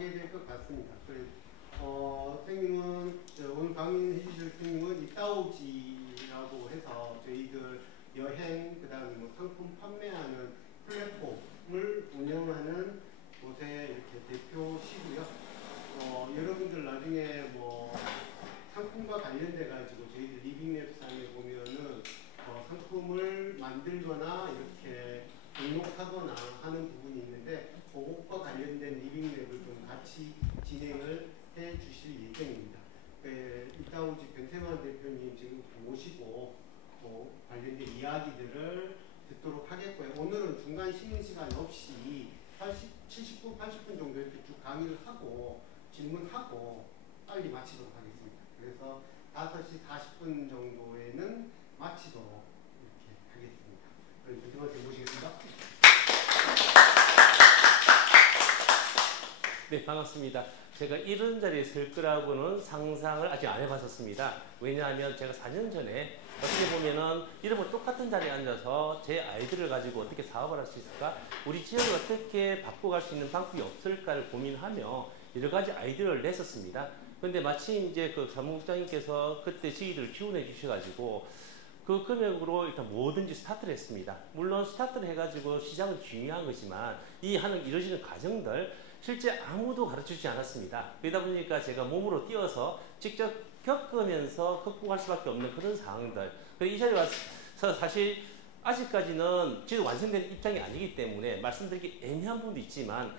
하게 될 것 같습니다. 선생님은 오늘 강의해 주실 선생님은 이따오지라고 해서 저희들 여행 그다음에 뭐 상품 판매하는 플랫폼을 운영하는 곳의 이렇게 대표시고요. 여러분들 나중에 뭐 상품과 관련돼 가지고 저희들 리빙랩산에 보면은 상품을 만들거나 이렇게 등록하거나 하는 부분이 있는데 그것과 관련된 리빙랩을 좀 같이 진행을 해 주실 예정입니다. 이따오지 변태만 대표님 지금 모시고 관련된 이야기들을 듣도록 하겠고요. 오늘은 중간 쉬는 시간 없이 70분, 80분 정도 이렇게 쭉 강의를 하고 질문하고 빨리 마치도록 하겠습니다. 그래서 5시 40분 정도에는 마치도록 이렇게 하겠습니다. 그럼 변태만 모시겠습니다. 네, 반갑습니다. 제가 이런 자리에 설 거라고는 상상을 아직 안 해봤었습니다. 왜냐하면 제가 4년 전에 어떻게 보면은 이러면 똑같은 자리에 앉아서 제 아이들을 가지고 어떻게 사업을 할 수 있을까? 우리 지역을 어떻게 바꿔갈 수 있는 방법이 없을까를 고민하며 여러 가지 아이디어를 냈었습니다. 그런데 마침 이제 그 사무국장님께서 그때 저희들을 지원해 주셔가지고 그 금액으로 일단 뭐든지 스타트를 했습니다. 물론 스타트를 해가지고 시작은 중요한 거지만 이 하는 이루어지는 과정들 실제 아무도 가르쳐주지 않았습니다. 그러다 보니까 제가 몸으로 뛰어서 직접 겪으면서 극복할 수밖에 없는 그런 상황들. 이 자리에 와서 사실 아직까지는 저도 완성된 입장이 아니기 때문에 말씀드리기 애매한 부분도 있지만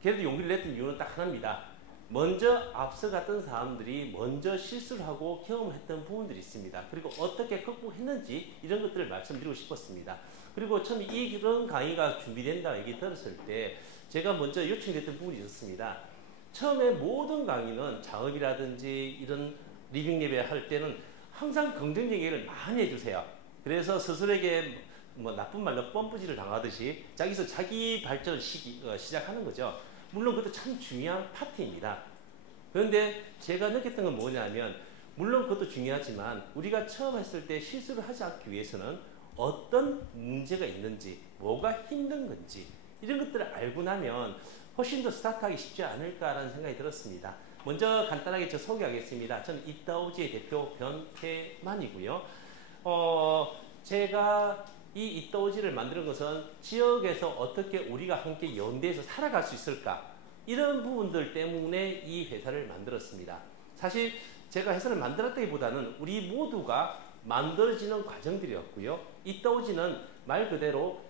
그래도 용기를 냈던 이유는 딱 하나입니다. 먼저 앞서갔던 사람들이 먼저 실수를 하고 경험했던 부분들이 있습니다. 그리고 어떻게 극복했는지 이런 것들을 말씀드리고 싶었습니다. 그리고 처음에 이런 강의가 준비된다 얘기 들었을 때 제가 먼저 요청됐던 부분이 있었습니다. 처음에 모든 강의는 작업이라든지 이런 리빙 예배 할 때는 항상 긍정적 얘기를 많이 해주세요. 그래서 스스로에게 뭐 나쁜 말로 뻔뿌지를 당하듯이 자기서 자기 발전을 시작하는 거죠. 물론 그것도 참 중요한 파트입니다. 그런데 제가 느꼈던 건 뭐냐면 물론 그것도 중요하지만 우리가 처음 했을 때 실수를 하지 않기 위해서는 어떤 문제가 있는지 뭐가 힘든 건지 이런 것들을 알고 나면 훨씬 더 스타트하기 쉽지 않을까라는 생각이 들었습니다. 먼저 간단하게 저 소개하겠습니다. 저는 이따오지의 대표 변태만이고요. 제가 이 이따오지를 만드는 것은 지역에서 어떻게 우리가 함께 연대해서 살아갈 수 있을까 이런 부분들 때문에 이 회사를 만들었습니다. 사실 제가 회사를 만들었다기보다는 우리 모두가 만들어지는 과정들이었고요. 이따오지는 말 그대로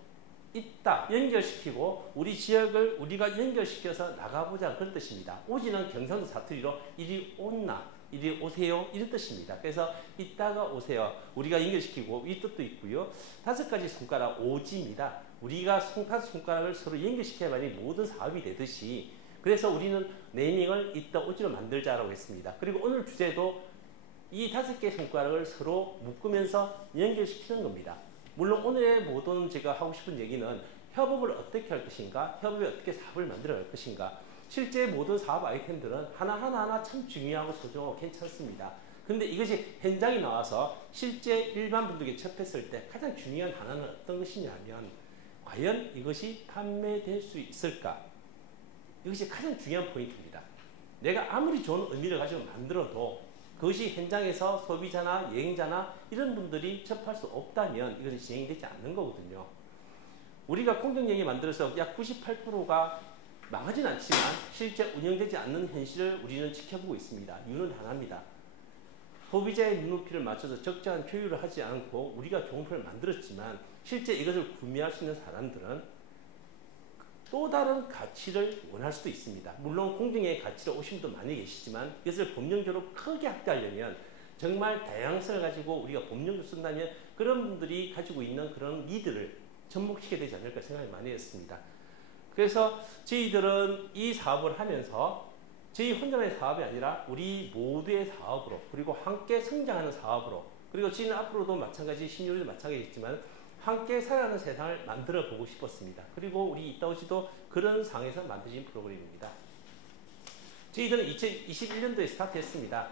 있다 연결시키고 우리 지역을 우리가 연결시켜서 나가보자 그런 뜻입니다. 오지는 경상도 사투리로 이리 온나 이리 오세요 이런 뜻입니다. 그래서 이따가 오세요 우리가 연결시키고 이 뜻도 있고요. 5가지 손가락 오지입니다. 우리가 5손가락을 서로 연결시켜야만이 모든 사업이 되듯이 그래서 우리는 네이밍을 이따 오지로 만들자라고 했습니다. 그리고 오늘 주제도 이 5개 손가락을 서로 묶으면서 연결시키는 겁니다. 물론 오늘의 모든 제가 하고 싶은 얘기는 협업을 어떻게 할 것인가, 협업에 어떻게 사업을 만들어 갈 것인가. 실제 모든 사업 아이템들은 하나하나 참 중요하고 소중하고 괜찮습니다. 근데 이것이 현장에 나와서 실제 일반 분들에게 접했을 때 가장 중요한 하나는 어떤 것이냐면 과연 이것이 판매될 수 있을까? 이것이 가장 중요한 포인트입니다. 내가 아무리 좋은 의미를 가지고 만들어도 그것이 현장에서 소비자나 여행자나 이런 분들이 접할 수 없다면 이것은 진행되지 않는 거거든요. 우리가 공정영이 만들어서 약 98%가 망하진 않지만 실제 운영되지 않는 현실을 우리는 지켜보고 있습니다. 이유는 하나입니다. 소비자의 눈높이를 맞춰서 적절한 조율을 하지 않고 우리가 좋은 편을 만들었지만 실제 이것을 구매할 수 있는 사람들은 또 다른 가치를 원할 수도 있습니다. 물론 공정의 가치를 오신 분도 많이 계시지만 이것을 법령적으로 크게 확대하려면 정말 다양성을 가지고 우리가 법령을 쓴다면 그런 분들이 가지고 있는 그런 니드를 접목시켜야 되지 않을까 생각을 많이 했습니다. 그래서 저희들은 이 사업을 하면서 저희 혼자만의 사업이 아니라 우리 모두의 사업으로 그리고 함께 성장하는 사업으로 그리고 저희는 앞으로도 마찬가지 16일도 마찬가지겠지만 함께 살아가는 세상을 만들어 보고 싶었습니다. 그리고 우리 이따오지도 그런 상에서 만드신 프로그램입니다. 저희들은 2021년도에 스타트했습니다.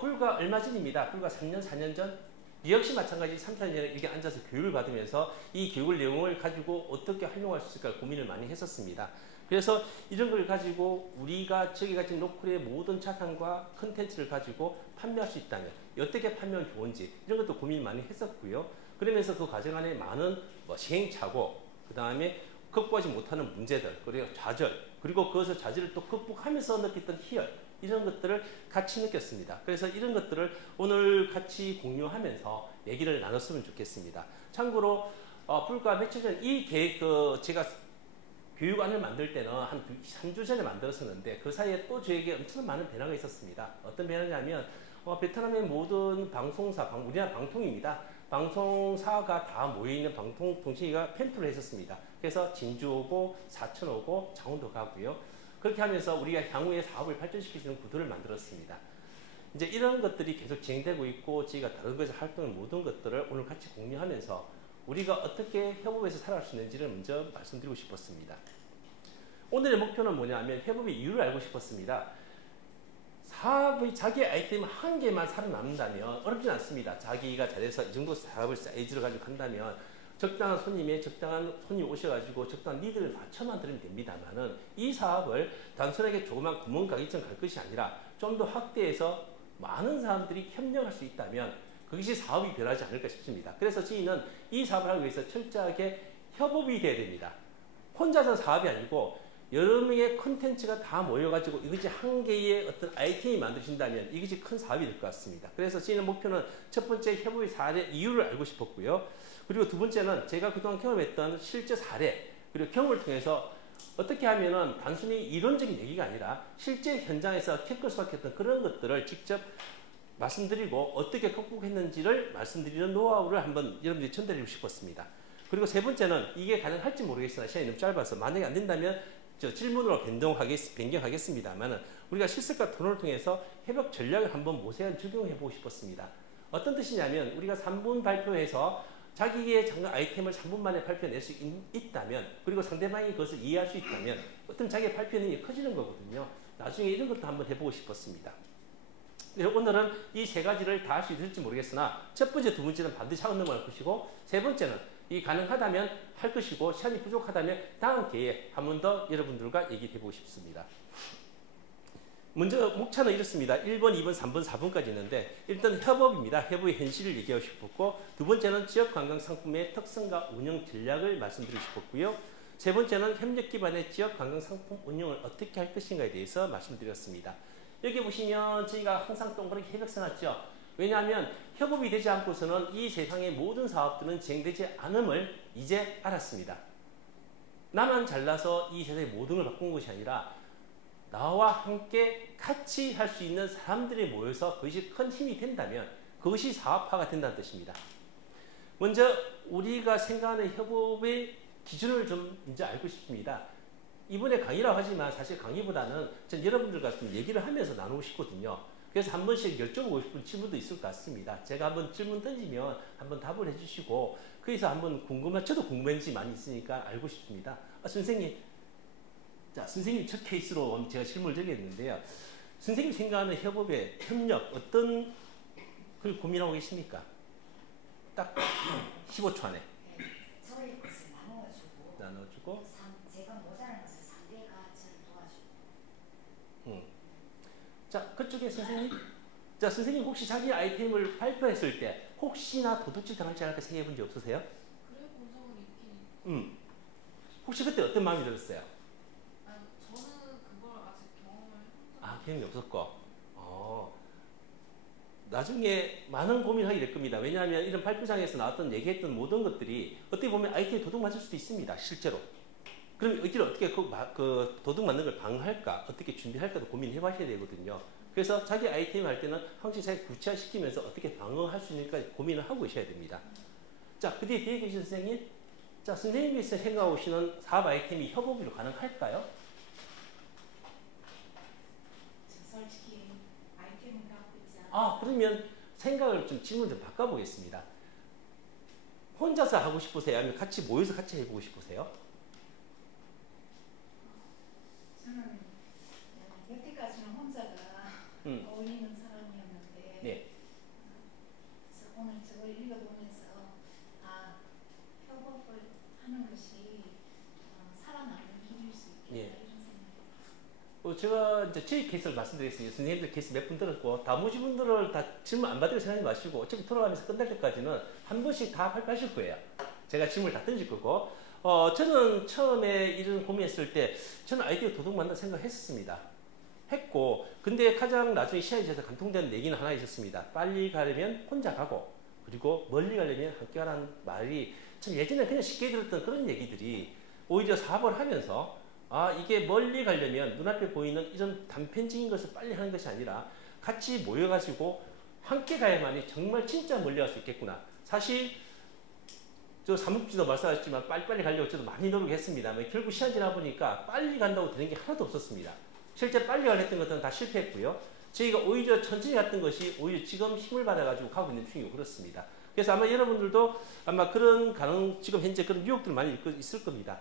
불과 얼마 전입니다. 불과 3년, 4년 전 이 역시 마찬가지 3, 4년 전에 이렇게 앉아서 교육을 받으면서 이 교육 내용을 가지고 어떻게 활용할 수 있을까 고민을 많이 했었습니다. 그래서 이런 걸 가지고 우리가 저기 가진 노클의 모든 자산과 컨텐츠를 가지고 판매할 수 있다면 어떻게 판매하면 좋은지 이런 것도 고민 많이 했었고요. 그러면서 그 과정 안에 많은 시행착오, 그 다음에 극복하지 못하는 문제들, 그리고 좌절, 그리고 그것을 좌절을 또 극복하면서 느꼈던 희열, 이런 것들을 같이 느꼈습니다. 그래서 이런 것들을 오늘 같이 공유하면서 얘기를 나눴으면 좋겠습니다. 참고로 불과 며칠 전 이 계획 제가 교육안을 만들 때는 한 3주 전에 만들었었는데 그 사이에 또 저에게 엄청 많은 변화가 있었습니다. 어떤 변화냐면 베트남의 모든 방송사, 우리나라 방통입니다. 방송사가 다 모여있는 방통통신위가 펜트를 했었습니다. 그래서 진주 오고 사천 오고 창원도 가고요. 그렇게 하면서 우리가 향후에 사업을 발전시킬 수 있는 구도를 만들었습니다. 이제 이런 것들이 계속 진행되고 있고 저희가 다른 곳에서 활동한 모든 것들을 오늘 같이 공유하면서 우리가 어떻게 협업에서 살아갈 수 있는지를 먼저 말씀드리고 싶었습니다. 오늘의 목표는 뭐냐면 협업의 이유를 알고 싶었습니다. 사업의 자기 아이템 한 개만 살아남는다면 어렵진 않습니다. 자기가 잘해서 이 정도 사업을 사이즈를 가지고 한다면 적당한 손님에 적당한 손님 오셔가지고 적당한 니드를 맞춰만 드리면 됩니다만은 이 사업을 단순하게 조그만 구멍가게처럼 갈 것이 아니라 좀 더 확대해서 많은 사람들이 협력할 수 있다면 그것이 사업이 변하지 않을까 싶습니다. 그래서 저희는 이 사업을 하기 위해서 철저하게 협업이 돼야 됩니다. 혼자서 사업이 아니고 여러 명의 콘텐츠가 다 모여가지고 이것이 한 개의 어떤 아이템이 만드신다면 이것이 큰 사업이 될 것 같습니다. 그래서 저희는 목표는 첫 번째 협업의 사례 이유를 알고 싶었고요. 그리고 두 번째는 제가 그동안 경험했던 실제 사례 그리고 경험을 통해서 어떻게 하면은 단순히 이론적인 얘기가 아니라 실제 현장에서 겪을 수밖에 없던 그런 것들을 직접 말씀드리고 어떻게 극복했는지를 말씀드리는 노하우를 한번 여러분들이 전달해주고 싶었습니다. 그리고 세 번째는 이게 가능할지 모르겠으나 시간이 너무 짧아서 만약에 안 된다면 질문으로 변경하겠습니다만 우리가 실습과 토론을 통해서 협업 전략을 한번 모세한 적용해보고 싶었습니다. 어떤 뜻이냐면 우리가 3분 발표해서 자기의 장관 아이템을 3분 만에 발표낼 수 있다면 그리고 상대방이 그것을 이해할 수 있다면 어떤 자기의 발표 능력이 커지는 거거든요. 나중에 이런 것도 한번 해보고 싶었습니다. 오늘은 이 세 가지를 다 할 수 있을지 모르겠으나 첫 번째, 두 번째는 반드시 하고 넘어갈 것이고 세 번째는 이 가능하다면 할 것이고 시간이 부족하다면 다음 기회에 한 번 더 여러분들과 얘기해보고 싶습니다. 먼저 목차는 이렇습니다. 1번, 2번, 3번, 4번까지 있는데 일단 협업입니다. 협업의 현실을 얘기하고 싶었고 두 번째는 지역관광 상품의 특성과 운영 전략을 말씀드리고 싶었고요. 세 번째는 협력 기반의 지역관광 상품 운영을 어떻게 할 것인가에 대해서 말씀드렸습니다. 여기 보시면 저희가 항상 동그랗게 협약 써놨죠. 왜냐하면 협업이 되지 않고서는 이 세상의 모든 사업들은 진행되지 않음을 이제 알았습니다. 나만 잘나서 이 세상의 모든 걸 바꾼 것이 아니라 나와 함께 같이 할 수 있는 사람들이 모여서 그것이 큰 힘이 된다면 그것이 사업화가 된다는 뜻입니다. 먼저 우리가 생각하는 협업의 기준을 좀 이제 알고 싶습니다. 이번에 강의라고 하지만 사실 강의보다는 전 여러분들과 좀 얘기를 하면서 나누고 싶거든요. 그래서 한 번씩 여쭤보고 싶은 질문도 있을 것 같습니다. 제가 한번 질문 던지면 한번 답을 해주시고 그래서 한번 저도 궁금한 점이 많이 있으니까 알고 싶습니다. 선생님, 자 선생님 첫 케이스로 제가 질문을 드리겠는데요. 선생님 생각하는 협업의 협력 어떤 걸 고민하고 계십니까? 딱 15초 안에. 저희 것을 나눠주고 제가 모자란 것을 상대가 저를 도와주고. 자, 그쪽에 선생님. 자, 선생님 혹시 자기 아이템을 발표했을 때 혹시나 도둑질 당하지 않을까 생각해 본 적 없으세요? 그래 본 적은 있긴 있고. 혹시 그때 어떤 마음이 들었어요? 저는 그걸 아직 경험을 해본 적이 경험이 없었고. 나중에 많은 고민을 하게 될 겁니다. 왜냐하면 이런 발표장에서 나왔던 얘기했던 모든 것들이 어떻게 보면 아이템에 도둑 맞을 수도 있습니다. 실제로. 그럼 이걸 어떻게 그 도둑 맞는 걸 방어할까? 어떻게 준비할까도 고민해 봐야 되거든요. 그래서 자기 아이템 할 때는 항상 잘 구체화시키면서 어떻게 방어할 수 있는가 고민을 하고 계셔야 됩니다. 자, 그 뒤에 계신 선생님. 자, 선생님께서 생각하시는 사업 아이템이 협업으로 가능할까요? 솔직히 아이템을 갖고 있지 않아요. 그러면 생각을 질문 좀 바꿔보겠습니다. 혼자서 하고 싶으세요? 아니면 같이 모여서 같이 해보고 싶으세요? 저는 여태까지는 혼자가 어울리는 사람이었는데 네. 오늘 저걸 제가 이제 제 케이스를 말씀드리겠습니다. 선생님들 케이스 몇 분 들었고, 나머지 분들을 다 질문 안 받으려 생각하지 마시고, 어차피 돌아가면서 끝날 때까지는 한 번씩 다 발표하실 거예요. 제가 질문을 다 던질 거고, 저는 처음에 이런 고민했을 때, 저는 아이디어 도둑 맞나 생각했었습니다. 했고, 근데 가장 나중에 시간이 지나서 감통된 얘기는 하나 있었습니다. 빨리 가려면 혼자 가고, 그리고 멀리 가려면 함께 가라는 말이 참 예전에 그냥 쉽게 들었던 그런 얘기들이 오히려 사업을 하면서 이게 멀리 가려면 눈앞에 보이는 이런 단편적인 것을 빨리 하는 것이 아니라 같이 모여가지고 함께 가야만이 정말 진짜 멀리 갈 수 있겠구나. 사실 저 사무국지도 말씀하셨지만 빨리빨리 가려고 저도 많이 노력했습니다. 결국 시간 지나 보니까 빨리 간다고 되는 게 하나도 없었습니다. 실제 빨리 가려 했던 것들은 다 실패했고요. 저희가 오히려 천천히 갔던 것이 오히려 지금 힘을 받아가지고 가고 있는 중이고 그렇습니다. 그래서 아마 여러분들도 아마 그런 지금 현재 그런 유혹들 많이 있을 겁니다.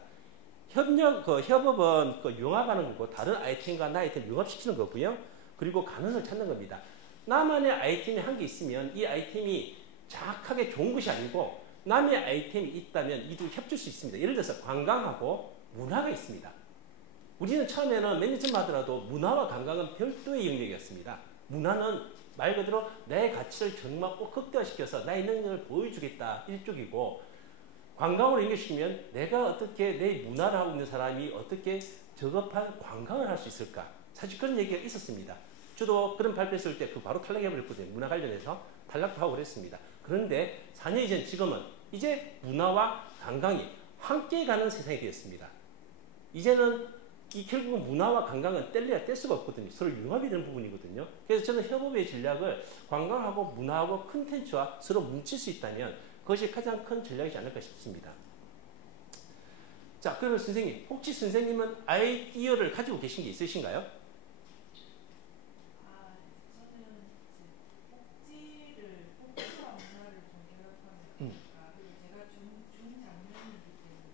협업은 융합하는 거고 다른 아이템과 나 아이템을 융합시키는 거고요. 그리고 가능성을 찾는 겁니다. 나만의 아이템이 한 개 있으면 이 아이템이 정확하게 좋은 것이 아니고 남의 아이템이 있다면 이도 협줄 수 있습니다. 예를 들어서 관광하고 문화가 있습니다. 우리는 처음에는 몇 년 전만 하더라도 문화와 관광은 별도의 영역이었습니다. 문화는 말 그대로 내 가치를 정말 꼭 극대화시켜서 나의 능력을 보여주겠다 일쪽이고, 관광으로 연결시키면 내가 어떻게 내 문화를 하고 있는 사람이 어떻게 저급한 관광을 할 수 있을까? 사실 그런 얘기가 있었습니다. 저도 그런 발표했을 때 바로 탈락해버렸거든요. 문화 관련해서 탈락도 하고 그랬습니다. 그런데 4년 이전 지금은 이제 문화와 관광이 함께 가는 세상이 되었습니다. 이제는 결국은 문화와 관광은 뗄래야 뗄 수가 없거든요. 서로 융합이 되는 부분이거든요. 그래서 저는 협업의 전략을 관광하고 문화하고 컨텐츠와 서로 뭉칠 수 있다면 그것이 가장 큰 전략이지 않을까 싶습니다. 자, 그러면 선생님, 혹시 선생님은 아이디어를 가지고 계신 게 있으신가요? 복지와 문화를 좀 결합하는 거니까, 그리고 제가 중장년이기 때문에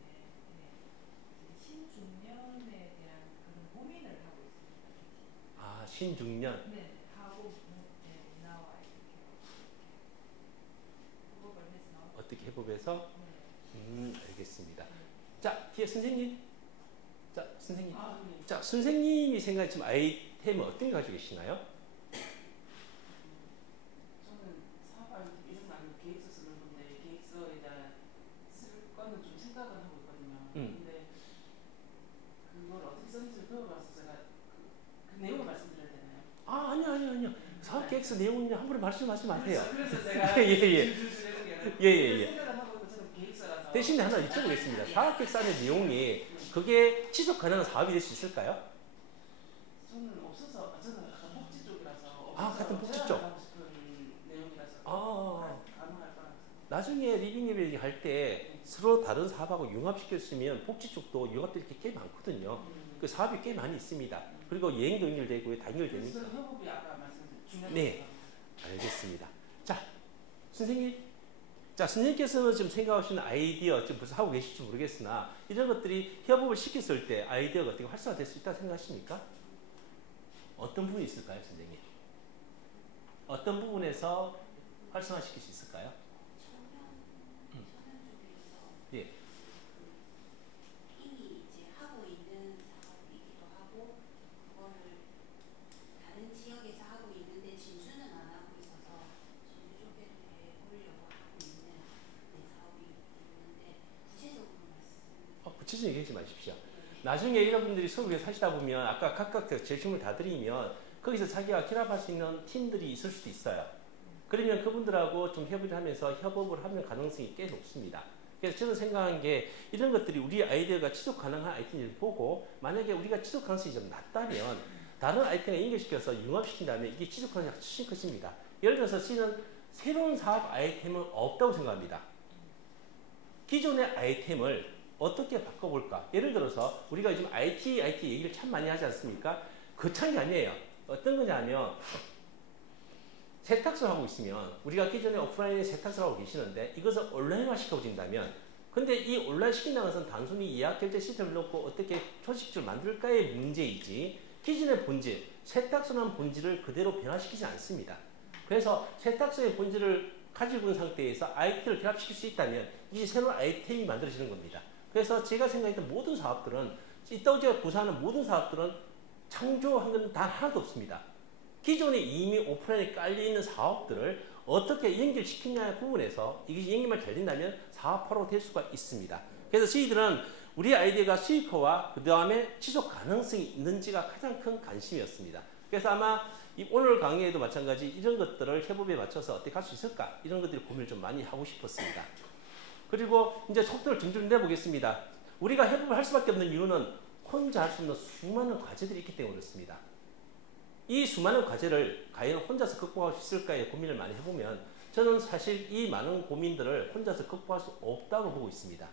신중년에 대한 그런 고민을 하고 있습니다. 신중년? 네, 하고 문화와 이렇게 협업을 해서 어떻게 협업해서? 네. 알겠습니다. 자, 뒤에 선생님. 자, 선생님. 네. 자, 선생님이 생각해 지금 아이템을 어떤 게 가지고 계시나요? 저는 사업할 이런 거 계획서 쓰는 건데 계획서에다 쓸 거는 좀 생각은 하고 있거든요. 근데 그걸 어떻게 쓰는지 배워봐서 제가 그 내용을 말씀드려야 되나요? 아니요. 사업 계획서 내용은 함부로 말씀하지 마세요. 그래서 제가 예. 생각을 하고 있고 저는 계획서라서 대신에 하나 여쭤보겠습니다. 사업 계획서 안의 내용이 그게 지속 가능한 사업이 될 수 있을까요? 저는 없어서 저는 약간 복지 쪽이라서 같은 복지 쪽. 하고 싶은 내용이라서 가능할 거라서 나중에 리빙 예배 할 때 서로 다른 사업하고 융합시켰으면 복지 쪽도 융합될 게 꽤 많거든요. 그 사업이 꽤 많이 있습니다. 그리고 여행도 연결되고 다 연결되니까. 그래서 협업이 아까 말씀드린 중요한 네, 알겠습니다. 자, 선생님. 자, 선생님께서는 지금 생각하시는 아이디어 지금 벌써 하고 계실지 모르겠으나 이런 것들이 협업을 시켰을 때 아이디어가 어떻게 활성화될 수 있다고 생각하십니까? 어떤 부분이 있을까요, 선생님? 어떤 부분에서 활성화시킬 수 있을까요? 예. 이미 이제 하고 있는 사업이기도 하고 그거를 다른 지역에서 하고 있는데 진주는 안 하고 있어서 진주 쪽에도 해보려고 하고 있는 사업이 있는데 구체적으로 구체적으로 얘기하지 마십시오. 나중에 여러분들이 서울에 사시다 보면 아까 각각 제품을 다 드리면 거기서 자기가 결합할 수 있는 팀들이 있을 수도 있어요. 그러면 그분들하고 좀 협의를 하면서 협업을 하면 가능성이 꽤 높습니다. 그래서 저는 생각한 게 이런 것들이 우리 아이디어가 지속 가능한 아이템을 보고 만약에 우리가 지속 가능성이 좀 낮다면 다른 아이템에 연결시켜서 융합시킨다면 이게 지속 가능성이 훨씬 커집니다. 예를 들어서 저는 새로운 사업 아이템은 없다고 생각합니다. 기존의 아이템을 어떻게 바꿔볼까? 예를 들어서 우리가 요즘 IT 얘기를 참 많이 하지 않습니까? 거창한 게 아니에요. 어떤 거냐면 세탁소를 하고 있으면 우리가 기존에 오프라인에 세탁소를 하고 계시는데 이것을 온라인화 시켜진다면 근데 이 온라인 시킨다는 것은 단순히 예약 결제 시스템을 놓고 어떻게 조직을 만들까의 문제이지 기존의 본질, 세탁소라는 본질을 그대로 변화시키지 않습니다. 그래서 세탁소의 본질을 가지고 있는 상태에서 IT를 결합시킬 수 있다면 이제 새로운 아이템이 만들어지는 겁니다. 그래서 제가 생각했던 모든 사업들은 이따오지가 구사하는 모든 사업들은 창조한 건 단 하나도 없습니다. 기존에 이미 오프라인에 깔려있는 사업들을 어떻게 연결시키냐의 부분에서 이것이 연결만 잘 된다면 사업화로 될 수가 있습니다. 그래서 저희들은 우리 아이디어가 수익화와 그 다음에 지속 가능성이 있는지가 가장 큰 관심이었습니다. 그래서 아마 오늘 강의에도 마찬가지 이런 것들을 협업에 맞춰서 어떻게 할 수 있을까 이런 것들을 고민을 좀 많이 하고 싶었습니다. 그리고 이제 속도를 점점 내보겠습니다. 우리가 협업을 할 수밖에 없는 이유는 혼자 할 수 없는 수많은 과제들이 있기 때문에 그렇습니다. 이 수많은 과제를 과연 혼자서 극복할 수 있을까에 고민을 많이 해보면 저는 사실 이 많은 고민들을 혼자서 극복할 수 없다고 보고 있습니다.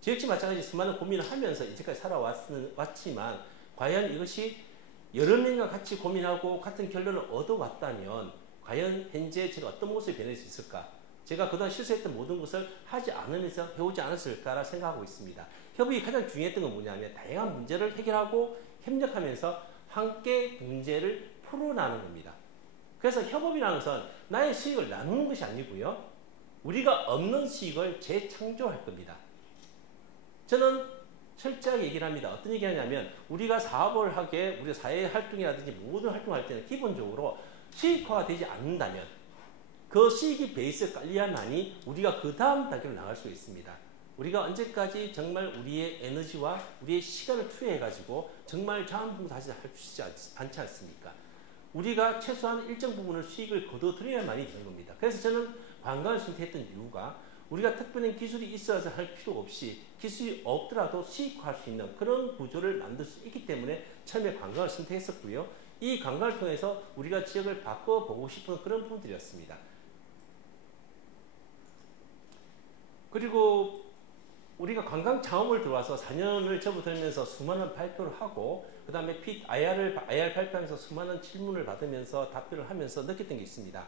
저 역시 마찬가지 수많은 고민을 하면서 이제까지 살아왔지만 과연 이것이 여러 명과 같이 고민하고 같은 결론을 얻어왔다면 과연 현재 제가 어떤 모습이 변할 수 있을까? 제가 그동안 실수했던 모든 것을 하지 않으면서 해오지 않았을까라 생각하고 있습니다. 협업이 가장 중요했던 건 뭐냐면 다양한 문제를 해결하고 협력하면서 함께 문제를 풀어나가는 겁니다. 그래서 협업이라는 것은 나의 수익을 나누는 것이 아니고요. 우리가 없는 수익을 재창조할 겁니다. 저는 철저하게 얘기를 합니다. 어떤 얘기 하냐면 우리가 사업을 하게 우리가 사회 활동이라든지 모든 활동을 할 때는 기본적으로 수익화가 되지 않는다면 그 수익이 베이스에 깔려야만이 우리가 그 다음 단계로 나갈 수 있습니다. 우리가 언제까지 정말 우리의 에너지와 우리의 시간을 투여해가지고 정말 자원봉사를 할 수 있지 않지 않습니까? 우리가 최소한 일정 부분을 수익을 거둬들여야만이 되는 겁니다. 그래서 저는 관광을 선택했던 이유가 우리가 특별한 기술이 있어서 할 필요 없이 기술이 없더라도 수익화할 수 있는 그런 구조를 만들 수 있기 때문에 처음에 관광을 선택했었고요. 이 관광을 통해서 우리가 지역을 바꿔보고 싶은 그런 부분들이었습니다. 그리고 우리가 관광 창업을 들어와서 4년을 접어들면서 수많은 발표를 하고 그 다음에 IR 발표하면서 수많은 질문을 받으면서 답변을 하면서 느꼈던 게 있습니다.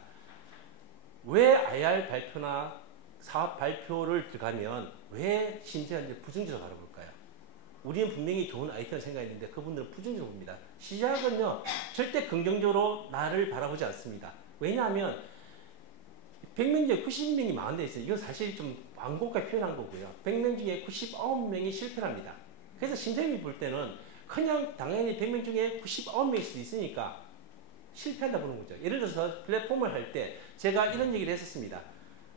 왜 IR 발표나 사업 발표를 들어가면 왜 심지어는 부정적으로 바라볼까요? 우리는 분명히 좋은 아이템을 생각했는데 그분들은 부정적으로 봅니다. 시작은요 절대 긍정적으로 나를 바라보지 않습니다. 왜냐하면 100명 중에 90명이 망한 데 있어요. 이건 사실 좀 완곡하게 표현한 거고요. 100명 중에 99명이 실패를 합니다. 그래서 심사위원이 볼 때는 그냥 당연히 100명 중에 99명일 수도 있으니까 실패한다 보는 거죠. 예를 들어서 플랫폼을 할 때 제가 이런 얘기를 했었습니다.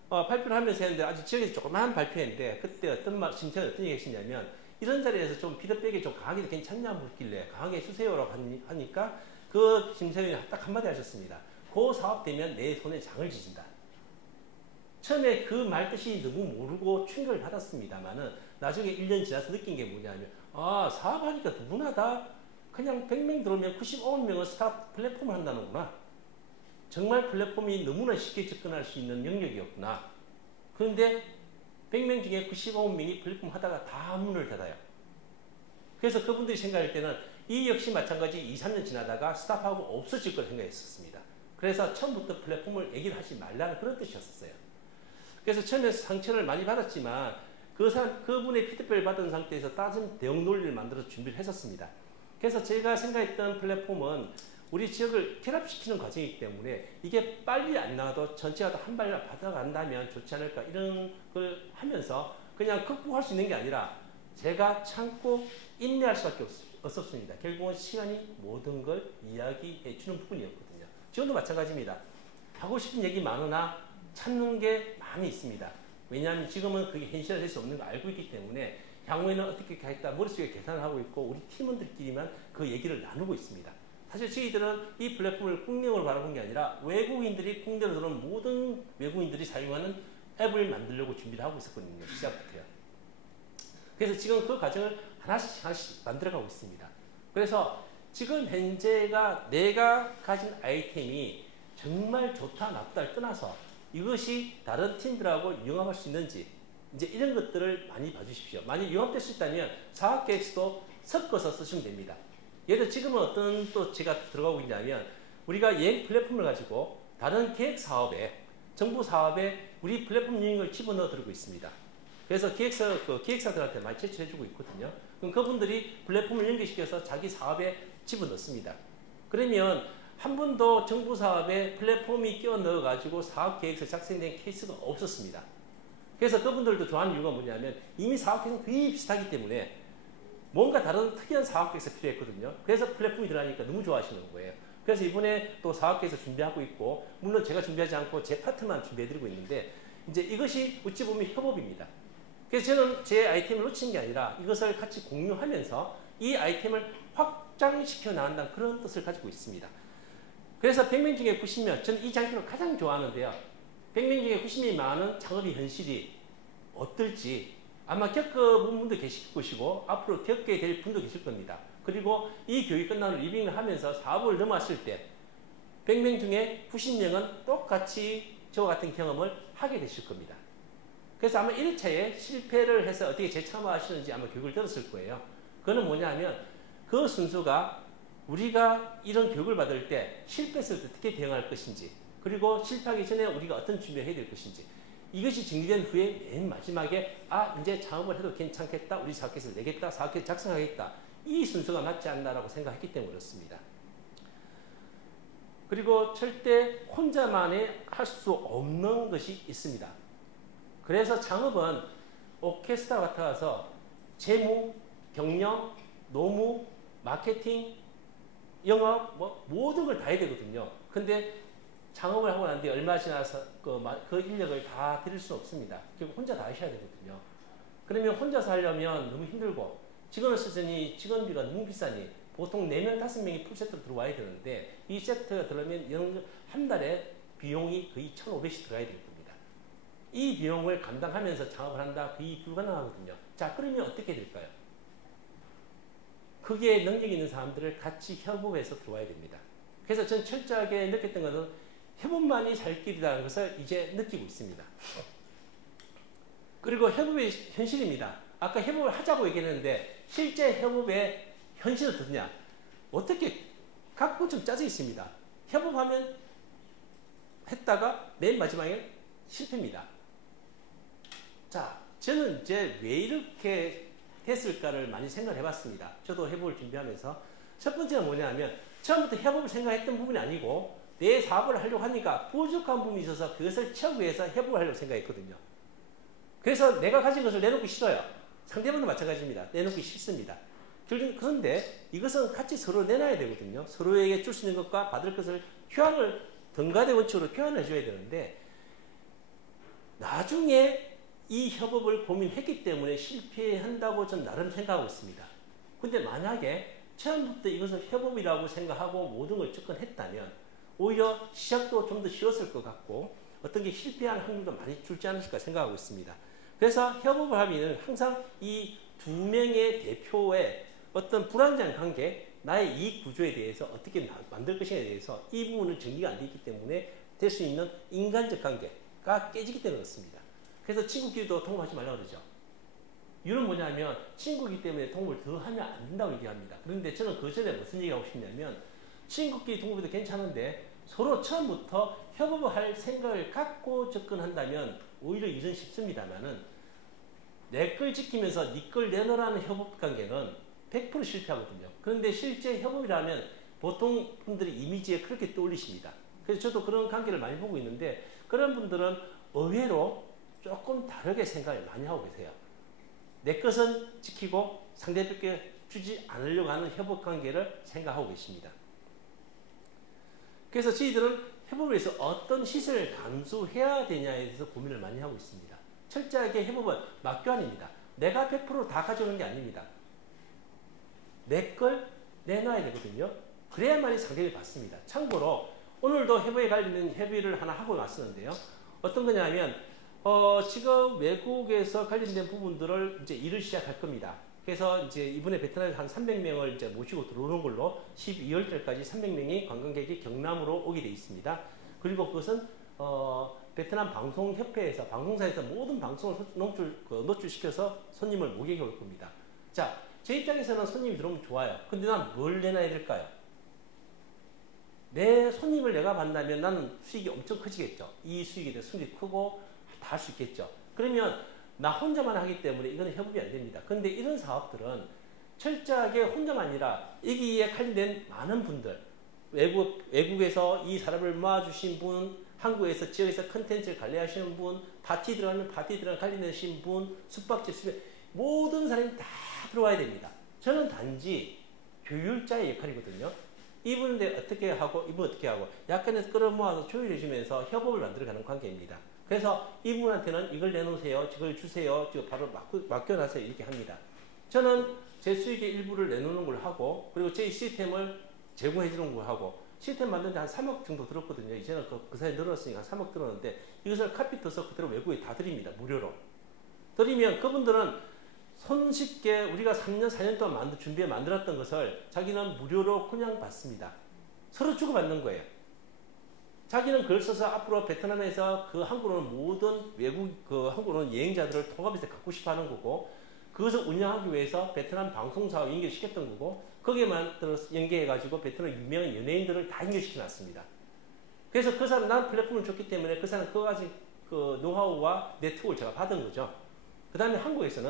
발표를 하면서 했는데 아주 지역에서 조그마한 발표했는데 그때 어떤 심사위원이 어떤 얘기 하시냐면 이런 자리에서 좀 피드백이 좀 강하게 괜찮냐 묻길래 강하게 해주세요라고 하니까 그 심사위원이 딱 한마디 하셨습니다. 그 사업 되면 내 손에 장을 지진다. 처음에 그 말 뜻이 너무 모르고 충격을 받았습니다만은 나중에 1년 지나서 느낀 게 뭐냐면 사업하니까 누구나 다 그냥 100명 들어오면 99명은 스타트 플랫폼을 한다는구나. 정말 플랫폼이 너무나 쉽게 접근할 수 있는 영역이었구나. 그런데 100명 중에 99명이 플랫폼 하다가 다 문을 닫아요. 그래서 그분들이 생각할 때는 이 역시 마찬가지 2, 3년 지나다가 스탑하고 없어질 걸 생각했었습니다. 그래서 처음부터 플랫폼을 얘기를 하지 말라는 그런 뜻이었어요. 그래서 처음에 상처를 많이 받았지만 그분의 피드백을 받은 상태에서 따진 대응 논리를 만들어서 준비를 했었습니다. 그래서 제가 생각했던 플랫폼은 우리 지역을 결합시키는 과정이기 때문에 이게 빨리 안 나와도 전체가 다 한 발을 받아간다면 좋지 않을까 이런 걸 하면서 그냥 극복할 수 있는 게 아니라 제가 참고 인내할 수밖에 없었습니다. 결국은 시간이 모든 걸 이야기해 주는 부분이었거든요. 지금도 마찬가지입니다. 하고 싶은 얘기 많으나 찾는 게 많이 있습니다. 왜냐하면 지금은 그게 현실화될 수 없는 거 알고 있기 때문에 향후에는 어떻게 하겠다 머릿속에 계산을 하고 있고 우리 팀원들끼리만 그 얘기를 나누고 있습니다. 사실 저희들은 이 플랫폼을 국내용으로 바라본 게 아니라 외국인들이 국내로 들어온 모든 외국인들이 사용하는 앱을 만들려고 준비를 하고 있었거든요. 시작부터요. 그래서 지금 그 과정을 하나씩 만들어가고 있습니다. 그래서 지금 현재가 내가 가진 아이템이 정말 좋다 나쁘다를 떠나서 이것이 다른 팀들하고 융합할 수 있는지 이제 이런 것들을 많이 봐주십시오. 만약 융합될 수 있다면 사업계획서도 섞어서 쓰시면 됩니다. 예를 들어 지금은 어떤 또 제가 들어가고 있냐면 우리가 여행 플랫폼을 가지고 다른 계획 사업에 정부 사업에 우리 플랫폼 유형을 집어넣어 드리고 있습니다. 그래서 기획사들한테 많이 제출해주고 있거든요. 그럼 그분들이 플랫폼을 연결시켜서 자기 사업에 집어넣습니다. 그러면 한 번도 정부 사업에 플랫폼이 끼워 넣어가지고 사업 계획서 작성된 케이스가 없었습니다. 그래서 그분들도 좋아하는 이유가 뭐냐면 이미 사업 계획은 거의 비슷하기 때문에 뭔가 다른 특이한 사업계획서 필요했거든요. 그래서 플랫폼이 들어가니까 너무 좋아하시는 거예요. 그래서 이번에 또 사업계획서 준비하고 있고, 물론 제가 준비하지 않고 제 파트만 준비해드리고 있는데, 이제 이것이 어찌 보면 협업입니다. 그래서 저는 제 아이템을 놓친 게 아니라 이것을 같이 공유하면서 이 아이템을 확장시켜 나간다는 그런 뜻을 가지고 있습니다. 그래서 100명 중에 90명, 저는 이 장표를 가장 좋아하는데요. 100명 중에 90명이 말하는 창업의 현실이 어떨지 아마 겪어본 분도 계실 것이고 앞으로 겪게 될 분도 계실 겁니다. 그리고 이 교육이 끝나는 리빙을 하면서 사업을 넘어왔을 때 100명 중에 90명은 똑같이 저와 같은 경험을 하게 되실 겁니다. 그래서 아마 1회차에 실패를 해서 어떻게 재참여하시는지 아마 교육을 들었을 거예요. 그거는 뭐냐 하면 그 순서가 우리가 이런 교육을 받을 때 실패했을 때 어떻게 대응할 것인지, 그리고 실패하기 전에 우리가 어떤 준비를 해야 될 것인지, 이것이 정리된 후에 맨 마지막에 이제 창업을 해도 괜찮겠다, 우리 사업계획서를 내겠다, 사업계획 작성하겠다, 이 순서가 맞지 않나라고 생각했기 때문에 그렇습니다. 그리고 절대 혼자만에 할 수 없는 것이 있습니다. 그래서 창업은 오케스트라 같아서 재무, 경영, 노무, 마케팅, 영업, 모든 걸 다 해야 되거든요. 근데 창업을 하고 난 뒤에 얼마 지나서 그 인력을 다 드릴 수는 없습니다. 결국 혼자 다 하셔야 되거든요. 그러면 혼자서 하려면 너무 힘들고, 직원을 쓰니 직원비가 너무 비싸니 보통 4명, 5명이 풀세트로 들어와야 되는데, 이 세트가 들어오면 한 달에 비용이 거의 1,500씩 들어가야 될 겁니다. 이 비용을 감당하면서 창업을 한다? 거의 불가능하거든요. 자, 그러면 어떻게 될까요? 거기에 능력 있는 사람들을 같이 협업해서 들어와야 됩니다. 그래서 전 철저하게 느꼈던 것은 협업만이 살 길이라는 것을 이제 느끼고 있습니다. 그리고 협업의 현실입니다. 아까 협업을 하자고 얘기했는데 실제 협업의 현실은 어떠냐? 어떻게 각고 좀 짜져 있습니다. 협업하면 했다가 맨 마지막에 실패입니다. 자, 저는 이제 왜 이렇게 했을까를 많이 생각을 해봤습니다. 저도 협업을 준비하면서 첫 번째가 뭐냐 하면 처음부터 협업을 생각했던 부분이 아니고 내 사업을 하려고 하니까 부족한 부분이 있어서 그것을 채우기 위해서 협업을 하려고 생각했거든요. 그래서 내가 가진 것을 내놓기 싫어요. 상대방도 마찬가지입니다. 내놓기 싫습니다. 그런데 이것은 같이 서로 내놔야 되거든요. 서로에게 줄 수 있는 것과 받을 것을 등가대 원칙으로 교환을 해줘야 되는데, 나중에 이 협업을 고민했기 때문에 실패한다고 저는 나름 생각하고 있습니다. 근데 만약에 처음부터 이것을 협업이라고 생각하고 모든 걸 접근했다면 오히려 시작도 좀 더 쉬웠을 것 같고 어떤 게 실패하는 확률도 많이 줄지 않을까 생각하고 있습니다. 그래서 협업을 하면 항상 이 두 명의 대표의 어떤 불안정 관계, 나의 이익 구조에 대해서 어떻게 만들 것인가에 대해서 이 부분은 정리가 안 되어 있기 때문에 될 수 있는 인간적 관계가 깨지기 때문에 그렇습니다. 그래서 친구끼리도 통보하지 말라고 그러죠. 이유는 뭐냐면 친구이기 때문에 통보를 더 하면 안 된다고 얘기합니다. 그런데 저는 그 전에 무슨 얘기하고 싶냐면 친구끼리 통보도 괜찮은데 서로 처음부터 협업을 할 생각을 갖고 접근한다면 오히려 일은 쉽습니다만은 내 걸 지키면서 네 걸 내놓으라는 협업 관계는 100% 실패하거든요. 그런데 실제 협업이라면 보통 분들이 이미지에 그렇게 떠올리십니다. 그래서 저도 그런 관계를 많이 보고 있는데 그런 분들은 의외로 조금 다르게 생각을 많이 하고 계세요. 내 것은 지키고 상대방께 주지 않으려고 하는 협업 관계를 생각하고 계십니다. 그래서 저희들은 협업을 위해서 어떤 시설을 감수해야 되냐에 대해서 고민을 많이 하고 있습니다. 철저하게 협업은 막교환입니다. 내가 100% 다 가져오는 게 아닙니다. 내 걸 내놔야 되거든요. 그래야만이 상대를 받습니다. 참고로 오늘도 협업에 관련된 협의를 하나 하고 왔었는데요. 어떤 거냐면 지금 외국에서 관련된 부분들을 이제 일을 시작할 겁니다. 그래서 이제 이번에 베트남에 한 300명을 이제 모시고 들어오는 걸로 12월달까지 300명이 관광객이 경남으로 오게 돼 있습니다. 그리고 그것은 베트남 방송협회에서 방송사에서 모든 방송을 노출시켜서 손님을 목격해 올 겁니다. 자, 제 입장에서는 손님이 들어오면 좋아요. 근데 난 뭘 내놔야 될까요? 내 손님을 내가 만나면 나는 수익이 엄청 커지겠죠. 이 수익에 대해 수익이 크고 다 할 수 있겠죠. 그러면 나 혼자만 하기 때문에 이거는 협업이 안 됩니다. 그런데 이런 사업들은 철저하게 혼자만 아니라 여기에 관련된 많은 분들, 외국에서 이 사람을 모아주신 분, 한국에서 지역에서 컨텐츠를 관리하시는 분, 파티 들어가면 파티 관리되신 분, 숙박집 모든 사람이 다 들어와야 됩니다. 저는 단지 조율자의 역할이거든요. 이분인데 어떻게 하고 이분 어떻게 하고 약간의 끌어모아서 조율해주면서 협업을 만들어가는 관계입니다. 그래서 이분한테는 이걸 내놓으세요, 이걸 주세요, 바로 맡겨놔세요 이렇게 합니다. 저는 제 수익의 일부를 내놓는 걸 하고 그리고 제 시스템을 제공해 주는 걸 하고 시스템 만드는데 한 3억 정도 들었거든요. 이제는 그 사이에 늘었으니까 3억 들었는데 이것을 카피 떠서 그대로 외국에 다 드립니다. 무료로. 드리면 그분들은 손쉽게 우리가 3년, 4년 동안 준비해 만들었던 것을 자기는 무료로 그냥 받습니다. 서로 주고받는 거예요. 자기는 그걸 써서 앞으로 베트남에서 그 한국으로 오는 모든 외국 그 한국으로 오는 여행자들을 통합해서 갖고 싶어 하는 거고 그것을 운영하기 위해서 베트남 방송사와 연결시켰던 거고 거기에만 연계해가지고 베트남 유명한 연예인들을 다 연결시켜 놨습니다. 그래서 그 사람 난 플랫폼을 줬기 때문에 그 사람 그거 가진 그 노하우와 네트워크를 제가 받은 거죠. 그 다음에 한국에서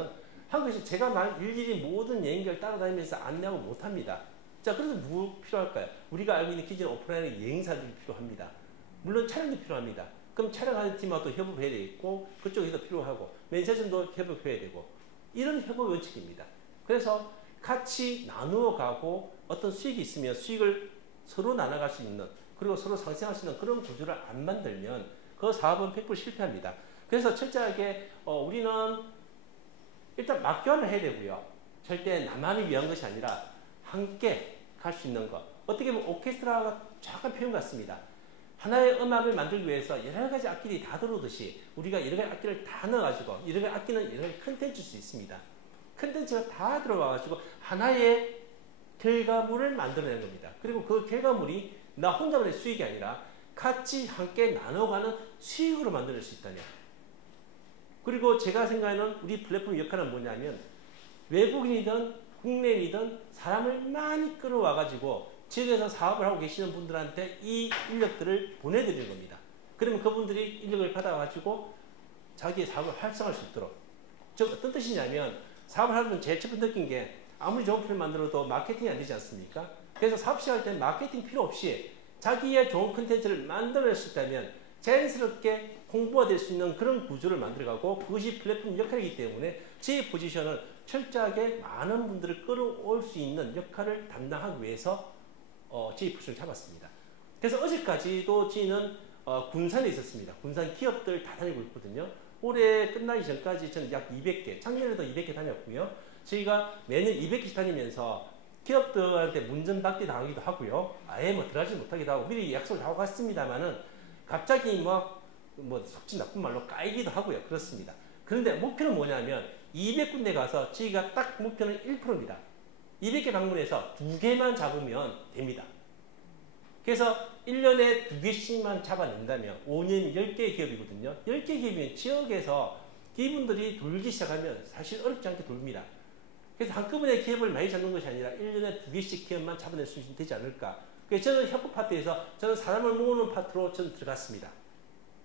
제가 일일이 모든 여행객을 따라다니면서 안내하고 못합니다. 자, 그래서 누구 필요할까요? 우리가 알고 있는 기존 오프라인의 여행사들이 필요합니다. 물론 촬영도 필요합니다. 그럼 촬영하는 팀하고도 협업을 해야 되겠고 그쪽에도 필요하고 면세점도 협업해야 되고 이런 협업 원칙입니다. 그래서 같이 나누어 가고 어떤 수익이 있으면 수익을 서로 나눠갈 수 있는 그리고 서로 상생할 수 있는 그런 구조를 안 만들면 그 사업은 100% 실패합니다. 그래서 철저하게 우리는 일단 맞교환을 해야 되고요. 절대 나만을 위한 것이 아니라 함께 갈 수 있는 것. 어떻게 보면 오케스트라가 정확한 표현 같습니다. 하나의 음악을 만들기 위해서 여러 가지 악기들이 다 들어오듯이 우리가 여러 가지 악기를 다 넣어가지고 여러 가지 악기는 여러 가지 컨텐츠일 수 있습니다. 컨텐츠가 다 들어와가지고 하나의 결과물을 만들어내는 겁니다. 그리고 그 결과물이 나 혼자만의 수익이 아니라 같이 함께 나눠가는 수익으로 만들 수 있다냐. 그리고 제가 생각하는 우리 플랫폼 역할은 뭐냐면 외국인이든 국내인이든 사람을 많이 끌어와가지고 지역에서 사업을 하고 계시는 분들한테 이 인력들을 보내드리는 겁니다. 그러면 그분들이 인력을 받아가지고 자기의 사업을 활성화할 수 있도록. 즉 어떤 뜻이냐면 사업을 하면 제일 첫 번째 느낀 게 아무리 좋은 플랫폼을 만들어도 마케팅이 안 되지 않습니까? 그래서 사업 시작할 때 마케팅 필요 없이 자기의 좋은 콘텐츠를 만들어낼 수 있다면 자연스럽게 홍보가 될 수 있는 그런 구조를 만들어가고 그것이 플랫폼 역할이기 때문에 제 포지션은 철저하게 많은 분들을 끌어올 수 있는 역할을 담당하기 위해서 제 포지션을 잡았습니다. 그래서 어제까지도 저희는 군산에 있었습니다. 군산 기업들 다 다니고 있거든요. 올해 끝나기 전까지 저는 약 200개, 작년에도 200개 다녔고요. 저희가 매년 200개씩 다니면서 기업들한테 문전박대 당하기도 하고요. 아예 들어가지 못하기도 하고 미리 약속을 하고 갔습니다만은 갑자기 속지 나쁜 말로 까이기도 하고요. 그렇습니다. 그런데 목표는 뭐냐면 200군데 가서 저희가 딱 목표는 1%입니다. 200개 방문해서 2개만 잡으면 됩니다. 그래서 1년에 2개씩만 잡아낸다면 5년 10개의 기업이거든요. 10개 기업이면 지역에서 이분들이 돌기 시작하면 사실 어렵지 않게 돌립니다. 그래서 한꺼번에 기업을 많이 잡는 것이 아니라 1년에 2개씩 기업만 잡아낼 수 있으면 되지 않을까. 그래서 저는 협업 파트에서 저는 사람을 모으는 파트로 저는 들어갔습니다.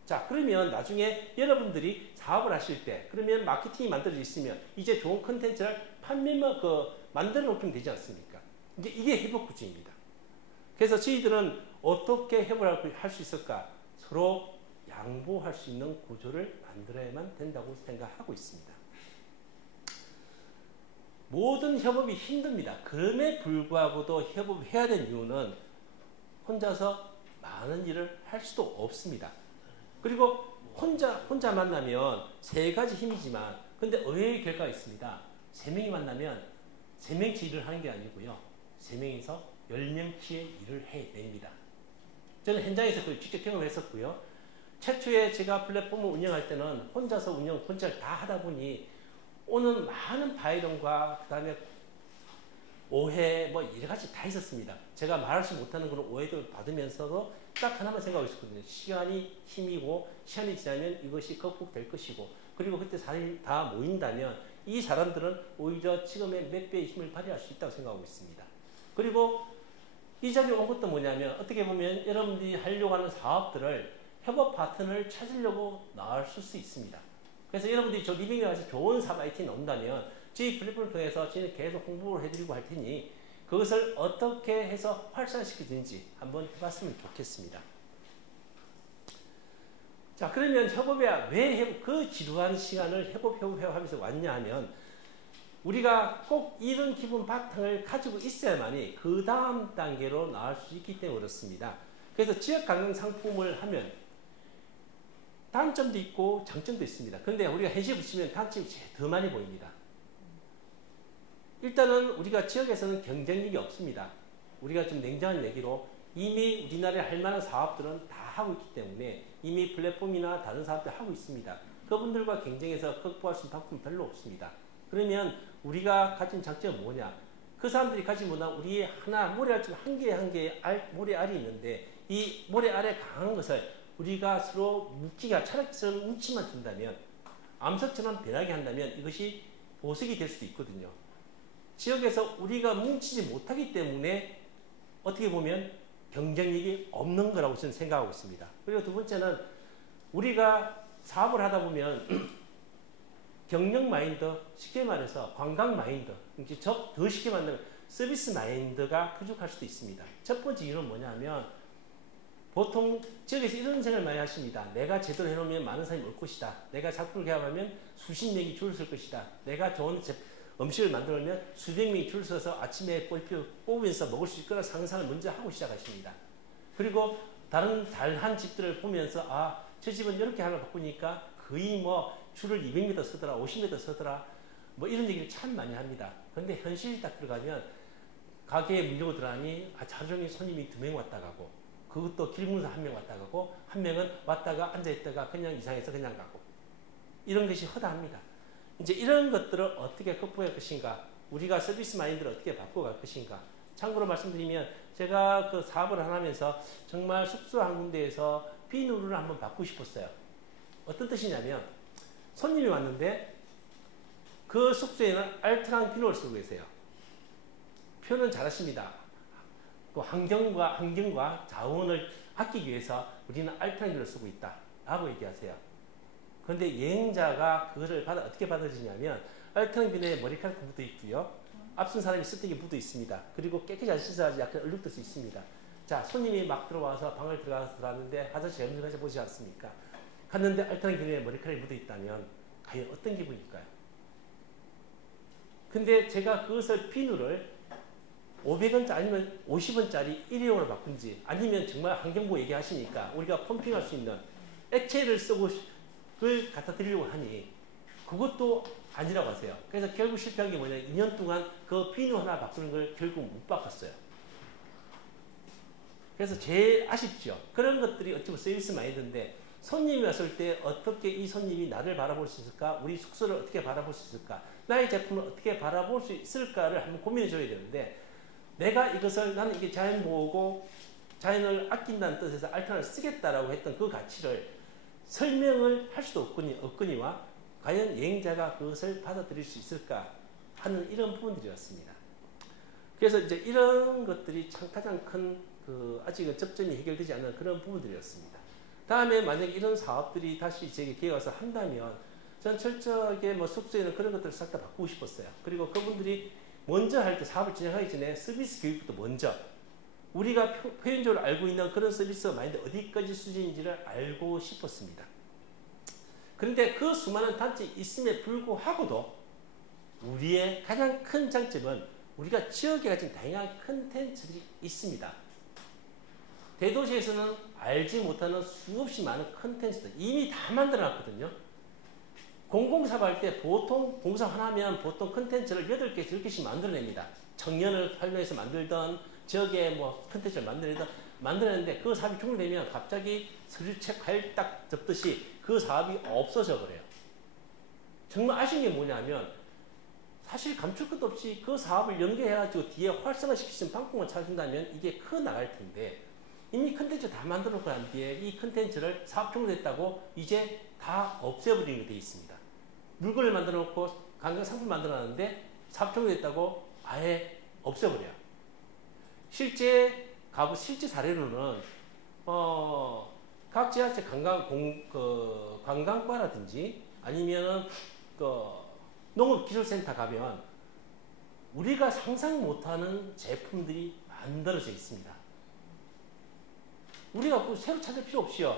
자, 그러면 나중에 여러분들이 사업을 하실 때 그러면 마케팅이 만들어져 있으면 이제 좋은 컨텐츠를 만들어 놓기면 되지 않습니까? 이제 이게 협업 구조입니다. 그래서 저희들은 어떻게 협업을 할 수 있을까? 서로 양보할 수 있는 구조를 만들어야만 된다고 생각하고 있습니다. 모든 협업이 힘듭니다. 그럼에 불구하고도 협업해야 되는 이유는 혼자서 많은 일을 할 수도 없습니다. 그리고 혼자 만나면 세 가지 힘이지만 근데 의외의 결과가 있습니다. 3명이 만나면 3명치 일을 하는 게 아니고요. 3명이서 10명치의 일을 해냅니다. 저는 현장에서 그걸 직접 경험했었고요. 최초에 제가 플랫폼을 운영할 때는 혼자서 혼자 다 하다 보니 오는 많은 바이런과 그 다음에 오해 여러 가지 다 있었습니다. 제가 말하지 못하는 그런 오해들을 받으면서도 딱 하나만 생각하고 있었거든요. 시간이 힘이고 시간이 지나면 이것이 극복될 것이고 그리고 그때 사람이 다 모인다면 이 사람들은 오히려 지금의 몇 배의 힘을 발휘할 수 있다고 생각하고 있습니다. 그리고 이 자리에 온 것도 뭐냐면 어떻게 보면 여러분들이 하려고 하는 사업들을 협업 파트너를 찾으려고 나왔을 수 있습니다. 그래서 여러분들이 저 리빙에 와서 좋은 사업 IT 나온다면 저희 플랫폼을 통해서 저희는 계속 홍보를 해드리고 할 테니 그것을 어떻게 해서 활성화시키든지 한번 해봤으면 좋겠습니다. 자, 그러면 협업에 왜 그 지루한 시간을 협업 하면서 왔냐 하면 우리가 꼭 이런 기본 바탕을 가지고 있어야만이 그 다음 단계로 나갈 수 있기 때문에 그렇습니다. 그래서 지역 관광 상품을 하면 단점도 있고 장점도 있습니다. 그런데 우리가 현실에 붙이면 단점이 더 많이 보입니다. 일단은 우리가 지역에서는 경쟁력이 없습니다. 우리가 좀 냉정한 얘기로 이미 우리나라에 할 만한 사업들은 다 하고 있기 때문에 이미 플랫폼이나 다른 사업들 하고 있습니다. 그분들과 경쟁해서 극복할 수 있는 방법은 별로 없습니다. 그러면 우리가 가진 장점은 뭐냐? 그 사람들이 가지고 못한 우리의 하나 모래알처럼 한 개의 모래알이 있는데 이 모래알에 강한 것을 우리가 서로 뭉치가 차라리처럼 뭉치만 준다면 암석처럼 변하게 한다면 이것이 보석이 될 수도 있거든요. 지역에서 우리가 뭉치지 못하기 때문에 어떻게 보면 경쟁력이 없는 거라고 저는 생각하고 있습니다. 그리고 두 번째는 우리가 사업을 하다 보면 경영 마인드, 쉽게 말해서 관광 마인드, 더 쉽게 말하면 서비스 마인드가 부족할 수도 있습니다. 첫 번째 이유는 뭐냐면 보통 지역에서 이런 생각을 많이 하십니다. 내가 제대로 해놓으면 많은 사람이 올 것이다. 내가 작품을 개발하면 수십 명이 줄을 설 것이다. 내가 좋은 음식을 만들면 수백 명이 줄 서서 아침에 뽑으면서 먹을 수 있거나 상상을 먼저 하고 시작하십니다. 그리고 다른 잘한 집들을 보면서 아, 저 집은 이렇게 하나 바꾸니까 거의 뭐 줄을 200m 서더라, 50m 서더라, 뭐 이런 얘기를 참 많이 합니다. 그런데 현실이 딱 들어가면 가게에 문 열고 들어가니 하루 종일 손님이 2명 왔다 가고 그것도 길문서 1명 왔다 가고 한 명은 왔다가 앉아있다가 그냥 이상해서 그냥 가고 이런 것이 허다합니다. 이제 이런 것들을 어떻게 극복할 것인가, 우리가 서비스 마인드를 어떻게 바꿔갈 것인가. 참고로 말씀드리면 제가 그 사업을 하면서 정말 숙소 한 군데에서 비누를 한번 바꾸고 싶었어요. 어떤 뜻이냐면 손님이 왔는데 그 숙소에는 알트란 비누를 쓰고 계세요. 표현은 잘하십니다. 그 환경과 자원을 아끼기 위해서 우리는 알트란 비누를 쓰고 있다 라고 얘기하세요. 그런데 여행자가 그거를 어떻게 받아들이냐면 알트란 비누에 머리카락도 묻어 있고요. 앞선 사람이 쓰레기 묻어 있습니다. 그리고 깨끗이 안 씻어야지 약간 얼룩될 수 있습니다. 자, 손님이 막 들어와서 방을 들어갔는데 화장실 염색하셔 보지 않습니까? 갔는데 알트란 비누에 머리카락이 묻어 있다면 과연 어떤 기분일까요? 근데 제가 그것을 비누를 500원짜리 아니면 50원짜리 일회용으로 바꾼지 아니면 정말 환경부 얘기하시니까 우리가 펌핑할 수 있는 액체를 쓰고 그걸 갖다 드리려고 하니 그것도 아니라고 하세요. 그래서 결국 실패한 게 뭐냐면 2년 동안 그 비누 하나 바꾸는 걸 결국 못 바꿨어요. 그래서 제일 아쉽죠. 그런 것들이 어찌 보면 서비스 마인드인데 손님이 왔을 때 어떻게 이 손님이 나를 바라볼 수 있을까? 우리 숙소를 어떻게 바라볼 수 있을까? 나의 제품을 어떻게 바라볼 수 있을까를 한번 고민해 줘야 되는데 내가 이것을 나는 이게 자연 보호고 자연을 아낀다는 뜻에서 알트란을 쓰겠다라고 했던 그 가치를 설명을 할 수도 없거니와 과연 여행자가 그것을 받아들일 수 있을까 하는 이런 부분들이었습니다. 그래서 이제 이런 것들이 참 가장 큰 아직은 접점이 해결되지 않은 그런 부분들이었습니다. 다음에 만약에 이런 사업들이 다시 제게 기회가 와서 한다면 전 철저하게 뭐 숙소에는 그런 것들을 싹 다 바꾸고 싶었어요. 그리고 그분들이 먼저 할 때 사업을 진행하기 전에 서비스 교육부터 먼저 우리가 표현적으로 알고 있는 그런 서비스 마인드 어디까지 수준인지를 알고 싶었습니다. 그런데 그 수많은 단점이 있음에 불구하고도 우리의 가장 큰 장점은 우리가 지역에 가진 다양한 컨텐츠들이 있습니다. 대도시에서는 알지 못하는 수없이 많은 컨텐츠들 이미 다 만들어놨거든요. 공공사업 할 때 보통 공사 하나 하면 보통 컨텐츠를 8개, 10개씩 만들어냅니다. 청년을 활용해서 만들던 지역에 뭐 컨텐츠를 만들어냈는데 그 사업이 종료되면 갑자기 서류책 과일 딱 접듯이 그 사업이 없어져 버려요. 정말 아쉬운 게 뭐냐면 사실 감출 것도 없이 그 사업을 연계해가지고 뒤에 활성화시킬 수 있는 방법만 찾아준다면 이게 커 나갈 텐데 이미 컨텐츠 다 만들어 놓고 난 뒤에 이 컨텐츠를 사업 종료됐다고 이제 다 없애버리는 게 되어 있습니다. 물건을 만들어 놓고 관광 상품 만들어 놨는데 사업 종료됐다고 아예 없애버려요. 실제 사례로는 각 지자체 관광과라든지 아니면 농업기술센터 가면 우리가 상상 못하는 제품들이 만들어져 있습니다. 우리가 꼭 새로 찾을 필요 없이요.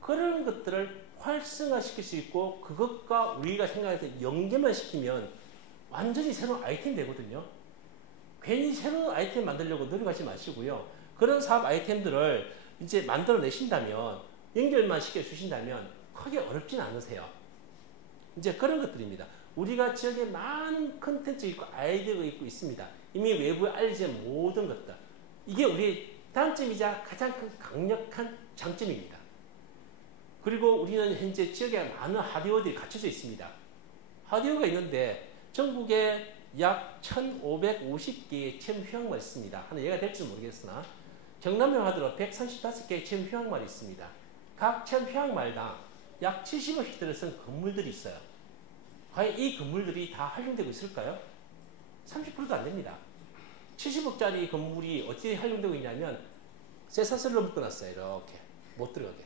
그런 것들을 활성화시킬 수 있고 그것과 우리가 생각할 때 연계만 시키면 완전히 새로운 아이템이 되거든요. 괜히 새로운 아이템 만들려고 노력하지 마시고요. 그런 사업 아이템들을 이제 만들어 내신다면, 연결만 시켜 주신다면 크게 어렵진 않으세요. 이제 그런 것들입니다. 우리가 지역에 많은 컨텐츠 있고 아이디어가 있고 있습니다. 이미 외부에 알려진 모든 것들. 이게 우리의 단점이자 가장 큰 강력한 장점입니다. 그리고 우리는 현재 지역에 많은 하드웨어들이 갖춰져 있습니다. 하드웨어가 있는데 전국에 약 1,550개의 체험 휴양마을이 있습니다. 하나 얘가 될지 모르겠으나 경남에 하더라도 135개의 체험 휴양마을이 있습니다. 각 체험 휴양마을당 약 70억씩 들어선 건물들이 있어요. 과연 이 건물들이 다 활용되고 있을까요? 30%도 안 됩니다. 70억짜리 건물이 어떻게 활용되고 있냐면 쇠사슬로 묶어놨어요. 이렇게 못 들어가게.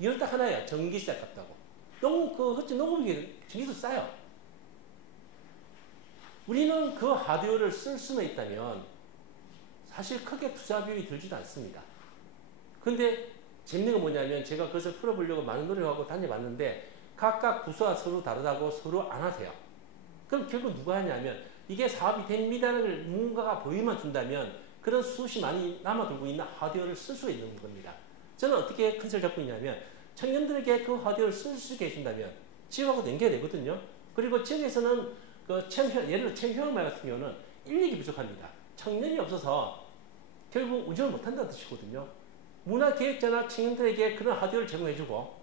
이걸 딱 하나야. 전기세 아깝다고. 너무 농업이 전기도 싸요. 우리는 그 하드웨어를 쓸 수만 있다면 사실 크게 투자 비용이 들지도 않습니다. 근데 재밌는 건 뭐냐면 제가 그것을 풀어보려고 많은 노력하고 다녀봤는데 각각 부서가 서로 다르다고 서로 안 하세요. 그럼 결국 누가 하냐면 이게 사업이 됩니다는 걸 누군가가 보이만 준다면 그런 수시 많이 남아돌고 있는 하드웨어를 쓸 수 있는 겁니다. 저는 어떻게 컨셉을 잡고 있냐면 청년들에게 그 하드웨어를 쓸 수 있게 해준다면 지역하고 연계가 되거든요. 그리고 지역에서는 예를 들어 체험휴양마을 같은 경우는 인력이 부족합니다. 청년이 없어서 결국 운영을 못한다는 뜻이거든요. 문화기획자나 청년들에게 그런 하드웨어를 제공해주고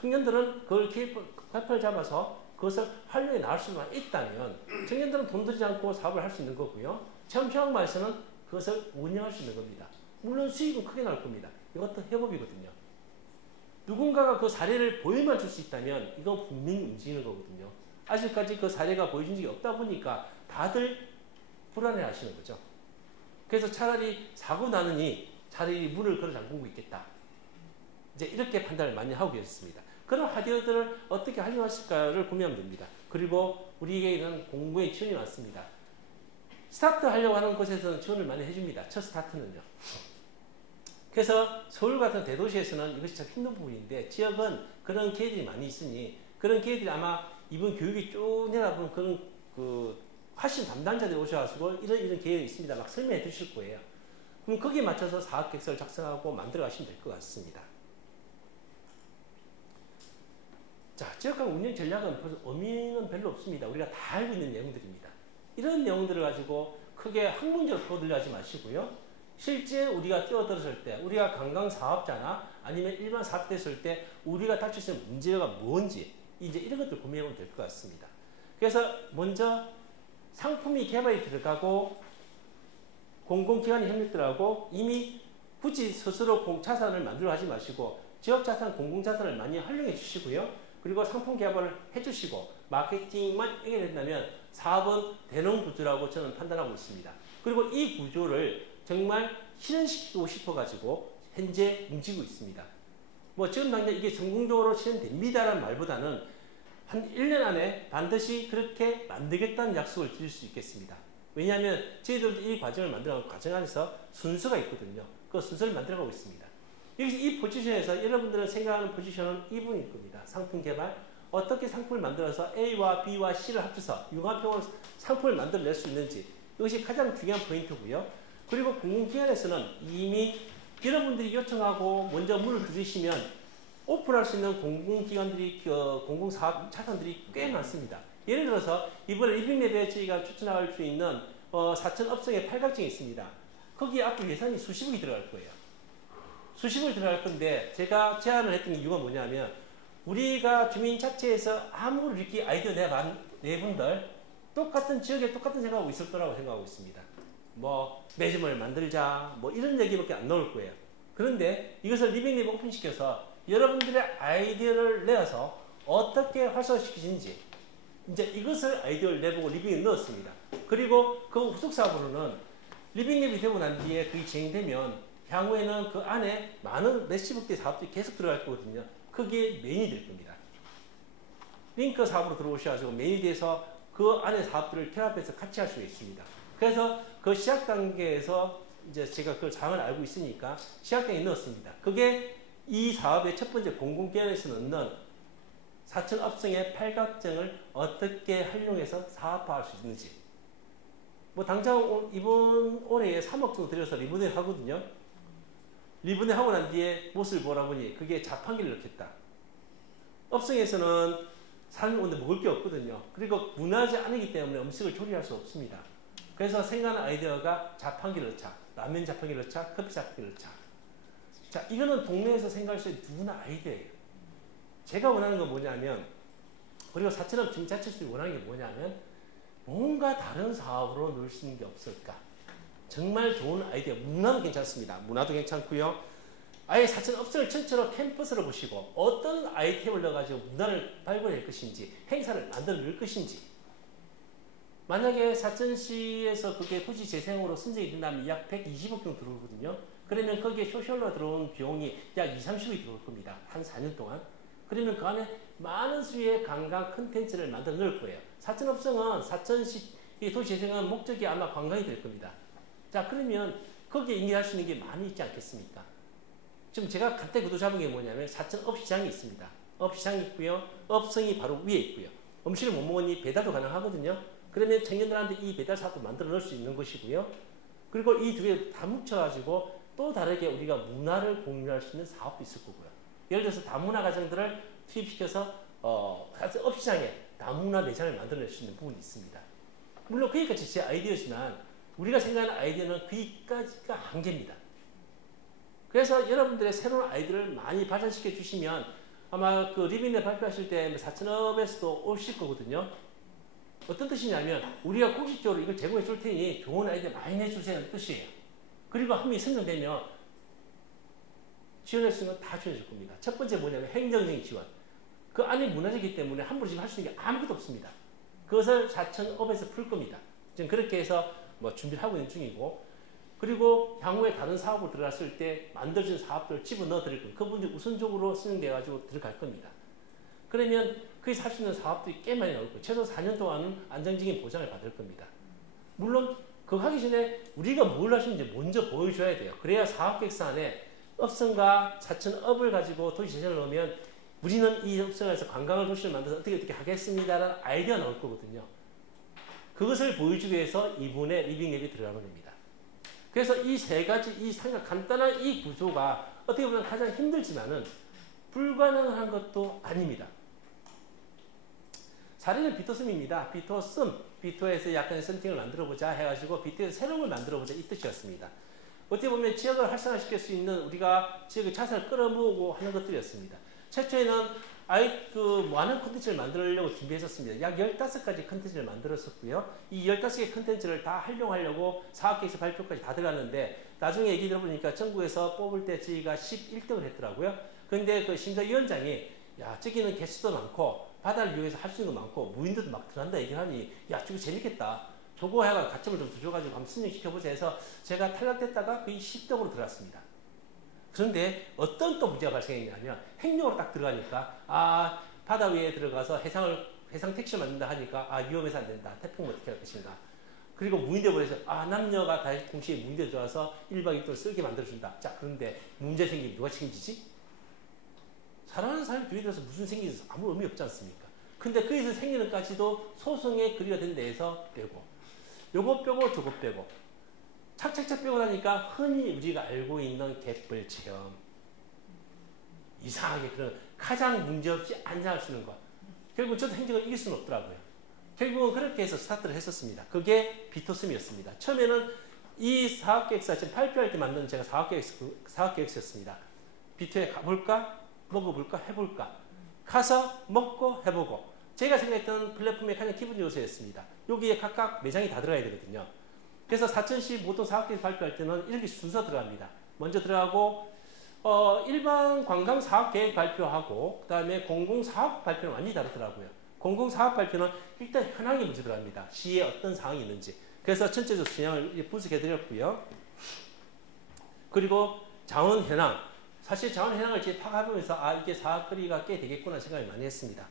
청년들은 그걸 발판을 잡아서 그것을 활용해 나갈 수만 있다면 청년들은 돈 들이지 않고 사업을 할 수 있는 거고요. 체험휴양마을에서는 그것을 운영할 수 있는 겁니다. 물론 수익은 크게 나올 겁니다. 이것도 협업이거든요. 누군가가 그 사례를 보여만 줄 수 있다면 이건 분명히 움직이는 거거든요. 아직까지 그 사례가 보여준 적이 없다 보니까 다들 불안해 하시는 거죠. 그래서 차라리 사고 나느니 차라리 문을 걸어 잠그고 있겠다. 이제 이렇게 판단을 많이 하고 계셨습니다. 그런 하드웨어들을 어떻게 활용하실까를 고민하면 됩니다. 그리고 우리에게는 공부에 지원이 많습니다. 스타트 하려고 하는 곳에서는 지원을 많이 해줍니다. 첫 스타트는요. 그래서 서울 같은 대도시에서는 이것이 참 힘든 부분인데 지역은 그런 기회들이 많이 있으니 그런 기회들이 아마 이번 교육이 쭉 내려본 그런 하신 담당자들이 오셔가지고 이런 기회가 있습니다. 막 설명해 주실 거예요. 그럼 거기에 맞춰서 사업 계획서를 작성하고 만들어 가시면 될 것 같습니다. 자, 지역간 운영 전략은 의미는 별로 없습니다. 우리가 다 알고 있는 내용들입니다. 이런 내용들을 가지고 크게 학문적으로 풀어들려 하지 마시고요. 실제 우리가 뛰어들었을 때, 우리가 관광 사업자나 아니면 일반 사업자 됐을 때 우리가 닥칠 수 있는 문제가 뭔지 이제 이런 것들 고민해보면 될 것 같습니다. 그래서 먼저 상품이 개발이 들어가고 공공기관의 협력들하고 이미 굳이 스스로 자산을 만들어 하지 마시고 지역자산, 공공자산을 많이 활용해 주시고요. 그리고 상품 개발을 해주시고 마케팅만 해결된다면 사업은 대농 구조라고 저는 판단하고 있습니다. 그리고 이 구조를 정말 실현시키고 싶어가지고 현재 움직이고 있습니다. 뭐 지금 당장 이게 성공적으로 실현됩니다라는 말보다는 한 1년 안에 반드시 그렇게 만들겠다는 약속을 드릴 수 있겠습니다. 왜냐하면 저희들도 이 과정을 만들어가는 과정 안에서 순서가 있거든요. 그 순서를 만들어가고 있습니다. 여기서 이 포지션에서 여러분들은 생각하는 포지션은 이분일 겁니다. 상품 개발. 어떻게 상품을 만들어서 A와 B와 C를 합쳐서 융합형으로 상품을 만들어낼 수 있는지 이것이 가장 중요한 포인트고요. 그리고 공공기관에서는 이미 여러분들이 요청하고 먼저 문을 두드리시면 오픈할 수 있는 공공기관들이 공공사업 자산들이 꽤 많습니다. 예를 들어서 이번에 리빙랩에 저희가 추천할 수 있는 사천 업성의 팔각정이 있습니다. 거기에 앞으로 예산이 수십억이 들어갈 거예요. 수십억이 들어갈 건데 제가 제안을 했던 이유가 뭐냐면 우리가 주민 자체에서 아무리 이렇게 아이디어 네 분들 똑같은 지역에 똑같은 생각하고 있을 거라고 생각하고 있습니다. 뭐 매점을 만들자 뭐 이런 얘기밖에 안 나올 거예요. 그런데 이것을 리빙랩 오픈시켜서 여러분들의 아이디어를 내어서 어떻게 활성화시키는지 이제 이것을 아이디어를 내보고 리빙에 넣었습니다. 그리고 그 후속 사업으로는 리빙랩이 되고 난 뒤에 그게 진행되면 향후에는 그 안에 많은 몇십억 대 사업들이 계속 들어갈 거거든요. 그게 메인이 될 겁니다. 링크 사업으로 들어오셔가지고 메인이 돼서 그 안에 사업들을 결합해서 같이 할 수가 있습니다. 그래서 그 시작 단계에서 이제 제가 그 상황을 알고 있으니까 시작 단계에 넣었습니다. 그게 이 사업의 첫 번째 공공기관에서 넣는 사천업성의 팔각정을 어떻게 활용해서 사업화할 수 있는지. 뭐 당장 이번 올해에 3억 정도 들여서 리모델 하거든요. 리모델 하고 난 뒤에 모습을 보라 보니 그게 자판기를 넣겠다. 업성에서는 사람이 오는데 먹을 게 없거든요. 그리고 문화지 않기 때문에 음식을 조리할 수 없습니다. 그래서 생각하는 아이디어가 자판기를 넣자. 라면 자판기를 넣자. 커피 자판기를 넣자. 자, 이거는 동네에서 생각할 수 있는 누구나 아이디어예요. 제가 원하는 건 뭐냐면, 그리고 사천업 중자체수이 원하는 게 뭐냐면, 뭔가 다른 사업으로 넣을 수 있는 게 없을까? 정말 좋은 아이디어. 문화도 괜찮습니다. 문화도 괜찮고요. 아예 사천업성을 전체로 캠퍼스로 보시고 어떤 아이템을 넣어가지고 문화를 발굴할 것인지, 행사를 만들어낼 것인지. 만약에 사천시에서 그게 토지 재생으로 선정이 된다면 약 120억 정도 들어오거든요. 그러면 거기에 소셜로 들어온 비용이 약 2, 30억이 들어올 겁니다. 한 4년 동안. 그러면 그 안에 많은 수의 관광 컨텐츠를 만들어 넣을 거예요. 사천업성은 사천시 도시 재생은 목적이 아마 관광이 될 겁니다. 자, 그러면 거기에 인계할 수 있는 게 많이 있지 않겠습니까? 지금 제가 간단히 구도 잡은 게 뭐냐면 사천업시장이 있습니다. 업시장이 있고요. 업성이 바로 위에 있고요. 음식을 못 먹으니 배달도 가능하거든요. 그러면 청년들한테 이 배달 사업도 만들어 넣을 수 있는 것이고요. 그리고 이 두 개 다 뭉쳐가지고 또 다르게 우리가 문화를 공유할 수 있는 사업도 있을 거고요. 예를 들어서 다문화 가정들을 투입시켜서 업시장에 다문화 매장을 만들어낼 수 있는 부분이 있습니다. 물론 거기까지 제 아이디어지만 우리가 생각하는 아이디어는 거기까지가 한계입니다. 그래서 여러분들의 새로운 아이디어를 많이 발전시켜 주시면 아마 그 리빙에 발표하실 때 사천업에서도 오실 거거든요. 어떤 뜻이냐면 우리가 공식적으로 이걸 제공해 줄 테니 좋은 아이디어 많이 내주세요는 뜻이에요. 그리고 한 명이 선정되면 지원할 수 있는 건 다 지원해 줄 겁니다. 첫 번째 뭐냐면 행정적인 지원. 그 안에 문화적이기 때문에 함부로 지금 할 수 있는 게 아무것도 없습니다. 그것을 사천업에서 풀 겁니다. 지금 그렇게 해서 뭐 준비를 하고 있는 중이고, 그리고 향후에 다른 사업을 들어갔을 때 만들어진 사업들을 집어넣어 드릴 겁니다. 그분들이 우선적으로 선정돼가지고 들어갈 겁니다. 그러면 거기서 할 수 있는 사업들이 꽤 많이 나올 거예요. 최소 4년 동안은 안정적인 보장을 받을 겁니다. 물론 그거 하기 전에 우리가 뭘 할 수 있는지 먼저 보여줘야 돼요. 그래야 사업계획서 안에 업성과 사천업을 가지고 도시재생을 넣으면 우리는 이 업성에서 관광을 도시를 만들어서 어떻게 하겠습니다라는 아이디어가 나올 거거든요. 그것을 보여주기 위해서 이분의 리빙앱이 들어가는 겁니다. 그래서 이 세 가지, 이 간단한 이 구조가 어떻게 보면 가장 힘들지만은 불가능한 것도 아닙니다. 사례는 비토섬입니다. 비토에서 약간의 썬팅을 만들어보자 해가지고 비토에서 새로운 걸 만들어보자 이 뜻이었습니다. 어떻게 보면 지역을 활성화시킬 수 있는 우리가 지역의 자산을 끌어모으고 하는 것들이었습니다. 최초에는 많은 콘텐츠를 만들려고 준비했었습니다. 약 15가지 콘텐츠를 만들었었고요. 이 15개 콘텐츠를 다 활용하려고 사업계획서 발표까지 다 들어갔는데 나중에 얘기 들어보니까 전국에서 뽑을 때 저희가 11등을 했더라고요. 근데 그 심사위원장이 야, 저기는 개수도 많고 바다를 이용해서 할 수 있는 거 많고 무인도도 막 들어간다 얘기를 하니 야, 저거 재밌겠다. 저거 해가 가점을 좀 더 줘가지고 한번 선정시켜보자 해서 제가 탈락됐다가 거의 10등으로 들어갔습니다. 그런데 어떤 또 문제가 발생했냐면 행정으로 딱 들어가니까 바다 위에 들어가서 해상 택시를 만든다 하니까 위험해서 안 된다. 태풍 어떻게 할 것인가. 그리고 무인도 보내서 남녀가 다 동시에 무인도에 들어와서 1박 2일을 쓸게 만들어준다. 자, 그런데 문제 생기면 누가 책임지지? 사랑하는 사람이 둘이 들어서 무슨 생기지 아무 의미 없지 않습니까? 근데 거기서 생기는 까지도 소송의 거리가 된 데에서 빼고 요거 빼고 저거 빼고 착착착 빼고 나니까 흔히 우리가 알고 있는 갯벌 체험 이상하게 그런 가장 문제없이 안전할 수 있는 것 결국 저도 행정을 이길 수는 없더라고요. 결국은 그렇게 해서 스타트를 했었습니다. 그게 비토섬이었습니다. 처음에는 이 사업계획서 지금 발표할 때 만든 제가 사업계획서였습니다. 비토에 가볼까? 먹어볼까? 해볼까? 가서 먹고 해보고 제가 생각했던 플랫폼의 가장 기본 요소였습니다. 여기에 각각 매장이 다 들어가야 되거든요. 그래서 사천시 보통 사업계획 발표할 때는 이렇게 순서 들어갑니다. 먼저 들어가고 일반 관광 사업계획 발표하고 그 다음에 공공사업 발표는 완전히 다르더라고요. 공공사업 발표는 일단 현황이 먼저 들어갑니다. 시에 어떤 상황이 있는지. 그래서 전체적으로 진행을 분석해드렸고요. 그리고 자원 현황. 사실 자원 현황을 이제 파악하면서 이게 사업거리가 꽤 되겠구나 생각을 많이 했습니다.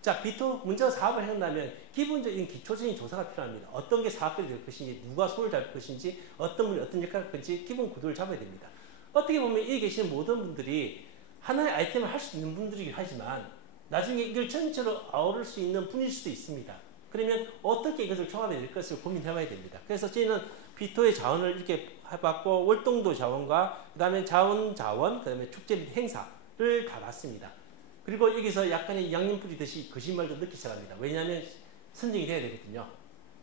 자, 비토 먼저 사업을 해낸다면 기본적인 기초적인 조사가 필요합니다. 어떤 게 사업거리 될 것인지, 누가 손을 잡을 것인지, 어떤 분이 어떤 역할을 할 것인지 기본 구도를 잡아야 됩니다. 어떻게 보면 여기 계시는 모든 분들이 하나의 아이템을 할 수 있는 분들이긴 하지만 나중에 이걸 전체로 아우를 수 있는 분일 수도 있습니다. 그러면 어떻게 이것을 조합해야 될 것을 고민해봐야 됩니다. 그래서 저희는 비토의 자원을 이렇게 해봤고 월동도 자원과 그 다음에 자원, 그 다음에 축제 및 행사를 다 봤습니다. 그리고 여기서 약간의 양념 뿌리듯이 거짓말도 넣기 시작합니다. 왜냐하면 선정이 돼야 되거든요.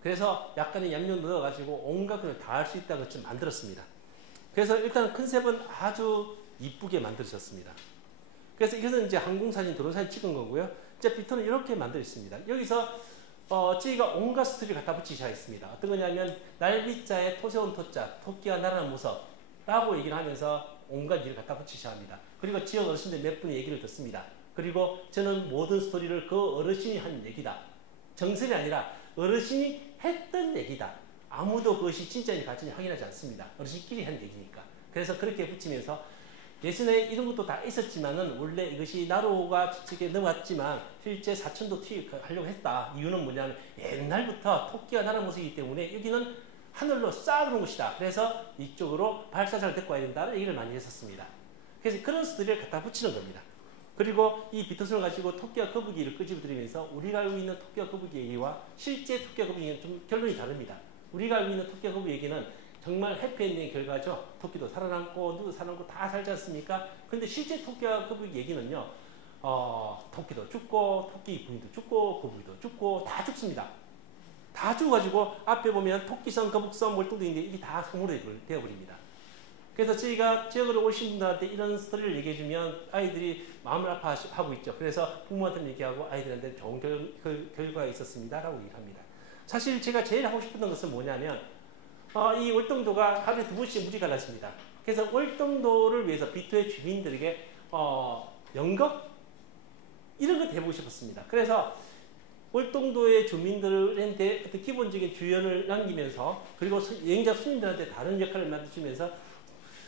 그래서 약간의 양념 넣어가지고 온갖 것을 다 할 수 있다고 좀 만들었습니다. 그래서 일단 컨셉은 아주 이쁘게 만들어졌습니다. 그래서 이것은 이제 항공사진, 도로사진 찍은 거고요. 이제 비토는 이렇게 만들어 있습니다. 여기서 저희가 온갖 스토리를 갖다 붙이기 시작했습니다. 어떤 거냐면 날비자에 토세온 토자, 토끼가 날아가는 모습라고 얘기를 하면서 온갖 일을 갖다 붙이기 시작합니다. 그리고 지역 어르신들 몇 분의 얘기를 듣습니다. 그리고 저는 모든 스토리를 그 어르신이 한 얘기다. 정설이 아니라 어르신이 했던 얘기다. 아무도 그것이 진짜인지 가짜인지 확인하지 않습니다. 어르신끼리 한 얘기니까. 그래서 그렇게 붙이면서 예전에 이런 것도 다 있었지만은 원래 이것이 나로가 지측에 넘어갔지만 실제 사천도 투입하려고 했다. 이유는 뭐냐면 옛날부터 토끼가 날아가는 모습이기 때문에 여기는 하늘로 쌓아두는 곳이다. 그래서 이쪽으로 발사장을 데리고 와야 된다는 얘기를 많이 했었습니다. 그래서 그런 스토리를 갖다 붙이는 겁니다. 그리고 이 비토선을 가지고 토끼와 거북이를 끄집어들이면서 우리가 알고 있는 토끼와 거북이 얘기와 실제 토끼와 거북이 얘기는 좀 결론이 다릅니다. 우리가 알고 있는 토끼와 거북이 얘기는 정말 해피엔딩의 결과죠. 토끼도 살아남고 누구도 살아남고 다 살지 않습니까? 근데 실제 토끼와 거북이 얘기는요. 토끼도 죽고 토끼 부인도 죽고 거북이도 죽고 다 죽습니다. 다 죽어가지고 앞에 보면 토끼성, 거북성, 월동도 있는데 이게 다 성물이 되어버립니다. 그래서 저희가 지역으로 오신 분들한테 이런 스토리를 얘기해주면 아이들이 마음을 아파하고 있죠. 그래서 부모한테 얘기하고 아이들한테 좋은 결과가 있었습니다 라고 얘기합니다. 사실 제가 제일 하고 싶었던 것은 뭐냐면 이 월동도가 하루에 2번씩 물이 갈라집니다. 그래서 월동도를 위해서 비토의 주민들에게 연극 이런 걸 해보고 싶었습니다. 그래서 월동도의 주민들한테 어떤 기본적인 주연을 남기면서 그리고 여행자 손님들한테 다른 역할을 만들어주면서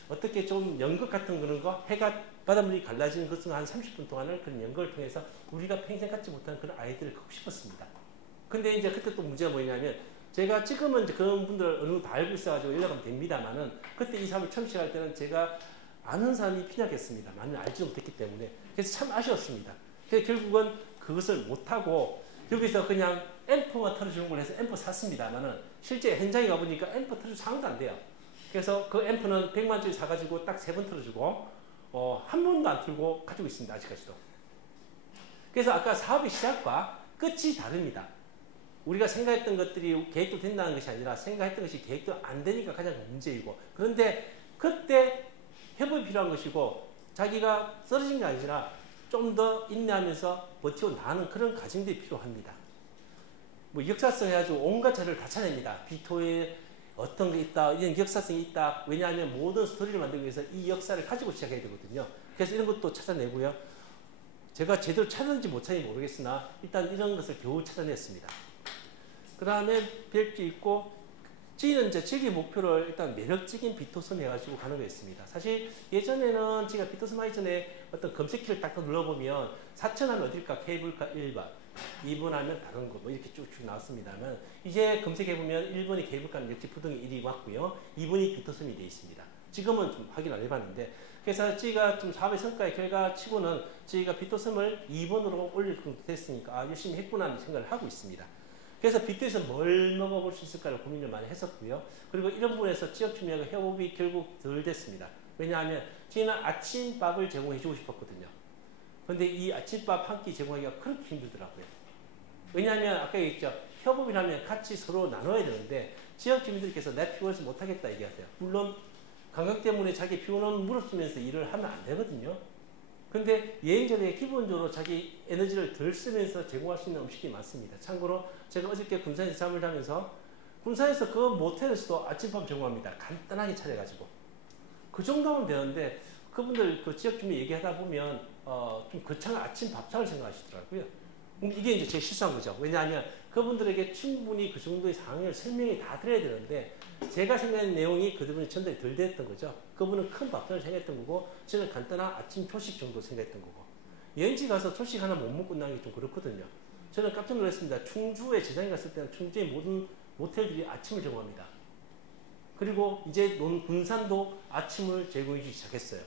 어떻게 좀 연극 같은 그런 거 해가 바닷물이 갈라지는 것은 한 30분 동안을 그런 연극을 통해서 우리가 평생 갖지 못한 그런 아이들을 갖고 싶었습니다. 근데 이제 그때 또 문제가 뭐냐면 제가 지금은 이제 그런 분들 어느 정도 다 알고 있어가지고 연락하면 됩니다만은 그때 이 사업을 처음 시작할 때는 제가 아는 사람이 필요하겠습니다. 많이 알지 못했기 때문에. 그래서 참 아쉬웠습니다. 그래서 결국은 그것을 못하고 여기서 그냥 앰프만 틀어주는 걸 해서 앰프 샀습니다만은 실제 현장에 가보니까 앰프 틀어줄 상황도 안 돼요. 그래서 그 앰프는 100만짜리 사가지고 딱 3번 틀어주고 한 번도 안 틀고 가지고 있습니다. 아직까지도. 그래서 아까 사업의 시작과 끝이 다릅니다. 우리가 생각했던 것들이 계획도 된다는 것이 아니라 생각했던 것이 계획도 안 되니까 가장 문제이고 그런데 그때 협업이 필요한 것이고 자기가 쓰러진 게 아니라 좀 더 인내하면서 버티고 나가는 그런 과정들이 필요합니다. 뭐 역사성 해가지고 온갖 자료를 다 찾아냅니다. 비토에 어떤 게 있다, 이런 역사성이 있다. 왜냐하면 모든 스토리를 만들기 위해서 이 역사를 가지고 시작해야 되거든요. 그래서 이런 것도 찾아내고요. 제가 제대로 찾았는지 못 찾는지 모르겠으나 일단 이런 것을 겨우 찾아냈습니다. 그 다음에 벨트 있고 저희는 이제 저기 목표를 일단 매력적인 비토섬 해가지고 가는 거였습니다. 사실 예전에는 제가 비토섬 하기 전에 어떤 검색키를 딱 눌러보면 사천하면 어딜까 케이블카 1번 2번 하면 다른 거 뭐 이렇게 쭉쭉 나왔습니다만 이제 검색해보면 1번이 케이블카는 역시 부동이 1위 왔고요. 2번이 비토섬이 되어 있습니다. 지금은 좀 확인 안 해봤는데 그래서 저희가 좀 사업의 성과의 결과 치고는 저희가 비토섬을 2번으로 올릴 정도 됐으니까 열심히 했구나 생각을 하고 있습니다. 그래서 비토에서 뭘 먹어볼 수 있을까를 고민을 많이 했었고요. 그리고 이런 부분에서 지역 주민하고 협업이 결국 덜 됐습니다. 왜냐하면 저희는 아침밥을 제공해 주고 싶었거든요. 그런데 이 아침밥 한 끼 제공하기가 그렇게 힘들더라고요. 왜냐하면 아까 얘기했죠. 협업이라면 같이 서로 나눠야 되는데 지역 주민들께서 내 피곤해서 못하겠다 얘기하세요. 물론 감각 때문에 자기 피곤함을 무릅쓰면서 일을 하면 안 되거든요. 근데 여행자들이 기본적으로 자기 에너지를 덜 쓰면서 제공할 수 있는 음식이 많습니다. 참고로 제가 어저께 군산에서 잠을 자면서 군산에서 그 모텔에서도 아침밥 제공합니다. 간단하게 차려가지고. 그 정도면 되는데 그분들 그 지역 주민 얘기하다 보면 좀 거창한 아침 밥상을 생각하시더라고요. 이게 이제 제 실수한 거죠. 왜냐하면 그분들에게 충분히 그 정도의 상황을 설명이 다 드려야 되는데 제가 생각하는 내용이 그분이 전달이 덜 됐던 거죠. 그분은 큰 밥상을 생각했던 거고 저는 간단한 아침 조식 정도 생각했던 거고 여행지 가서 조식 하나 못 먹고 나는 게 좀 그렇거든요. 저는 깜짝 놀랐습니다. 충주에 재작년에 갔을 때는 충주의 모든 모텔들이 아침을 제공합니다. 그리고 이제 군산도 아침을 제공해 주기 시작했어요.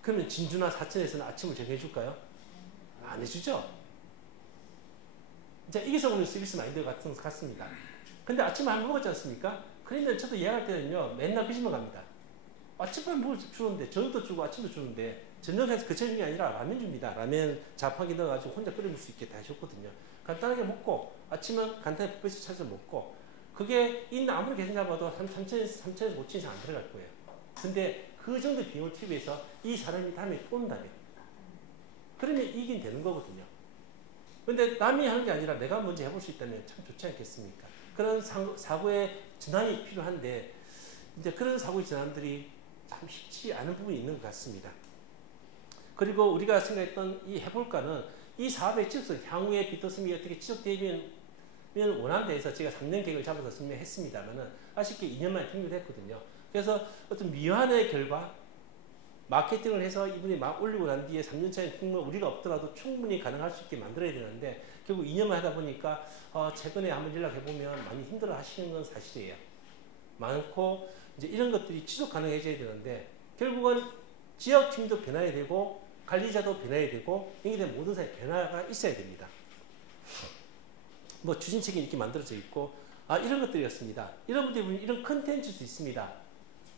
그러면 진주나 사천에서는 아침을 제공해 줄까요? 안 해주죠. 이제 이게 오늘 서비스 마인드 같습니다. 근데 아침에 한번 먹었지 않습니까? 그러면 저도 예약할 때는요, 맨날 그 집만 갑니다. 아침에 뭘 주는데, 저녁도 주고 아침도 주는데, 저녁에서 그 저녁이 아니라 라면 줍니다. 라면 자판기 넣어가지고 혼자 끓여 먹을 수 있게 다 해줬거든요. 간단하게 먹고, 아침은 간단히 뷔페에서 찾아서 먹고, 그게 있는 아무리 계산 잡아도 3천에서 5천 이상 안 들어갈 거예요. 근데 그 정도 비용을 투입해서 이 사람이 다음에 또 온다면, 그러면 이긴 되는 거거든요. 근데 남이 하는 게 아니라 내가 먼저 해볼 수 있다면 참 좋지 않겠습니까? 그런 사고의 전환이 필요한데, 이제 그런 사고의 전환들이 참 쉽지 않은 부분이 있는 것 같습니다. 그리고 우리가 생각했던 이 해볼까는 이 사업의 지속성, 향후에 비트섬이 어떻게 지속되면 원하는 데에서 제가 3년 계획을 잡아서 설명했습니다만은 아쉽게 2년 만에 종료됐거든요. 그래서 어떤 미완의 결과, 마케팅을 해서 이분이 막 올리고 난 뒤에 3년 차에 우리가 없더라도 충분히 가능할 수 있게 만들어야 되는데 결국 2년만 하다 보니까 최근에 한번 연락해보면 많이 힘들어 하시는 건 사실이에요. 많고 이제 이런 것들이 지속 가능해져야 되는데 결국은 지역 주민도 변화해야 되고 관리자도 변화해야 되고 여기에 대한 모든 사람의 변화가 있어야 됩니다. 뭐 추진책이 이렇게 만들어져 있고 이런 것들이었습니다. 여러분들이 이런 컨텐츠도 있습니다.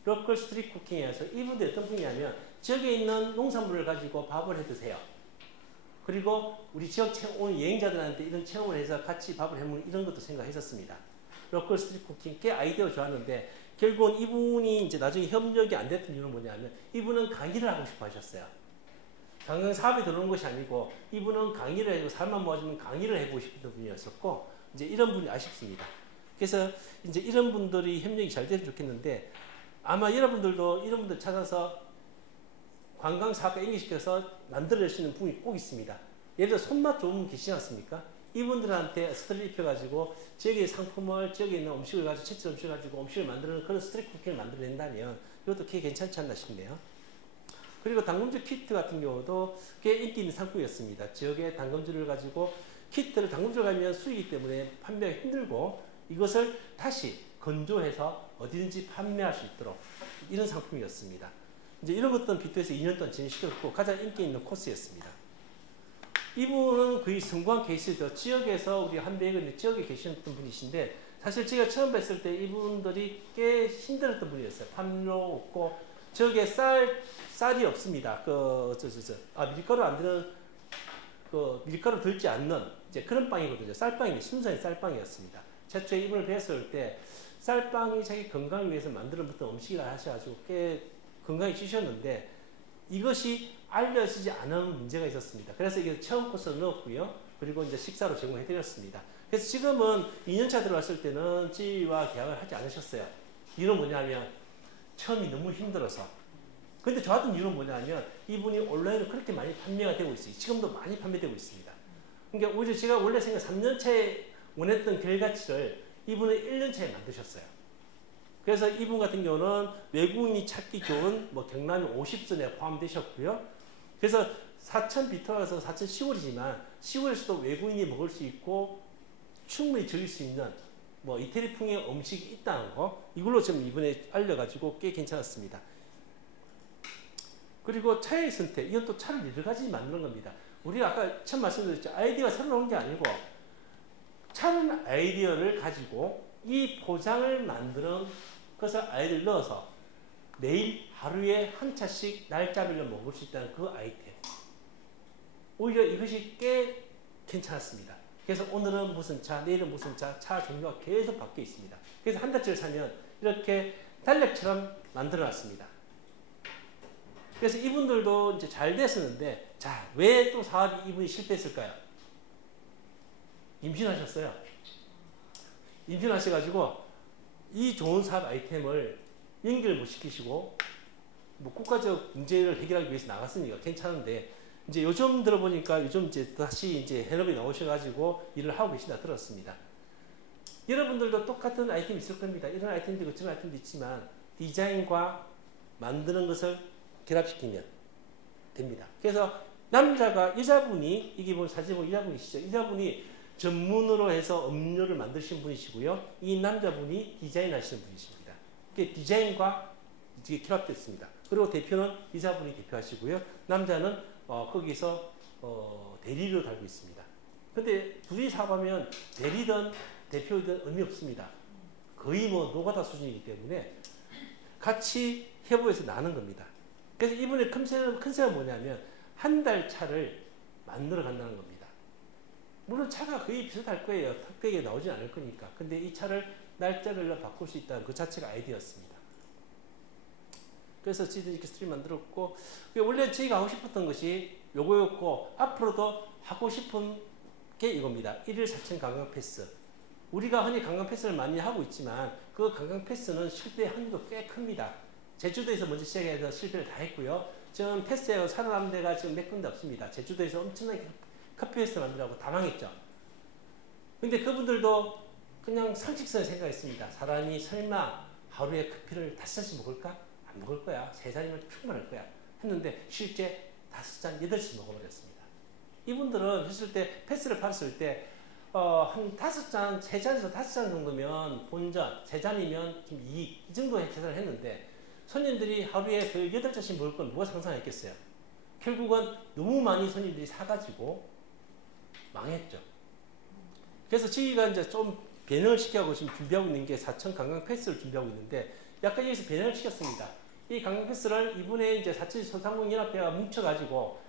로컬 스트리트 쿠킹에서 이분들이 어떤 분이냐면 지역에 있는 농산물을 가지고 밥을 해 드세요. 그리고 우리 지역 온 여행자들한테 이런 체험을 해서 같이 밥을 해먹는 이런 것도 생각했었습니다. 로컬 스트리트 쿠킹 꽤 아이디어 좋았는데 결국은 이분이 이제 나중에 협력이 안 됐던 이유는 뭐냐면 이분은 강의를 하고 싶어 하셨어요. 관광 사업에 들어오는 것이 아니고 이분은 강의를 해고 사람만 모아주면 강의를 해보고 싶은 분이었었고 이제 이런 분이 아쉽습니다. 그래서 이제 이런 분들이 협력이 잘 됐으면 좋겠는데 아마 여러분들도 이런 분들 찾아서 관광 사업과 연계시켜서 만들어낼 수 있는 분이 꼭 있습니다. 예를 들어 손맛 좋은 분 계시지 않습니까? 이분들한테 스토리를 입혀가지고 지역의 상품을 지역에 있는 음식을 가지고 채취 음식을 가지고 음식을 만드는 그런 스트리트 쿠킹을 만들어낸다면 이것도 꽤 괜찮지 않나 싶네요. 그리고 당금주 키트 같은 경우도 꽤 인기 있는 상품이었습니다. 지역의 당금주를 가지고 키트를 당금주를 가면 수익이기 때문에 판매가 힘들고 이것을 다시 건조해서 어디든지 판매할 수 있도록 이런 상품이었습니다. 이제 이런 것들은 비트에서 2년 동안 진행시켰고 가장 인기 있는 코스였습니다. 이분은 거의 성공한 케이스죠. 지역에서 우리 한백은 지역에 계시는 분이신데 사실 제가 처음 뵀을 때 이분들이 꽤 힘들었던 분이었어요. 판로 없고 지역에 쌀이 없습니다. 밀가루 안 드는 밀가루 들지 않는 이제 그런 빵이거든요. 쌀빵이 순수한 쌀빵이었습니다. 최초에 이분을 뵀을 때 쌀빵이 자기 건강을 위해서 만드는 어떤 음식이라 하셔가지고 꽤 건강히 찌셨는데 이것이 알려지지 않은 문제가 있었습니다. 그래서 이게 체험 코스를 넣었고요. 그리고 이제 식사로 제공해드렸습니다. 그래서 지금은 2년차 들어왔을 때는 지위와 계약을 하지 않으셨어요. 이유는 뭐냐면 처음이 너무 힘들어서. 근데 좋았던 이유는 뭐냐면 이분이 온라인으로 그렇게 많이 판매가 되고 있어요. 지금도 많이 판매되고 있습니다. 그러니까 오히려 제가 원래 생각 3년차에 원했던 결과치를 이분은 1년차에 만드셨어요. 그래서 이분 같은 경우는 외국인이 찾기 좋은 경남이 50선에 포함되셨고요. 그래서 사천 비터라서 사천 시골이지만 시골에서도 외국인이 먹을 수 있고 충분히 즐길 수 있는 이태리풍의 음식이 있다는 거 이걸로 지금 이번에 알려가지고 꽤 괜찮았습니다. 그리고 차의 선택 이건 또 차를 여러 가지 만드는 겁니다. 우리가 아까 처음 말씀드렸죠. 아이디어가 새로 나온 게 아니고 차는 아이디어를 가지고 이 포장을 만드는 것을 아이디어를 넣어서 매일 하루에 한 차씩 날짜별로 먹을 수 있다는 그 아이템. 오히려 이것이 꽤 괜찮았습니다. 그래서 오늘은 무슨 차, 내일은 무슨 차, 차 종류가 계속 바뀌어 있습니다. 그래서 한 달치를 사면 이렇게 달력처럼 만들어 놨습니다. 그래서 이분들도 이제 잘 됐었는데, 자, 왜 또 사업이 이분이 실패했을까요? 임신하셨어요. 임신하셔가지고 이 좋은 사업 아이템을 연결 못 시키시고 국가적 문제를 해결하기 위해서 나갔으니까 괜찮은데 이제 요즘 들어보니까 요즘 이제 다시 이제 현업에 나오셔가지고 일을 하고 계시다 들었습니다. 여러분들도 똑같은 아이템이 있을 겁니다. 이런 아이템도 있고 저런 아이템도 있지만 디자인과 만드는 것을 결합시키면 됩니다. 그래서 여자분이 이게 보면 사진 보면 여자분이시죠. 여자분이 전문으로 해서 음료를 만드신 분이시고요. 이 남자분이 디자인 하시는 분이십니다. 이게 디자인과 이게 결합됐습니다. 그리고 대표는 여자분이 대표하시고요. 남자는 거기서 대리로 달고 있습니다. 근데 둘이 사업하면 대리든 대표든 의미 없습니다. 거의 뭐 노가다 수준이기 때문에 같이 협업해서 나는 겁니다. 그래서 이번에 컨셉은 뭐냐면 한 달 차를 만들어 간다는 겁니다. 물론 차가 거의 비슷할 거예요. 특별하게 나오진 않을 거니까. 근데 이 차를 날짜별로 바꿀 수 있다는 그 자체가 아이디어였습니다. 그래서 저희들이 이렇게 스토리 만들었고, 원래 저희가 하고 싶었던 것이 요거였고, 앞으로도 하고 싶은 게 이겁니다. 1일 4천 관광 패스. 우리가 흔히 관광 패스를 많이 하고 있지만 그 관광 패스는 실패 확률도 꽤 큽니다. 제주도에서 먼저 시작해서 실패를 다 했고요. 지금 패스에 살아남은 데가 지금 몇 군데 없습니다. 제주도에서 엄청나게 커피 패스 만들라고 다 망했죠. 근데 그분들도 그냥 상식선에 생각했습니다. 사람이 설마 하루에 커피를 5잔씩 먹을까? 안 먹을 거야. 3잔이면 충분할 거야. 했는데 실제 5잔, 8잔씩 먹어버렸습니다. 이분들은 했을 때 패스를 팔았을 때 한 5잔, 3잔에서 5잔 정도면 본전, 3잔이면 좀 이익, 이 정도의 계산을 했는데 손님들이 하루에 8잔씩 먹을 건 누가 상상했겠어요? 결국은 너무 많이 손님들이 사가지고 망했죠. 그래서 저희가 이제 좀 변형을 시켜서 지금 준비하고 있는 게 4천 관광 패스를 준비하고 있는데 약간 여기서 변형을 시켰습니다. 이 관광 패스를 이번에 이제 4천 소상공인연합회가 뭉쳐가지고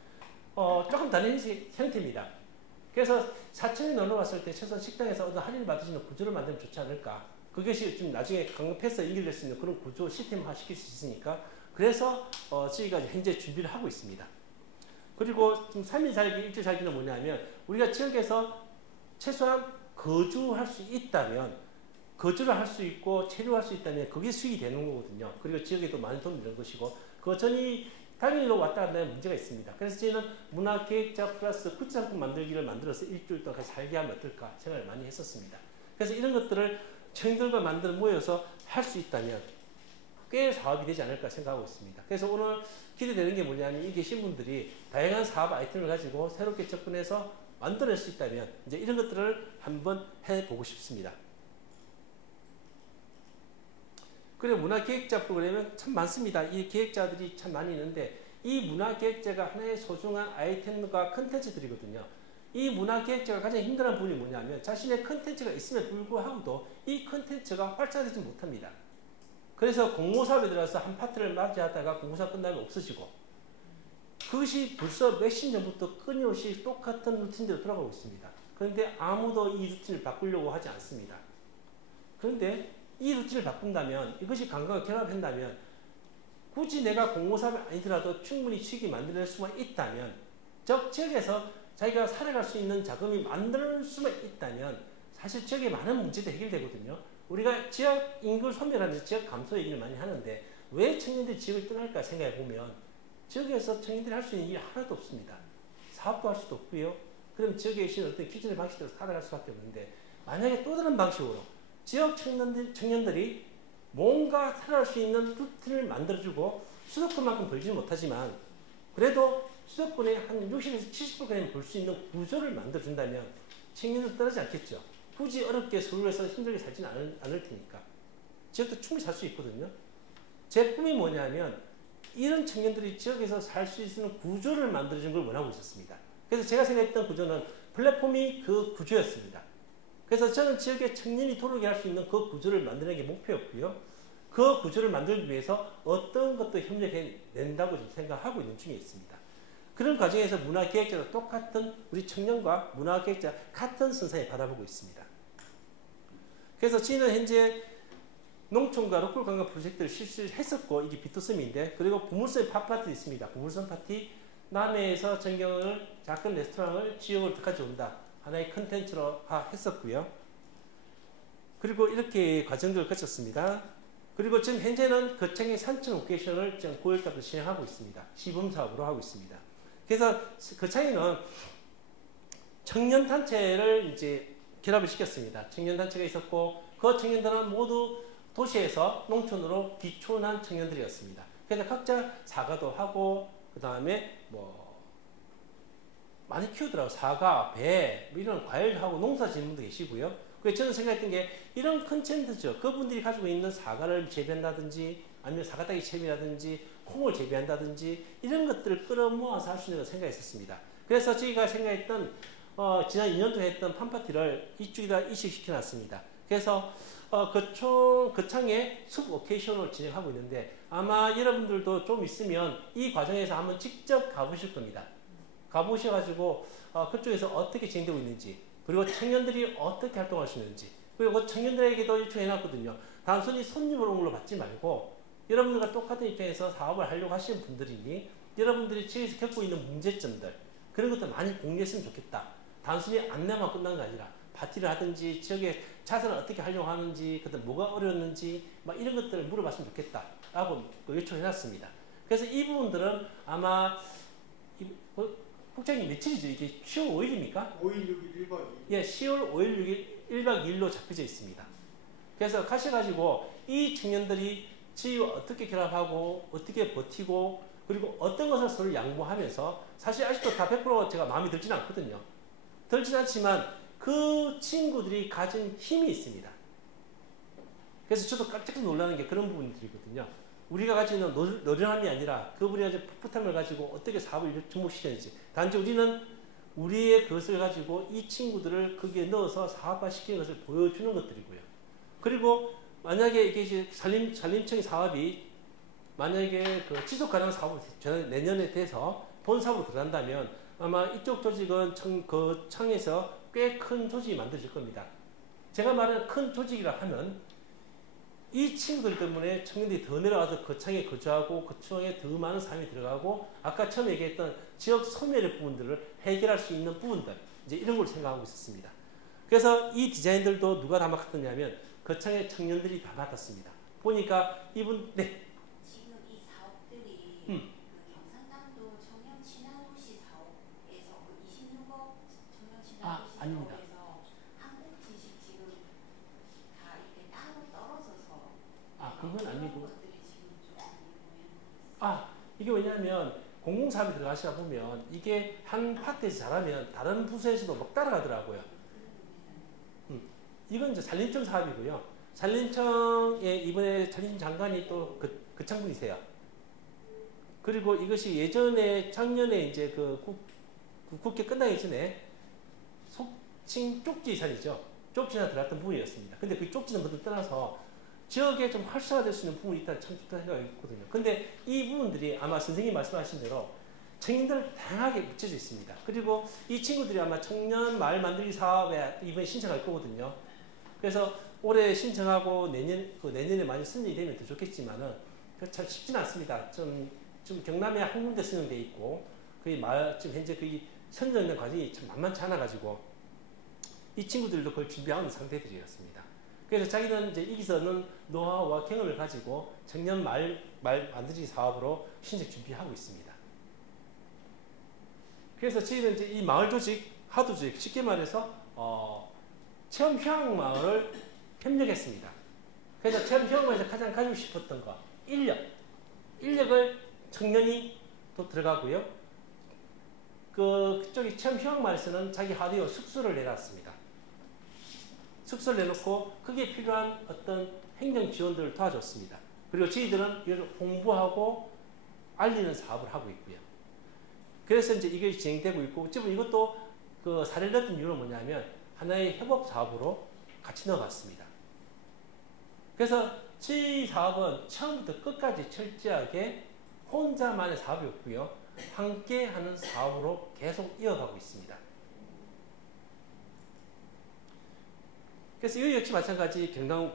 조금 다른 형태입니다. 그래서 4천에 놀러 갔을 때 최소한 식당에서 어떤 할인을 받으시는 구조를 만들면 좋지 않을까. 그것이 좀 나중에 관광 패스가 연결될 수 있는 그런 구조 시스템화 시킬 수 있으니까 그래서 저희가 현재 준비를 하고 있습니다. 그리고 좀 3일 살기, 일주일 살기는 뭐냐면 우리가 지역에서 최소한 거주할 수 있다면 거주를 할 수 있고 체류할 수 있다면 그게 수익이 되는 거거든요. 그리고 지역에도 많은 돈이 되는 것이고 그전이 당일로 왔다 갔다 하면 문제가 있습니다. 그래서 저희는 문화계획자 플러스 굿상품 만들기를 만들어서 일주일 동안 같이 살게 하면 어떨까 생각을 많이 했었습니다. 그래서 이런 것들을 청년들과 만들어 모여서 할 수 있다면 꽤 사업이 되지 않을까 생각하고 있습니다. 그래서 오늘 기대되는 게 뭐냐면 이 계신 분들이 다양한 사업 아이템을 가지고 새롭게 접근해서 만들어낼 수 있다면 이제 이런 것들을 한번 해보고 싶습니다. 그리고 문화기획자 프로그램은 참 많습니다. 이 기획자들이 참 많이 있는데 이 문화기획자가 하나의 소중한 아이템과 컨텐츠들이거든요. 이 문화기획자가 가장 힘든 부분이 뭐냐면 자신의 컨텐츠가 있음에 불구하고도 이 컨텐츠가 활성화되지 못합니다. 그래서 공모사업에 들어가서 한 파트를 맞이하다가 공모사업 끝나면 없어지고 그것이 벌써 몇십 년부터 끊임없이 똑같은 루틴대로 돌아가고 있습니다. 그런데 아무도 이 루틴을 바꾸려고 하지 않습니다. 그런데 이 루틴을 바꾼다면 이것이 관광과 결합한다면 굳이 내가 공모사업이 아니더라도 충분히 수익이 만들어낼 수만 있다면 즉 지역에서 자기가 살아갈 수 있는 자금이 만들 수만 있다면 사실 지역의 많은 문제도 해결되거든요. 우리가 지역 인구 소멸하면서 지역 감소 얘기를 많이 하는데 왜 청년들이 지역을 떠날까 생각해 보면 지역에서 청년들이 할 수 있는 일이 하나도 없습니다. 사업도 할 수도 없고요. 그럼 지역에 계신 어떤 기존의 방식대로 살아갈 수밖에 없는데 만약에 또 다른 방식으로 지역 청년들이 뭔가 살아갈 수 있는 루틴을 만들어주고 수도권만큼 벌지는 못하지만 그래도 수도권의 한 60에서 70% 벌 수 있는 구조를 만들어준다면 청년들 떠나지 않겠죠. 굳이 어렵게 서울에서 힘들게 살지는 않을 테니까. 지역도 충분히 살 수 있거든요. 제 꿈이 뭐냐면 이런 청년들이 지역에서 살 수 있는 구조를 만들어주는 걸 원하고 있었습니다. 그래서 제가 생각했던 구조는 플랫폼이 그 구조였습니다. 그래서 저는 지역의 청년이 돌아오게 할 수 있는 그 구조를 만드는 게 목표였고요. 그 구조를 만들기 위해서 어떤 것도 협력해낸다고 좀 생각하고 있는 중에 있습니다. 그런 과정에서 문화기획자도 똑같은 우리 청년과 문화기획자 같은 선상에 바라보고 있습니다. 그래서 저희는 현재 농촌과 로컬 관광 프로젝트를 실시했었고 이게 비투섬인데 그리고 보물섬 팝파티 있습니다. 보물섬 파티 남해에서 전경을 작은 레스토랑을 지역으로 가져온다. 하나의 컨텐츠로 했었고요. 그리고 이렇게 과정들을 거쳤습니다. 그리고 지금 현재는 거창의 산천 오케이션을 지금 9월달부터 진행하고 있습니다. 시범사업으로 하고 있습니다. 그래서 거창에는 청년단체를 이제 결합을 시켰습니다. 청년단체가 있었고 그 청년들은 모두 도시에서 농촌으로 귀촌한 청년들이었습니다. 그래서 각자 사과도 하고 그 다음에 많이 키우더라고요. 사과, 배 이런 과일하고 농사 짓는 분도 계시고요. 그래서 저는 생각했던 게 이런 컨텐츠죠. 그분들이 가지고 있는 사과를 재배한다든지 아니면 사과따기 재배라든지 콩을 재배한다든지 이런 것들을 끌어모아서 할 수 있는 생각이 있었습니다. 그래서 저희가 생각했던 지난 2년도에 했던 팜파티를 이쪽에다 이식시켜 놨습니다. 그래서 그 창에 숲 오케이션을 진행하고 있는데 아마 여러분들도 좀 있으면 이 과정에서 한번 직접 가보실 겁니다. 가보셔가지고 그쪽에서 어떻게 진행되고 있는지, 그리고 청년들이 어떻게 활동할 수 있는지, 그리고 그 청년들에게도 요청해놨거든요. 단순히 손님으로 받지 말고 여러분들과 똑같은 입장에서 사업을 하려고 하시는 분들이니 여러분들이 지역에서 겪고 있는 문제점들, 그런 것들 많이 공유했으면 좋겠다. 단순히 안내만 끝난 게 아니라 파티를 하든지 지역에 자산을 어떻게 하려고 하는지, 그때 뭐가 어려웠는지 막 이런 것들을 물어봤으면 좋겠다 라고 요청해놨습니다. 그래서 이 부분들은 아마 국장님 며칠이죠? 이게 10월 5일입니까? 5일 6일 1박 2일. 예, 10월 5일 6일 1박 2일로 잡혀져 있습니다. 그래서 가셔가지고 이 청년들이 지역을 어떻게 결합하고 어떻게 버티고 그리고 어떤 것을 서로 양보하면서, 사실 아직도 다 100% 제가 마음에 들지는 않거든요. 들지는 않지만 그 친구들이 가진 힘이 있습니다. 그래서 저도 깜짝 놀라는 게 그런 부분들이거든요. 우리가 가지고 있는 노련함이 아니라 그분이 가진 풋풋함을 가지고 어떻게 사업을 접목시키는지, 단지 우리는 우리의 그것을 가지고 이 친구들을 거기에 넣어서 사업화시키는 것을 보여주는 것들이고요. 그리고 만약에 이게 산림청의 사업이 만약에 그 지속가능 사업을 내년에 돼서 본 사업으로 들어간다면 아마 이쪽 조직은 그 청에서 꽤 큰 조직이 만들어질 겁니다. 제가 말하는 큰 조직이라 하면 이 친구들 때문에 청년들이 더 내려와서 그 청에 거주하고 그 청에 더 많은 사람이 들어가고 아까 처음에 얘기했던 지역 소멸의 부분들을 해결할 수 있는 부분들, 이제 이런 걸 생각하고 있었습니다. 그래서 이 디자인들도 누가 다 맡았느냐면 그 청의 청년들이 다 맡았습니다. 보니까 이분, 네. 지금 이 사업들이 그 경상남도 청년 친화도시 사업에서 그 26억 청년 친화도시 아닙니다. 사업에서 한국 지식 지금 다 이렇게 따로 떨어져서 그건 아니고. 것들이 지금 좀 모양. 이게 왜냐하면 공공사업에 들어가시다 보면 이게 한 파트에서 잘하면 다른 부서에서도 막 따라가더라고요. 이건 이제 산림청 사업이고요. 산림청에 이번에 산림청 장관이 또 그 창분이세요. 그리고 이것이 예전에 작년에 이제 국회 끝나기 전에 속칭 쪽지산이죠. 쪽지산 들어갔던 부분이었습니다. 근데 그 쪽지는 모두 떠나서 지역에 좀 활성화될 수 있는 부분이 있다는 참 좋다는 생각이 있거든요. 근데 이 부분들이 아마 선생님이 말씀하신 대로 청년들 다양하게 묻혀져 있습니다. 그리고 이 친구들이 아마 청년 마을 만들기 사업에 이번에 신청할 거거든요. 그래서 올해 신청하고 내년에 많이 승인이 되면 더 좋겠지만은 참 쉽지는 않습니다. 좀 경남에 한 군데 승인돼 있고 거의 지금 현재 거의 선정된 과정이 참 만만치 않아가지고 이 친구들도 그걸 준비하는 상태들이었습니다. 그래서 자기는 이제 여기서는 노하우와 경험을 가지고 청년 마을 만들기 사업으로 신청 준비하고 있습니다. 그래서 저희는 이제 이 마을 조직, 하도 조직, 쉽게 말해서 체험 휴양 마을을 협력했습니다. 그래서 체험 휴양 마을에서 가장 가지고 싶었던 거, 인력을 청년이 또 들어가고요. 그쪽이 체험 휴양 마을에서는 자기 하드웨어 숙소를 내놨습니다. 숙소를 내놓고 거기에 필요한 어떤 행정 지원들을 도와줬습니다. 그리고 저희들은 이걸 홍보하고 알리는 사업을 하고 있고요. 그래서 이제 이게 진행되고 있고, 지금 이것도 그 사례를 넣었던 이유는 뭐냐면 하나의 협업 사업으로 같이 넣어봤습니다. 그래서 저희 사업은 처음부터 끝까지 철저하게 혼자만의 사업이 없고요. 함께 하는 사업으로 계속 이어가고 있습니다. 그래서 이 역시 마찬가지 경상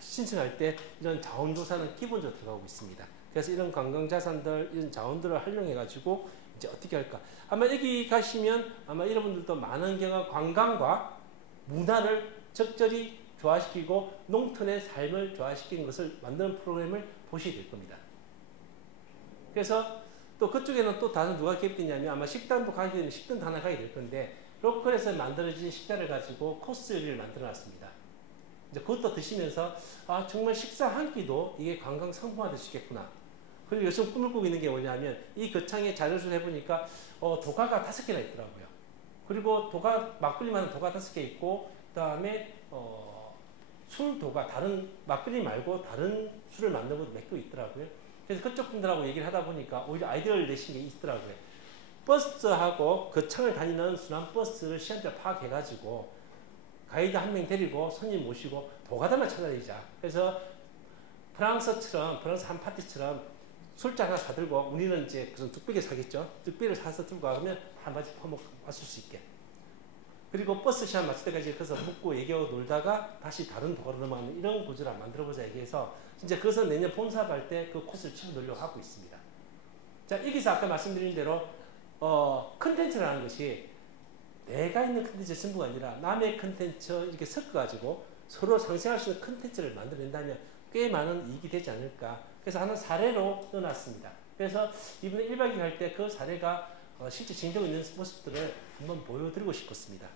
신청할 때 이런 자원조사는 기본적으로 들어가고 있습니다. 그래서 이런 관광자산들, 이런 자원들을 활용해가지고 이제 어떻게 할까. 아마 여기 가시면 아마 여러분들도 많은 경우 관광과 문화를 적절히 조화시키고 농촌의 삶을 조화시키는 것을 만드는 프로그램을 보시게 될 겁니다. 그래서 또 그쪽에는 또 다른 누가 개입되냐면 아마 식당도 가게 되면 식당도 하나 가게 될 건데 로컬에서 만들어진 식단을 가지고 코스 요리를 만들어 놨습니다. 이제 그것도 드시면서 정말 식사 한 끼도 이게 관광 상품화 될 수 있겠구나. 그리고 요즘 꿈을 꾸고 있는 게 뭐냐면 이 거창에 자료를 해보니까 도가가 5개나 있더라고요. 그리고 막걸리만 도가 5개 있고 그 다음에 술 도가 다른 막걸리 말고 다른 술을 만든 것도 몇 개 있더라고요. 그래서 그쪽 분들하고 얘기를 하다 보니까 오히려 아이디어를 내신 게 있더라고요. 버스하고 그 층을 다니는 순환버스를 시간대 파악해가지고 가이드 한 명 데리고 손님 모시고 도가담을 찾아다니자. 그래서 프랑스 한 파티처럼 술잔 하나 사들고 우리는 이제 무슨 뚝배기 사겠죠. 뚝배기를 사서 들고 가면 한 바지 퍼먹고 마실 수 있게. 그리고 버스 시간 맞출 때까지 거기서 묵고 얘기하고 놀다가 다시 다른 도가로 넘어가는 이런 구조를 만들어보자 얘기해서 진짜 그것은 내년 봄사업할 때 그 코스를 집어넣으려고 하고 있습니다. 자, 여기서 아까 말씀드린 대로 컨텐츠라는 것이 내가 있는 컨텐츠 전부가 아니라 남의 컨텐츠 이렇게 섞어가지고 서로 상생할 수 있는 컨텐츠를 만들어낸다면 꽤 많은 이익이 되지 않을까. 그래서 하나 사례로 넣어놨습니다. 그래서 이번에 1박 2일 할 때 그 사례가 실제 진행되고 있는 모습들을 한번 보여드리고 싶었습니다.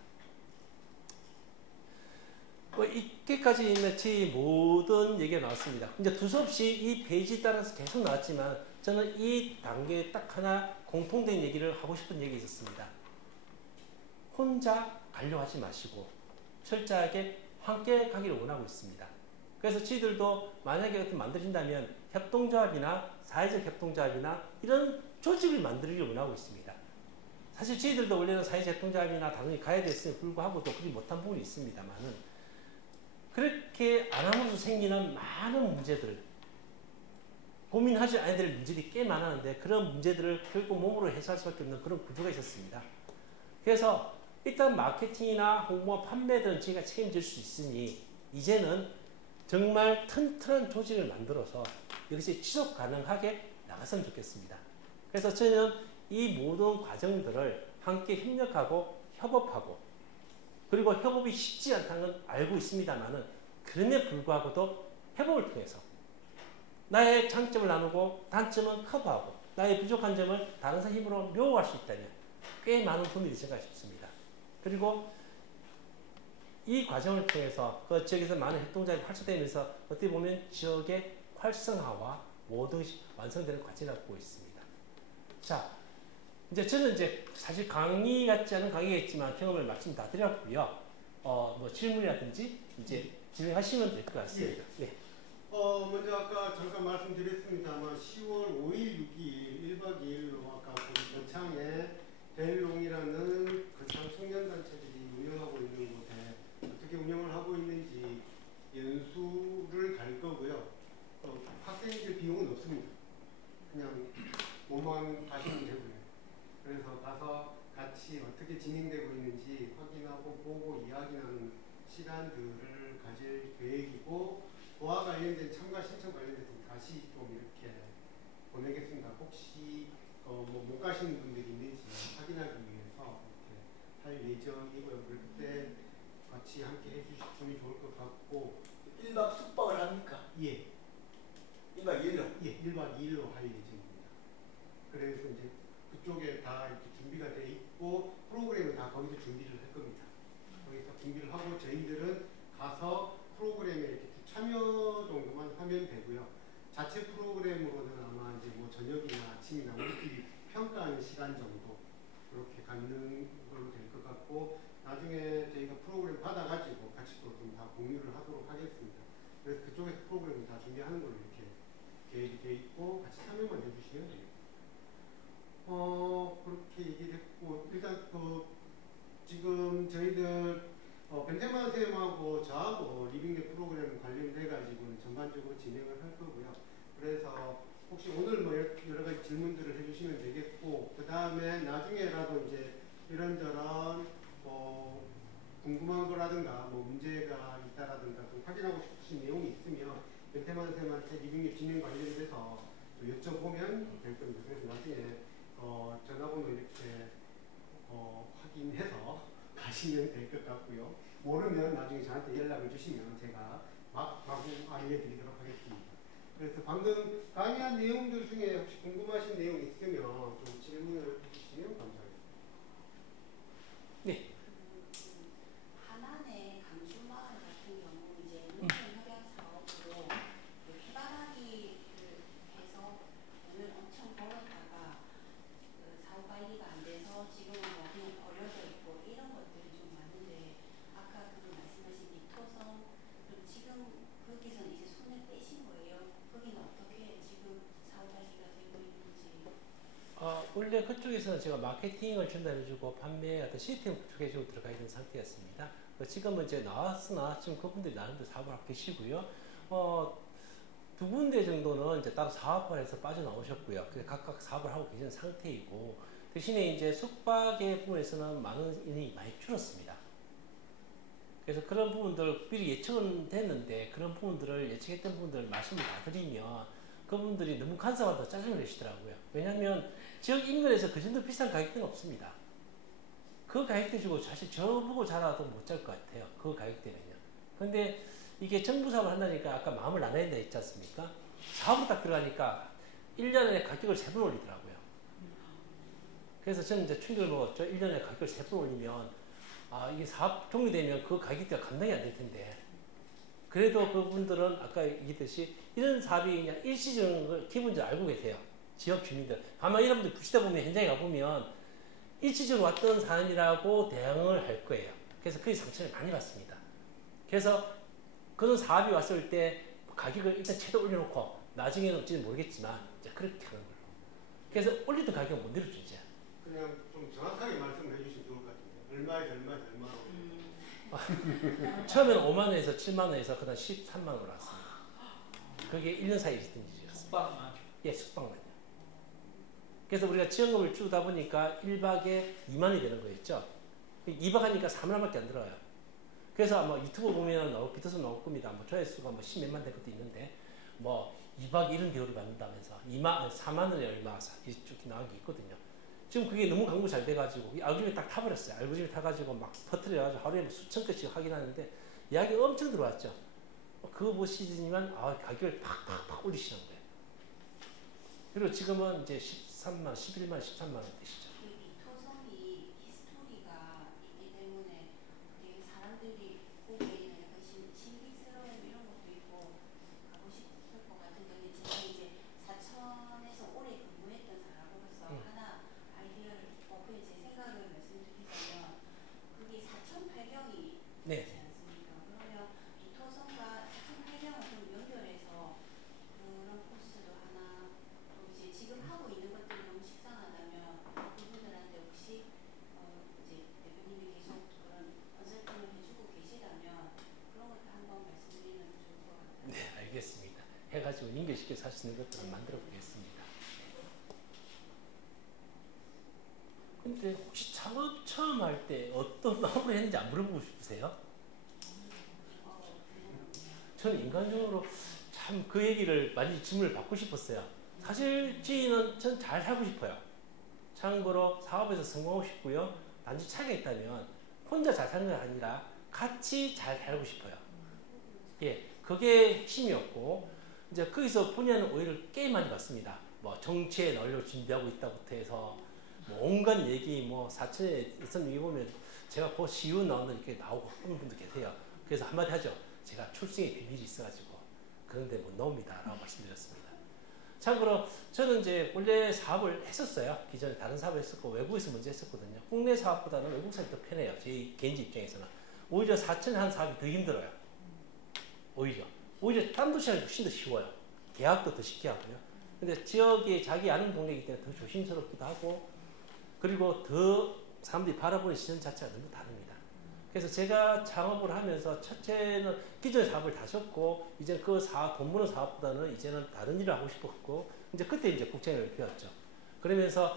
이때까지 있는 제 모든 얘기가 나왔습니다. 이제 두서없이 이 페이지 따라서 계속 나왔지만 저는 이 단계에 딱 하나 공통된 얘기를 하고 싶은 얘기 있었습니다. 혼자 가려고 하지 마시고 철저하게 함께 가기를 원하고 있습니다. 그래서 저희들도 만약에 어떤 만들어진다면 협동조합이나 사회적 협동조합이나 이런 조직을 만들기를 원하고 있습니다. 사실 저희들도 원래는 사회적 협동조합이나 당연히 가야 됐음에 불구하고도 그렇게 못한 부분이 있습니다만은 그렇게 안 함으로써 생기는 많은 문제들, 고민하지 않아야 될 문제들이 꽤 많았는데 그런 문제들을 결국 몸으로 해소할 수밖에 없는 그런 구조가 있었습니다. 그래서 일단 마케팅이나 홍보와 판매들은 저희가 책임질 수 있으니 이제는 정말 튼튼한 조직을 만들어서 이것이 지속 가능하게 나갔으면 좋겠습니다. 그래서 저는 이 모든 과정들을 함께 협력하고 협업하고 그리고 협업이 쉽지 않다는 건 알고 있습니다만은 그럼에 불구하고도 협업을 통해서 나의 장점을 나누고 단점은 커버하고 나의 부족한 점을 다른 사람 힘으로 묘할 수 있다면 꽤 많은 도움이 되지 않을까 싶습니다. 그리고 이 과정을 통해서 그 지역에서 많은 협동조합이 활성되면서 어떻게 보면 지역의 활성화와 모든 것이 완성되는 과정이라고 보고 있습니다. 자, 이제 저는 이제 사실 강의 같지 않은 강의겠지만 경험을 말씀 다 드렸고요. 뭐 질문이라든지 이제 진행하시면 될 것 같습니다. 예. 네. 먼저 아까 잠깐 말씀드렸습니다만 10월 5일, 6일 1박 2일로 아까 그 거창에 델롱이라는 거창 청년단체들이 운영하고 있는 곳에 어떻게 운영을 하고 있는지 연수를 갈 거고요. 학생들 비용은 없습니다. 그냥 몸만 가시면 되고요. 그래서 가서 같이 어떻게 진행되고 있는지 확인하고 보고 이야기 나누는 시간들을 가질 계획이고 그와 관련된 참가 신청 관련돼서 다시 좀 이렇게 보내겠습니다. 혹시 못 가시는 분들이 있는지 확인하기 위해서 이렇게 할 예정이고요. 그때 같이 함께 해주시면 좋을 것 같고 1박 숙박을 합니까? 예. 1박 2일로? 예, 1박 2일로 할 예정입니다. 그래서 이제 그쪽에 다 이렇게 준비가 돼 있고 프로그램을 다 거기서 준비를 할 겁니다. 거기서 준비를 하고 저희들은 가서 프로그램에 이렇게 참여 정도만 하면 되고요. 자체 프로그램으로는 아마 이제 뭐 저녁이나 아침이나 우리끼리 평가하는 시간 정도 그렇게 갖는 걸로 될 것 같고 나중에 저희가 프로그램 받아가지고 같이 또 좀 다 공유를 하도록 하겠습니다. 그래서 그쪽에서 프로그램을 다 준비하는 걸로 이렇게 계획이 돼 있고 같이 참여만 해주시면 돼요. 그렇게 얘기했고 일단 지금 저희들 벤테만 쌤하고 저하고 리빙대 프로그램 관련돼 가지고는 전반적으로 진행을 할 거고요. 그래서 혹시 오늘 뭐 여러 가지 질문들을 해주시면 되겠고 그 다음에 나중에라도 이제 이런저런 궁금한 거라든가 뭐 문제가 있다라든가 좀 확인하고 싶으신 내용이 있으면 벤테만 쌤한테 리빙대 진행 관련돼서 여쭤보면 될 겁니다. 그래서 나중에 전화번호 이렇게 확인해서 가시면 될 것 같고요. 모르면 나중에 저한테 연락을 주시면 제가 마구 알려드리도록 하겠습니다. 그래서 방금 강의한 내용들 중에 혹시 궁금하신 내용 있으면 좀 질문을 해주시면 감사하겠습니다. 네. 하남의 강주마을 같은 경우 이제 농촌협약 사업으로 해바라기를 해서 돈을 엄청 벌었다가 사업 관리가 안 돼서 지금은 뭐 그냥 버려져 있고 이런 것들이 좀 많은데 아까 그 말씀하신 리토성 지금 거기서는 이제 손을 떼신 거예요? 거기는 어떻게 지금 사업 관리가 되고 있는지? 원래 그쪽에서는 제가 마케팅을 전달해주고 판매 어떤 시스템 구축해주고 들어가 있는 상태였습니다. 지금은 이제 나왔으나 지금 그분들이 나름대로 사업을 하고 계시고요. 두 군데 정도는 이제 따로 사업화해서 빠져나오셨고요. 그래서 각각 사업을 하고 계시는 상태이고, 대신에 이제 숙박의 부분에서는 많은 인이 많이 줄었습니다. 그래서 그런 부분들 미리 예측은 됐는데 그런 부분들을 예측했던 부분들을 말씀을 다 드리면 그분들이 너무 간섭하다 짜증을 내시더라고요. 왜냐하면 지역 인근에서 그 정도 비싼 가격대는 없습니다. 그 가격대 주고 사실 저보고 자라도 못 잘 것 같아요. 그 가격대는요. 근데 이게 정부 사업을 한다니까 아까 마음을 나눠야 된다 했지 않습니까? 사업으로 딱 들어가니까 1년에 가격을 3번 올리더라고요. 그래서 저는 이제 충격을 먹었죠. 1년에 가격을 3번 올리면 이게 사업 종료되면 그 가격대가 감당이 안 될 텐데. 그래도 그분들은 아까 얘기했듯이 이런 사업이 그냥 일시적인 기본적으로 알고 계세요. 지역 주민들. 다만 여러분들 부시다 보면 현장에 가보면 일시적으로 왔던 사람이라고 대응을 할 거예요. 그래서 그게 상처를 많이 받습니다. 그래서 그런 사업이 왔을 때 가격을 일단 최대 올려놓고 나중에는 어찌는 모르겠지만 이제 그렇게 하는 걸로. 그래서 올리던 가격은 못 내려주죠. 그냥 좀 정확하게 말씀을 해주시면 좋을 것 같은데 얼마에서 얼마에서 처음에는 5만 원에서 7만 원에서 그다음 13만 원으로 왔습니다. 그게 1년 사이에 있었던 일이었습니다. 숙박만. 예, 숙박만요. 그래서 우리가 지원금을 주다 보니까 1박에 2만 원이 되는 거였죠. 2박 하니까 4만 원밖에 안 들어요. 그래서 뭐 유튜브 보면 비트스 나올 겁니다. 뭐 조회수가 뭐 10몇만 된 것도 있는데 뭐 2박 이런 대우를 받는다면서 4만 원에 얼마 이렇게 나온 게 있거든요. 지금 그게 너무 광고 잘 돼가지고 알고리즘이 딱 타버렸어요. 알고리즘이 타가지고 막 퍼뜨려가지고 하루에 뭐 수천 건씩 확인하는데 예약이 엄청 들어왔죠. 그거 보시지만 가격을 팍팍팍 올리시는 거예요. 그리고 지금은 이제 13만, 11만, 13만 원 되시죠. 토성이 히스토리가 있기 때문에 되게 사람들이 보기에는 약간 신비스러운 이런 것도 있고 가고 싶을 것 같은데 제가 이제 사천에서 오래 근무했던 사람으로서 하나 아이디어를 그냥 제 생각을 말씀드리자면 그게 4,800이 네. 있지 않습니까? 그러면 이 토성과 4,800을 좀 연결해서 그런 코스도 하나 또 이제 지금 하고 있는 것들이 너무 식상하다면 그분들한테 혹시 이제 대표님이 계속 그런 컨설팅을 해주고 계시다면 그런 것도 한번 말씀드리면 좋을 것 같아요. 네, 알겠습니다. 해가지고 연결시켜서 할 수 있는 것들을 만들어 보겠습니다. 근데 혹시 창업 처음 할 때 어떤 마음으로 했는지 안 물어보고 싶으세요? 저는 인간적으로 참 그 얘기를 많이 질문을 받고 싶었어요. 사실 전 잘 살고 싶어요. 참고로 사업에서 성공하고 싶고요. 단지 차이가 있다면 혼자 잘 사는 게 아니라 같이 잘 살고 싶어요. 예, 그게 핵심이었고 이제 거기서 분야는 오히려 꽤 많이 봤습니다. 뭐 정치에 넣으려고 준비하고 있다부터 해서 뭐 온갖 얘기 사천에 있었는 얘기 보면 제가 그 시운 나오는 이렇게 나오고 하는 분도 계세요. 그래서 한마디 하죠. 제가 출생의 비밀이 있어가지고 그런데 못 나옵니다 라고 말씀드렸습니다. 참고로 저는 이제 원래 사업을 했었어요. 기존에 다른 사업을 했었고 외국에서 먼저 했었거든요. 국내 사업보다는 외국 사업이 더 편해요. 제 개인지 입장에서는. 오히려 사천에 한 사업이 더 힘들어요. 오히려 딴 도시는 훨씬 더 쉬워요. 계약도 더 쉽게 하고요. 근데 지역이 자기 아는 동네이기 때문에 더 조심스럽기도 하고 그리고 더 사람들이 바라보는 시선 자체가 너무 다릅니다. 그래서 제가 창업을 하면서 첫째는 기존의 사업을 다셨고 이제 그 돈 버는 사업보다는 이제는 다른 일을 하고 싶었고 이제 그때 이제 국제를 배웠죠. 그러면서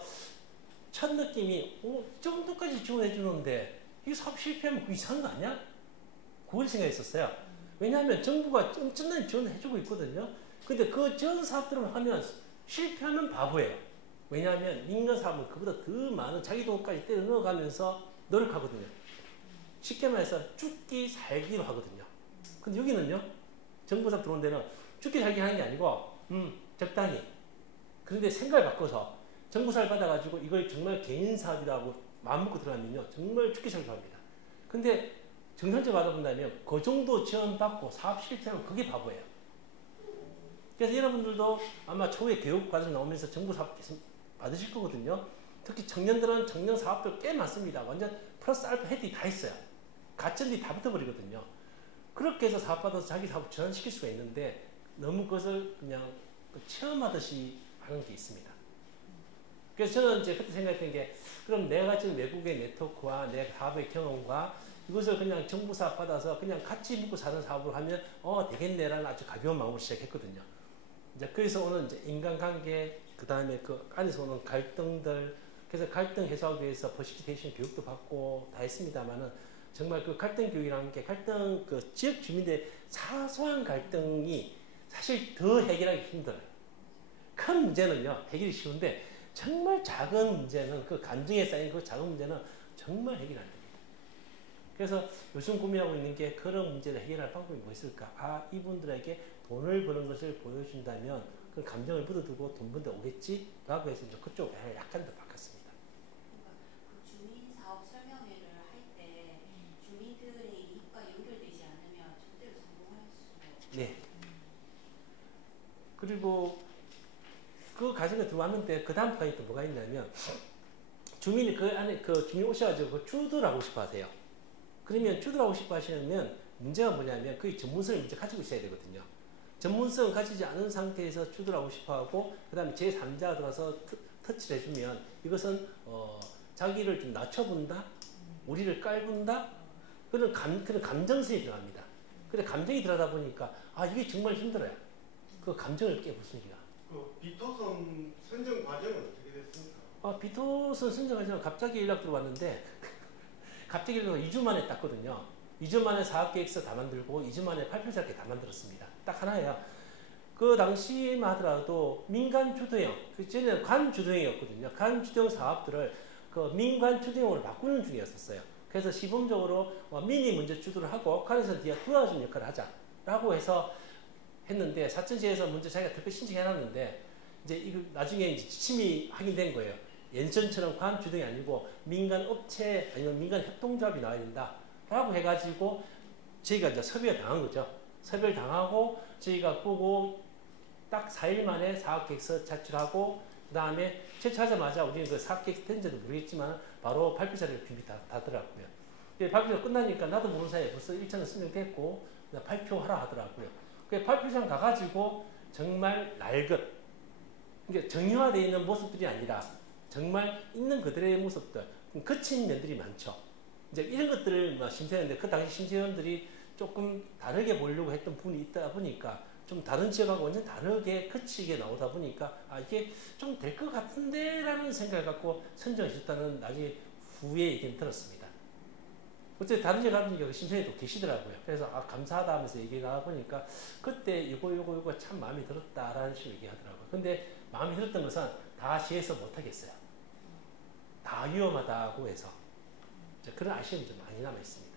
첫 느낌이 이 정도까지 지원해 주는데 이 사업 실패하면 그거 이상한 거 아니야? 그걸 생각했었어요. 왜냐하면 정부가 엄청나게 지원을 해주고 있거든요. 근데 그 지원 사업들을 하면 실패하면 바보예요. 왜냐하면 민간 사업은 그보다 더 많은 자기 돈까지 때려 넣어가면서 노력하거든요. 쉽게 말해서 죽기 살기로 하거든요. 근데 여기는요, 정부 사업 들어온 데는 죽기 살기 하는 게 아니고, 적당히. 그런데 생각을 바꿔서 정부 사업을 받아가지고 이걸 정말 개인 사업이라고 마음먹고 들어가면요, 정말 죽기 살기 합니다. 근데 정상적으로 받아본다면 그 정도 지원받고 사업 실패하면 그게 바보예요. 그래서 여러분들도 아마 초에 교육 과정 나오면서 정부 사업 계속 받으실 거거든요. 특히 청년들은 청년 사업들 꽤 많습니다. 완전 플러스 알파 헤드이 다 있어요. 가천들이 다 붙어버리거든요. 그렇게 해서 사업받아서 자기 사업을 전환시킬 수가 있는데 너무 그것을 그냥 체험하듯이 하는 게 있습니다. 그래서 저는 이제 그때 생각했던 게 그럼 내가 지금 외국의 네트워크와 내 사업의 경험과 이것을 그냥 정부 사업 받아서 그냥 같이 묶고 사는 사업을 하면 되겠네라는 아주 가벼운 마음으로 시작했거든요. 이제 그래서 오는 이제 인간관계 그 다음에 그 안에서 오는 갈등들 그래서 갈등 해소하기 위해서 퍼시피테이션 교육도 받고 다 했습니다만은 정말 그 갈등 교육이라는 게 갈등 그 지역 주민들의 사소한 갈등이 사실 더 해결하기 힘들어요. 큰 문제는요 해결이 쉬운데 정말 작은 문제는 그 감정에 쌓인 그 작은 문제는 정말 해결이 안 됩니다. 그래서 요즘 고민하고 있는 게 그런 문제를 해결할 방법이 뭐 있을까? 이분들에게 돈을 버는 것을 보여준다면 그 감정을 묻어두고 돈 번데 오겠지? 라고 해서 이제 그쪽 약간 더 바꿨습니다. 그 주민 사업 설명회를 할 때 주민들의 이익과 연결되지 않으면 절대로 성공할 수 네. 그리고 그 과정에 들어왔는데 그 다음까지 또 뭐가 있냐면 주민이 그 안에 그 주민 오셔가지고 그 주도를 하고 싶어 하세요. 그러면 주도를 하고 싶어 하시면 문제가 뭐냐면 그 전문성을 먼저 가지고 있어야 되거든요. 전문성을 가지지 않은 상태에서 주도를 하고 싶어 하고 그 다음에 제3자가 들어서 터치를 해주면 이것은 자기를 좀 낮춰본다, 우리를 깔본다 그런 감정성이 들어갑니다. 그래 감정이 들어가다 보니까 이게 정말 힘들어요. 그 감정을 깨부수기가. 그 비토선 선정 과정은 어떻게 됐습니까? 비토선 선정 과정은 갑자기 연락 들어왔는데 갑자기 연락 2주 만에 땄거든요. 2주 만에 사업계획서 다 만들고 2주 만에 발표자께 다 만들었습니다. 딱 하나예요. 그 당시만 하더라도 민간 주도형, 그 전에는 관 주도형이었거든요. 관 주도형 사업들을 그 민간 주도형으로 바꾸는 중이었었어요. 그래서 시범적으로 민이 먼저 주도를 하고 관에서 뒤에 도와주는 역할을 하자라고 해서 했는데 사천시에서 먼저 자기가 특별 신청해놨는데 이제 이거 나중에 이제 지침이 확인된 거예요. 예전처럼 관 주도형이 아니고 민간 업체 아니면 민간 협동조합이 나와야 된다라고 해가지고 저희가 이제 섭외를 당한 거죠. 섭외를 당하고 저희가 보고 딱 4일 만에 사업계획서 제출하고 그 다음에 제출하자마자 우리는 그 사업계획서 된지도 모르겠지만 바로 발표자를 준비하더라고요. 발표가 끝나니까 나도 모르는 사이에 벌써 1차는 선정됐고 발표하라 하더라고요. 그 발표장 가가지고 정말 낡은 그러니까 정형화되어 있는 모습들이 아니라 정말 있는 그들의 모습들 거친 면들이 많죠. 이제 이런 것들을 심사했는데 그 당시 심사위원들이 조금 다르게 보려고 했던 부분이 있다 보니까 좀 다른 지역하고 완전 다르게 거치게 나오다 보니까 이게 좀 될 것 같은데 라는 생각을 갖고 선정하셨다는 나중에 후에 얘기는 들었습니다. 어쨌든 다른 지역 가는 게 심사위원도 계시더라고요. 그래서 감사하다 하면서 얘기 나와보니까 그때 이거 참 마음에 들었다라는 식으로 얘기하더라고요. 근데 마음에 들었던 것은 다 시에서 못하겠어요. 다 위험하다고 해서 그런 아쉬움이 좀 많이 남아있습니다.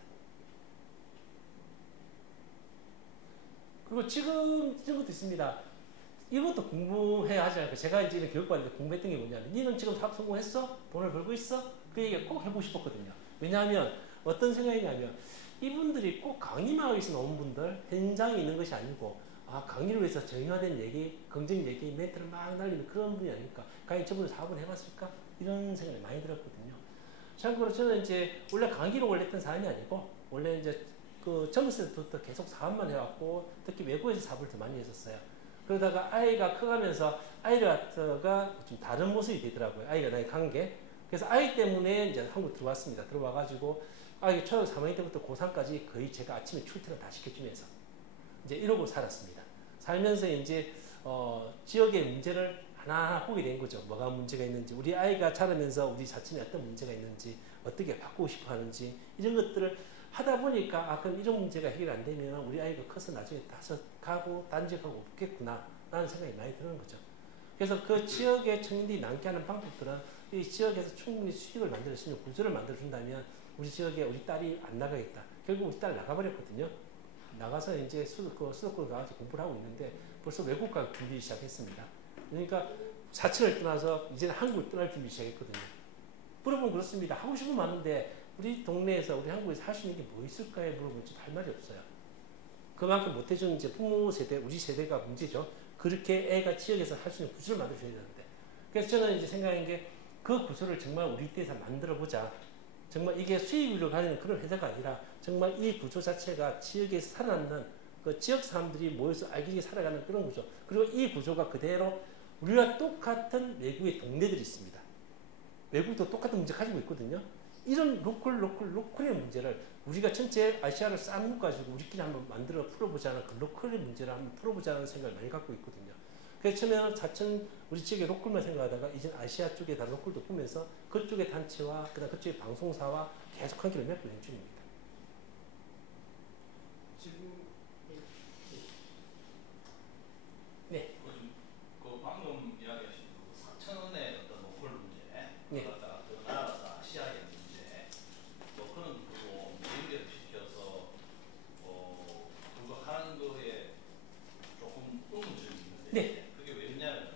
그리고 지금 이런 것도 있습니다. 이것도 공부해야 하지 않을까. 제가 이제 이런 교육받는데 공부했던 게 뭐냐면 니는 지금 사업 성공했어? 돈을 벌고 있어? 그 얘기 꼭 해보고 싶었거든요. 왜냐하면 어떤 생각이냐면 이분들이 꼭 강의만 하기 위해서 나온 분들 현장에 있는 것이 아니고 강의를 위해서 정형화된 얘기, 긍정 얘기, 멘트를 막 날리는 그런 분이 아닐까. 과연 저분들 사업을 해봤을까? 이런 생각이 많이 들었거든요. 참고로 저는 이제 원래 강의로 원래 했던 사람이 아니고 원래 이제 그 젊었을 때부터 계속 사업만 해왔고 특히 외국에서 사업을 더 많이 했었어요. 그러다가 아이가 커가면서 아이가 좀 다른 모습이 되더라고요. 아이가 나이 간 게. 그래서 아이 때문에 이제 한국 들어왔습니다. 들어와가지고 아이 초등학교 3학년 때부터 고3까지 거의 제가 아침에 출퇴근 다 시켜주면서 이제 이러고 살았습니다. 살면서 이제 지역의 문제를 하나하나 보게 된 거죠. 뭐가 문제가 있는지, 우리 아이가 자라면서 우리 자신이 어떤 문제가 있는지, 어떻게 바꾸고 싶어 하는지 이런 것들을 하다 보니까 그럼 이런 문제가 해결 안 되면 우리 아이가 커서 나중에 다시 가고 단지가고 없겠구나 라는 생각이 많이 드는 거죠. 그래서 그 지역의 청년들이 남게 하는 방법들은 이 지역에서 충분히 수익을 만들 수 있는 구조를 만들어준다면 우리 지역에 우리 딸이 안 나가겠다. 결국 우리 딸 나가버렸거든요. 나가서 이제 수도권 가서 공부를 하고 있는데 벌써 외국 갈 준비 시작했습니다. 그러니까 사천을 떠나서 이제는 한국을 떠날 준비 시작했거든요. 물어보면 그렇습니다. 하고 싶은 거 많은데 우리 동네에서 우리 한국에서 할 수 있는 게 뭐 있을까에 물어보면 할 말이 없어요. 그만큼 못해준 이제 부모 세대, 우리 세대가 문제죠. 그렇게 애가 지역에서 할 수 있는 구조를 만들어줘야 되는데. 그래서 저는 이제 생각한 게 그 구조를 정말 우리 때에서 만들어보자. 정말 이게 수익으로 가는 그런 회사가 아니라 정말 이 구조 자체가 지역에서 살아남는 그 지역 사람들이 모여서 알기게 살아가는 그런 구조. 그리고 이 구조가 그대로 우리와 똑같은 외국의 동네들이 있습니다. 외국도 똑같은 문제 가지고 있거든요. 이런 로컬의 문제를 우리가 전체 아시아를 싹 묶어가지고 우리끼리 한번 만들어 풀어보자는 그 로컬의 문제를 한번 풀어보자는 생각을 많이 갖고 있거든요. 그래서 처음에는 4천 우리 지역의 로컬만 생각하다가 이제 아시아 쪽에 다른 로컬도 보면서 그쪽의 단체와 그다음 그쪽의 방송사와 계속 관계를 맺고 있는 중입니다. 지금 네. 그 방금 이야기하신 그 4,000원의 어떤 로컬 문제, 네. 갖다가 그 나라에서 아시아의 문제, 뭐 그런 거고 연결을 시켜서 그거 하는 거에 조금 의문점이 있는데, 네. 그게 왜냐면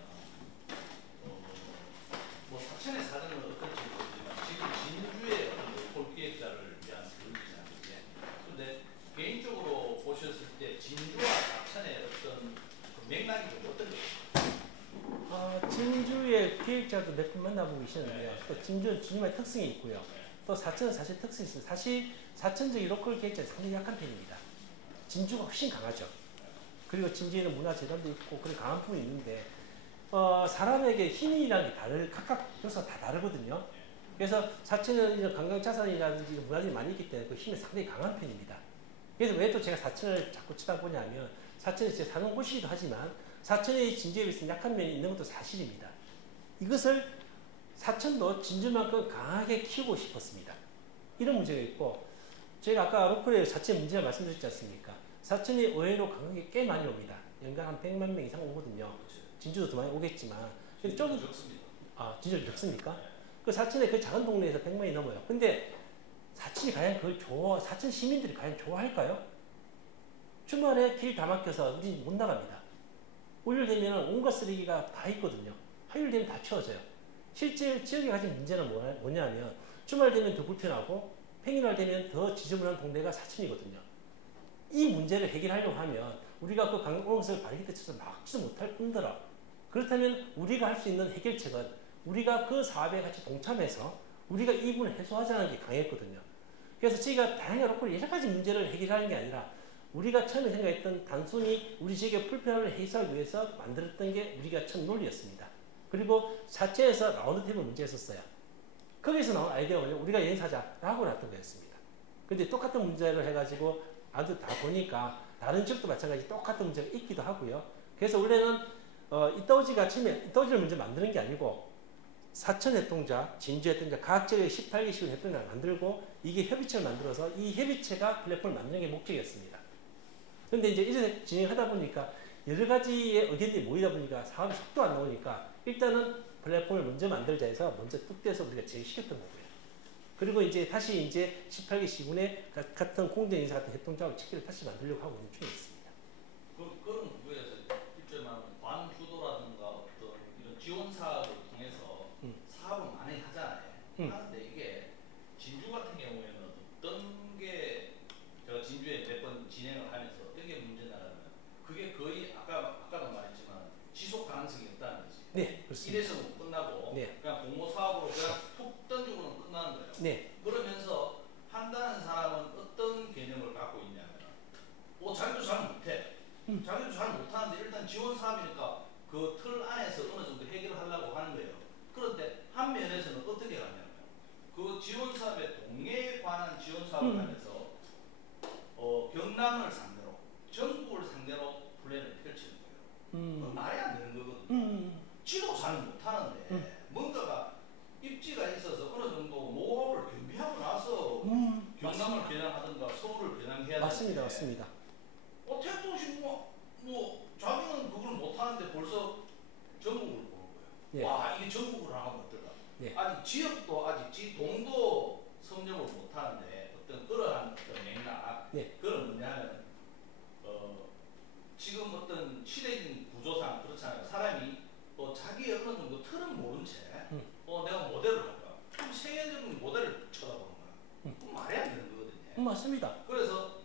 뭐 4,000의 사정은 어떨지 모르지만 지금 진주의 어떤 로컬 기획자를 위한 교육이잖아요. 그런데 개인적으로 보셨을 때 진주와 4,000의 어떤 그 맥락이 좀 어떤 거예요? 진주의 기획자도 몇 분 만나보고 계시는데요. 또 진주만의 특성이 있고요. 또 사천은 사실 특성이 있습니다. 사실 사천적인 로컬 기획자는 상당히 약한 편입니다. 진주가 훨씬 강하죠. 그리고 진주에는 문화재단도 있고 그런 강한 부분이 있는데 사람에게 힘이라는 게 각각 요소가 다 다르거든요. 그래서 사천은 이런 관광자산이라든지 문화들이 많이 있기 때문에 그 힘이 상당히 강한 편입니다. 그래서 왜 또 제가 사천을 자꾸 쳐다보냐면 사천이 제 사는 곳이기도 하지만 사천의 진주에 비해서 약한 면이 있는 것도 사실입니다. 이것을 사천도 진주만큼 강하게 키우고 싶었습니다. 이런 문제가 있고 제가 아까 로컬의 사천 문제를 말씀드렸지 않습니까? 사천이 의외로 관광객이 꽤 많이 옵니다. 연간 한 100만 명 이상 오거든요. 진주도 더 많이 오겠지만 좀 적습니다. 진주도 적습니까? 그 사천의 그 작은 동네에서 100만이 넘어요. 근데 사천이 과연 그걸 사천 시민들이 과연 좋아할까요? 주말에 길 다 막혀서 우리 못 나갑니다. 월요일 되면 온갖 쓰레기가 다 있거든요. 화요일 되면 다 치워져요. 실제 지역에 가진 문제는 뭐냐면 주말 되면 더 불편하고 평일날 되면 더 지저분한 동네가 사천이거든요. 이 문제를 해결하려고 하면 우리가 그 관광공사를 바르게 쳐서 막지도 못할 뿐더러 그렇다면 우리가 할 수 있는 해결책은 우리가 그 사업에 같이 동참해서 우리가 이 부분을 해소하자는 게 강했거든요. 그래서 저희가 다양한 로컬 여러 가지 문제를 해결하는 게 아니라 우리가 처음에 생각했던 단순히 우리 지역의 불편함을 해소하기 위해서 만들었던 게 우리가 첫 논리였습니다. 그리고 사천에서 라운드 테이블 문제였었어요. 거기서 나온 아이디어가 우리가 여행사자라고 놨던 거였습니다. 근데 똑같은 문제를 해가지고 아주 다 보니까 다른 지역도 마찬가지 똑같은 문제가 있기도 하고요. 그래서 원래는 이따오지가 처음에 이따오지를 먼저 만드는 게 아니고 사천 협동자, 진주 협동자 각 지역의 18개씩을 협동자를 만들고 이게 협의체를 만들어서 이 협의체가 플랫폼을 만드는 게 목적이었습니다. 그런데 이제 이렇게 진행하다 보니까 여러 가지의 의견들이 모이다 보니까 사업이 속도 안 나오니까 일단은 플랫폼을 먼저 만들자 해서 먼저 뚝 떼서 우리가 제시켰던 거고요. 그리고 이제 다시 이제 18개 시군에 같은 공정인사 같은 협동조합 체계를 다시 만들려고 하고 있는 중에 있습니다. 그런 부분에서 일종의 관주도라든가 어떤 이런 지원 사업을 통해서 사업을 많이 하잖아요. 하는데 이게 진주 같은 경우에는 어떤 게 제가 진주에 몇 번 진행을 하면서 어떤 게 문제냐면 그게 거의 아까도 말했지만 지속 가능성이 없다는 거지. 네, 그렇습니다. 이래서 끝나고 네. 그냥 공모 사업으로 그냥 툭 던지고는 끝나는 거예요. 네. 그러면서 한다는 사람은 어떤 개념을 갖고 있냐면 자기도 잘 못해. 자기도 잘 못하는데 일단 지원 사업이니까 그 틀 안에서 어느 정도 해결하려고 하는 거예요. 그런데 한 면에서는 어떻게 가냐면 그 지원 사업의 동해에 관한 지원 사업을 하면서 경남을 상대로 전국을 상대로 플랜을 펼치는 거예요. 그건 말이 안 되는 거거든요. 지도 잘 못하는데 뭔가가 입지가 있어서 어느 정도 노하우를 겸비하고 나서 경남을 겨냥하든가 서울을 겨냥해야 되는데 맞습니다. 맞습니다. 택도시 자기는 그걸 못하는데 벌써 전국을 보는 거예요. 예. 와 이게 전국을 하면 어떨까? 예. 아직 지역도 아직 동도 섭렵을 못하는데 어떤 그러한 어떤 맥락 예. 그런 뭐냐면 지금 어떤 시대적인 구조상 그렇잖아요. 사람이 자기의 어느 정도 틀은 모른 채 내가 모델을 할까? 그럼 세계적인 모델을 쳐다보는 거야. 그럼 말이 안 되는 거거든요. 맞습니다. 그래서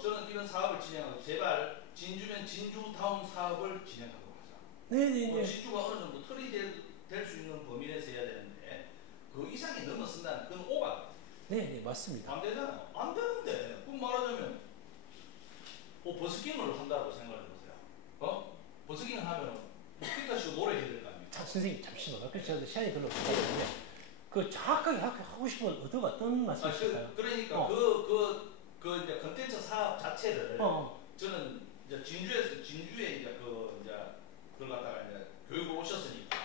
저는 이런 사업을 진행하고 제발 진주면 진주타운 사업을 진행하도록 하자. 네네네. 진주가 어느 정도 틀이 될 수 있는 범위 내에서 해야 되는데 그 이상이 넘어선다는 그건 오바. 네네 맞습니다. 안 되잖아요. 안 되는데 그럼 말하자면 버스킹을 한다고 생각해 보세요. 버스킹을 하면 버스킹 가시고 노래해야 될 거 아닙니까? 선생님 잠시만요. 그래서 저도 시간이 별로 없기 때문에 그 정확하게 하고 싶은 의도가 어떤 말씀이실까요? 그러니까 그 이제 컨텐츠 사업 자체를 저는 이제 진주에 이제 그걸 갖다가 이제 교육을 오셨으니까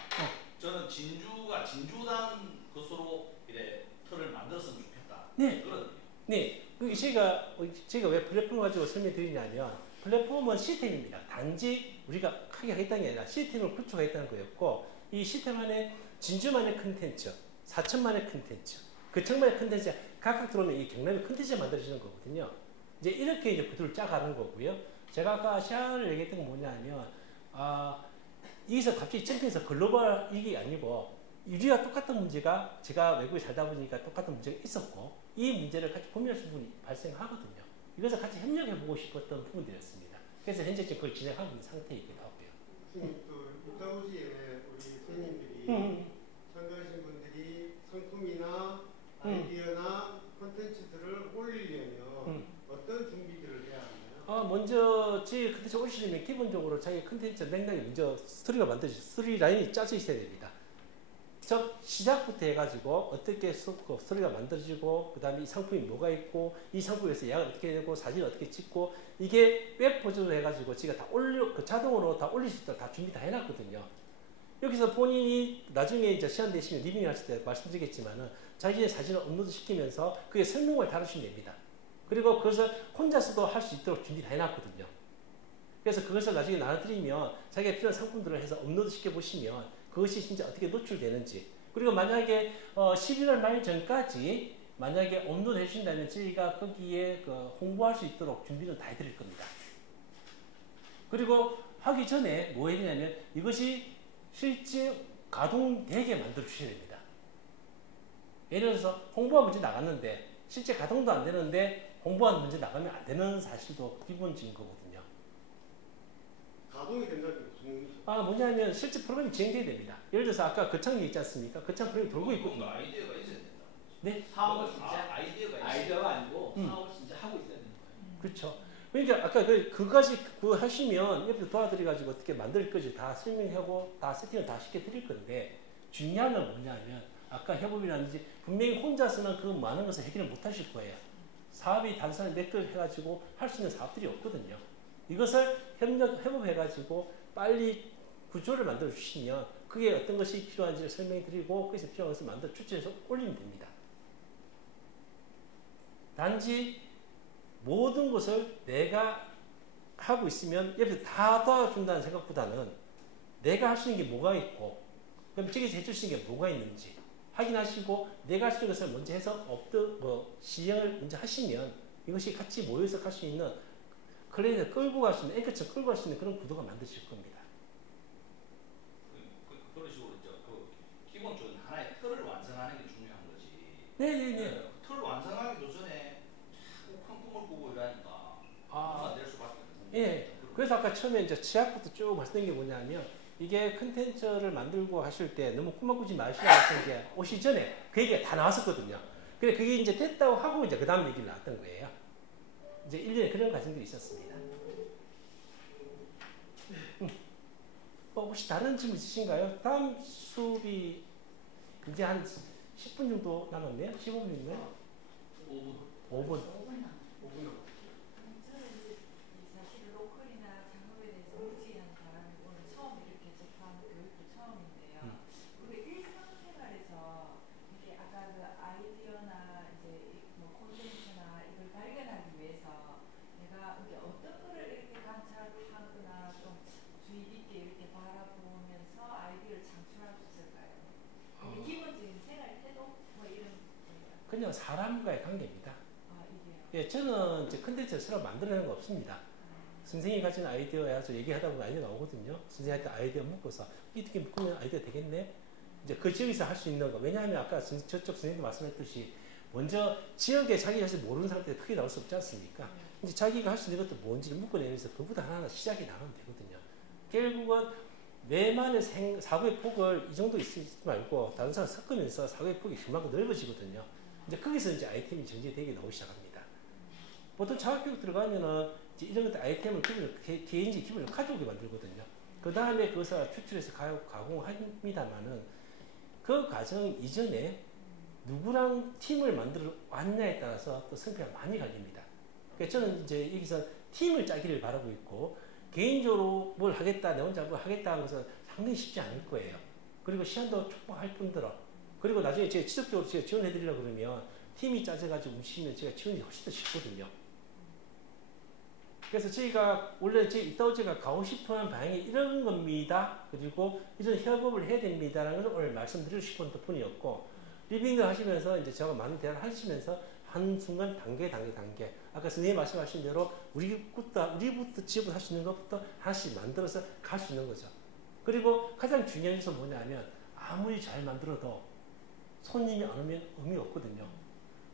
저는 진주단 것으로 이래 틀을 만들었으면 좋겠다. 네. 그런. 네. 제가 왜 플랫폼을 가지고 설명드리냐면 플랫폼은 시스템입니다. 단지 우리가 크게 하겠다는 게 아니라 시스템을 구축하겠다는 거였고 이 시스템 안에 진주만의 컨텐츠, 사천만의 컨텐츠, 그청만의 컨텐츠 각각 들어오면 이 경남의 컨텐츠가 만들어지는 거거든요. 이제 이렇게 이제 구도를 짜가는 거고요. 제가 아까 시안을 얘기했던 건 뭐냐면 여기서 갑자기 점핑해서 글로벌 이게 아니고 우리가 똑같은 문제가 제가 외국에 살다 보니까 똑같은 문제가 있었고 이 문제를 같이 고민할 부분이 발생하거든요. 이것을 같이 협력해보고 싶었던 부분들이었습니다. 그래서 현재 지금 그걸 진행하고 있는 상태이기도 하고요. 그 이따오지에 우리 선생님들이 참가하신 분들이 상품이나 아이디어나 콘텐츠들을 올리려면 어떤 준비들을 해야 하나요? 먼저 저희 컨텐츠 올리려면 기본적으로 자기 컨텐츠 맥락이 먼저 스토리가 스토리 라인이 짜져 있어야 됩니다. 즉 시작부터 해가지고 어떻게 스토리가 만들어지고 그 다음에 이 상품이 뭐가 있고 이 상품에서 예약을 어떻게 되고 사진을 어떻게 찍고 이게 웹 버전으로 해가지고 제가 다 자동으로 다 올릴 수 있도록 다 준비 다 해놨거든요. 여기서 본인이 나중에 이제 시간 되시면 리뷰 하실 때 말씀드리겠지만은 자기의 사진을 업로드 시키면서 그게 설명을 달아주시면 됩니다. 그리고 그것을 혼자서도 할 수 있도록 준비 다 해놨거든요. 그래서 그것을 나중에 나눠드리면 자기가 필요한 상품들을 해서 업로드 시켜보시면 그것이 진짜 어떻게 노출되는지 그리고 만약에 11월 말 전까지 만약에 업로드 해주신다면 저희가 거기에 홍보할 수 있도록 준비는 다 해드릴 겁니다. 그리고 하기 전에 뭐 해야 되냐면 이것이 실제 가동되게 만들어 주셔야 됩니다. 예를 들어서 홍보가 먼저 나갔는데 실제 가동도 안 되는데 홍보가 먼저 나가면 안 되는 사실도 기본적인 거거든요. 가동이 된다는 게 무슨 의미죠? 뭐냐면 실제 프로그램이 진행돼야 됩니다. 예를 들어서 아까 거창이 있지 않습니까? 거창 프로그램이 돌고 있거든요. 아이디어가 있어야 된다. 네? 사업을 진짜 아이디어가 아니고 사업을 진짜 하고 있어야 되는 거예요. 그렇죠. 그러니까 아까 그것이 하시면 옆에서 도와드려가지고 어떻게 만들 것을 다 설명하고 다 세팅을 다 시켜드릴 건데 중요한 건 뭐냐면 아까 협업이라든지 분명히 혼자서는 그 많은 것을 해결을 못 하실 거예요. 사업이 단순히 매끌 해가지고 할 수 있는 사업들이 없거든요. 이것을 협업해가지고 빨리 구조를 만들어 주시면 그게 어떤 것이 필요한지를 설명해 드리고 거기서 필요한 것을 만들어 추출해서 올리면 됩니다. 단지 모든 것을 내가 하고 있으면 옆에서 다 도와준다는 생각보다는 내가 할 수 있는 게 뭐가 있고 그럼 저기서 해줄 수 있는 게 뭐가 있는지 확인하시고 내가 할 수 있는 것을 먼저 해서 시행을 먼저 하시면 이것이 같이 모여서 갈 수 있는 클레이를 끌고 갈 수 있는 앵커처럼 끌고 갈 수 있는 그런 구도가 만드실 겁니다. 그런 식으로 이제 기본적인 하나의 틀을 완성하는 게 중요한 거지. 네네네. 틀을 완성하기도 전에 자꾸 큰 꿈을 꾸고 이러니까 안 될 수밖에 없는. 예. 그래서 아까 처음에 이제 시작부터 쭉 말씀드린 게 뭐냐면 이게 컨텐츠를 만들고 하실 때 너무 꿈만 꾸지 마시라고 했던 게 오시 전에 그 얘기가 다 나왔었거든요. 그래 그게 이제 됐다고 하고 이제 그 다음 얘기를 나왔던 거예요. 이제 1년에 그런 과정들이 있었습니다. 혹시 다른 질문 있으신가요? 다음 수업이 이제 한 10분 정도 남았네요? 15분 정도? 5분. 저는 이제 사실 로컬이나 작업에 대해서 무지한 사람이 오늘 처음 이렇게 접한 교육도 처음인데요. 우리가 일상생활에서 이렇게 아까 그 아이디어나 이제 뭐 콘텐츠나 이걸 발견하기 위해서 내가 이렇게 어떤 거를 이렇게 관찰하거나 좀 주의 깊게 이렇게 바라보면서 아이디어를 창출할 수 있을까요? 기본적인 생활 태도 뭐 이런 거예요. 그냥 사람과의 관계입니다. 이게요. 예, 저는 이제 컨텐츠를 새로 만들어내는 거 없습니다. 선생님이 가진 아이디어에 가서 얘기하다 보면 아이디어 나오거든요. 선생님한테 아이디어 묶어서 이렇게 묶으면 아이디어 되겠네. 이제 그 지역에서 할 수 있는 거. 왜냐하면 아까 저쪽 선생님도 말씀했듯이 먼저 지역에 자기 자신 모르는 사람들이 크게 나올 수 없지 않습니까? 이제 자기가 할 수 있는 것도 뭔지를 묶어내면서 그보다 하나하나 시작이 나가면 되거든요. 결국은 내만의 사고의 폭을 이 정도 있지 말고 다른 사람 섞으면서 사고의 폭이 그만큼 넓어지거든요. 이제 거기서 이제 아이템이 전제되게 나오기 시작합니다. 보통 자학교육 들어가면은 이제 이런 것들 아이템을 개인적인 기분을 가져오게 만들거든요. 그 다음에 그것을 추출해서 가공합니다만은 그 과정 이전에 누구랑 팀을 만들어 왔냐에 따라서 또 성패가 많이 갈립니다. 그래서 저는 이제 여기서 팀을 짜기를 바라고 있고, 개인적으로 뭘 하겠다, 내 혼자 뭘 하겠다 하는 것은 상당히 쉽지 않을 거예요. 그리고 시간도 촉박할 뿐더러, 그리고 나중에 제가 지속적으로 제가 지원해드리려고 그러면 팀이 짜져가지고 움직이면 제가 지원이 훨씬 더 쉽거든요. 그래서 저희가 원래 이따오제가 가고 싶은 방향이 이런 겁니다. 그리고 이런 협업을 해야 됩니다라는 것을 오늘 말씀드리고 싶은 덕분이었고, 리빙을 하시면서 이제 제가 많은 대화를 하시면서 한순간 단계. 아까 선생님 말씀하신 대로 우리부터 지원할 수 있는 것부터 하나씩 만들어서 갈 수 있는 거죠. 그리고 가장 중요한 것은 뭐냐면, 아무리 잘 만들어도 손님이 안 오면 의미 없거든요.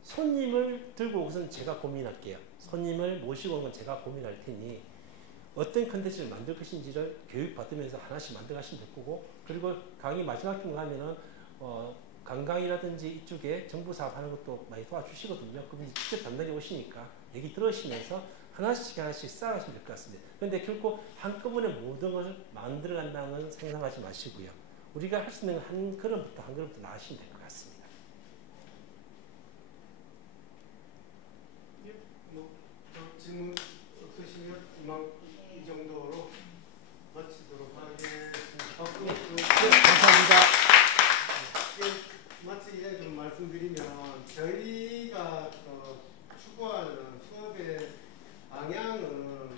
손님을 들고 오고서는 제가 고민할게요. 손님을 모시고 오는 건 제가 고민할 테니 어떤 컨텐츠를 만들 것인지를 교육받으면서 하나씩 만들어가시면 될 거고, 그리고 강의 마지막 쯤 가면은 관광이라든지 이쪽에 정부 사업 하는 것도 많이 도와주시거든요. 그분이 직접 담당해 오시니까 얘기 들으시면서 하나씩 쌓아가시면 될 것 같습니다. 그런데 결코 한꺼번에 모든 것을 만들어간다는 생각하지 마시고요. 우리가 할 수 있는 한 걸음부터 나가시면 될 것 같습니다. 질문 없으시면 이 정도로 마치도록 하겠습니다. 감사합니다. 마치기 전에 좀 말씀드리면, 저희가 추구하는 수업의 방향은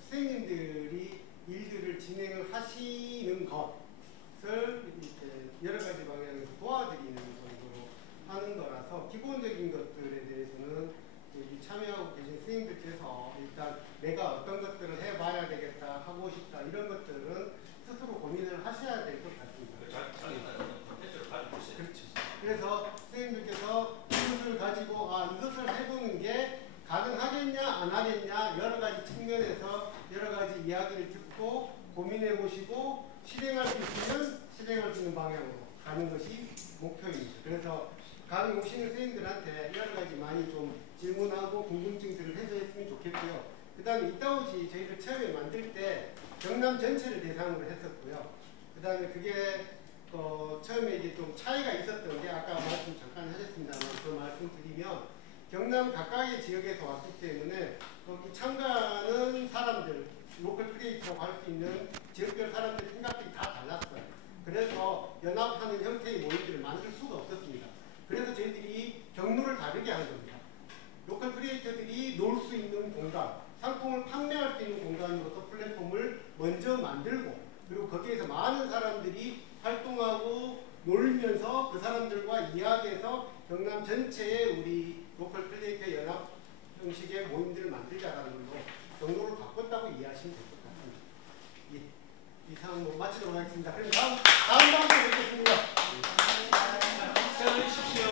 선생님들이 일들을 진행을 하시는 것을 이렇게 여러 가지 방향에서 도와드리는 정도로 하는 거라서, 기본적인 것들에 대해서는 여기 참여하고 계신 선생님들께서 일단 내가 어떤 것들을 해봐야 되겠다, 하고 싶다, 이런 것들은 스스로 고민을 하셔야 될 것 같습니다. 그렇죠. 그래서 선생님들께서 이것을 가지고 이것을 해보는 게 가능하겠냐 안 하겠냐 여러 가지 측면에서 여러 가지 이야기를 듣고 고민해 보시고 실행할 수 있으면 실행할 수 있는 방향으로 가는 것이 목표입니다. 그래서 강의 오시는 선생님들한테 여러 가지 많이 좀 질문하고 궁금증들을 해소했으면 좋겠고요. 그 다음에 이따오지 저희들 처음에 만들 때 경남 전체를 대상으로 했었고요. 그 다음에 그게 처음에 이제 좀 차이가 있었던 게 아까 말씀 잠깐 하셨습니다만 그 말씀 드리면, 경남 가까이 지역에서 왔기 때문에 거기 참가하는 사람들, 로컬 크리에이터라고 할 수 있는 지역별 사람들 생각들이 다 달랐어요. 그래서 연합하는 형태의 모임들을 만들 수가 없었습니다. 그래서 저희들이 경로를 다르게 한 겁니다. 로컬 크리에이터들이 놀 수 있는 공간, 상품을 판매할 수 있는 공간으로서 플랫폼을 먼저 만들고, 그리고 거기에서 많은 사람들이 활동하고 놀면서 그 사람들과 이야기해서 경남 전체의 우리 로컬 크리에이터 연합 형식의 모임들을 만들자라는 걸로 경로를 바꿨다고 이해하시면 될 것 같습니다. 이상 마치도록 하겠습니다. 그럼 다음 방송에 뵙겠습니다.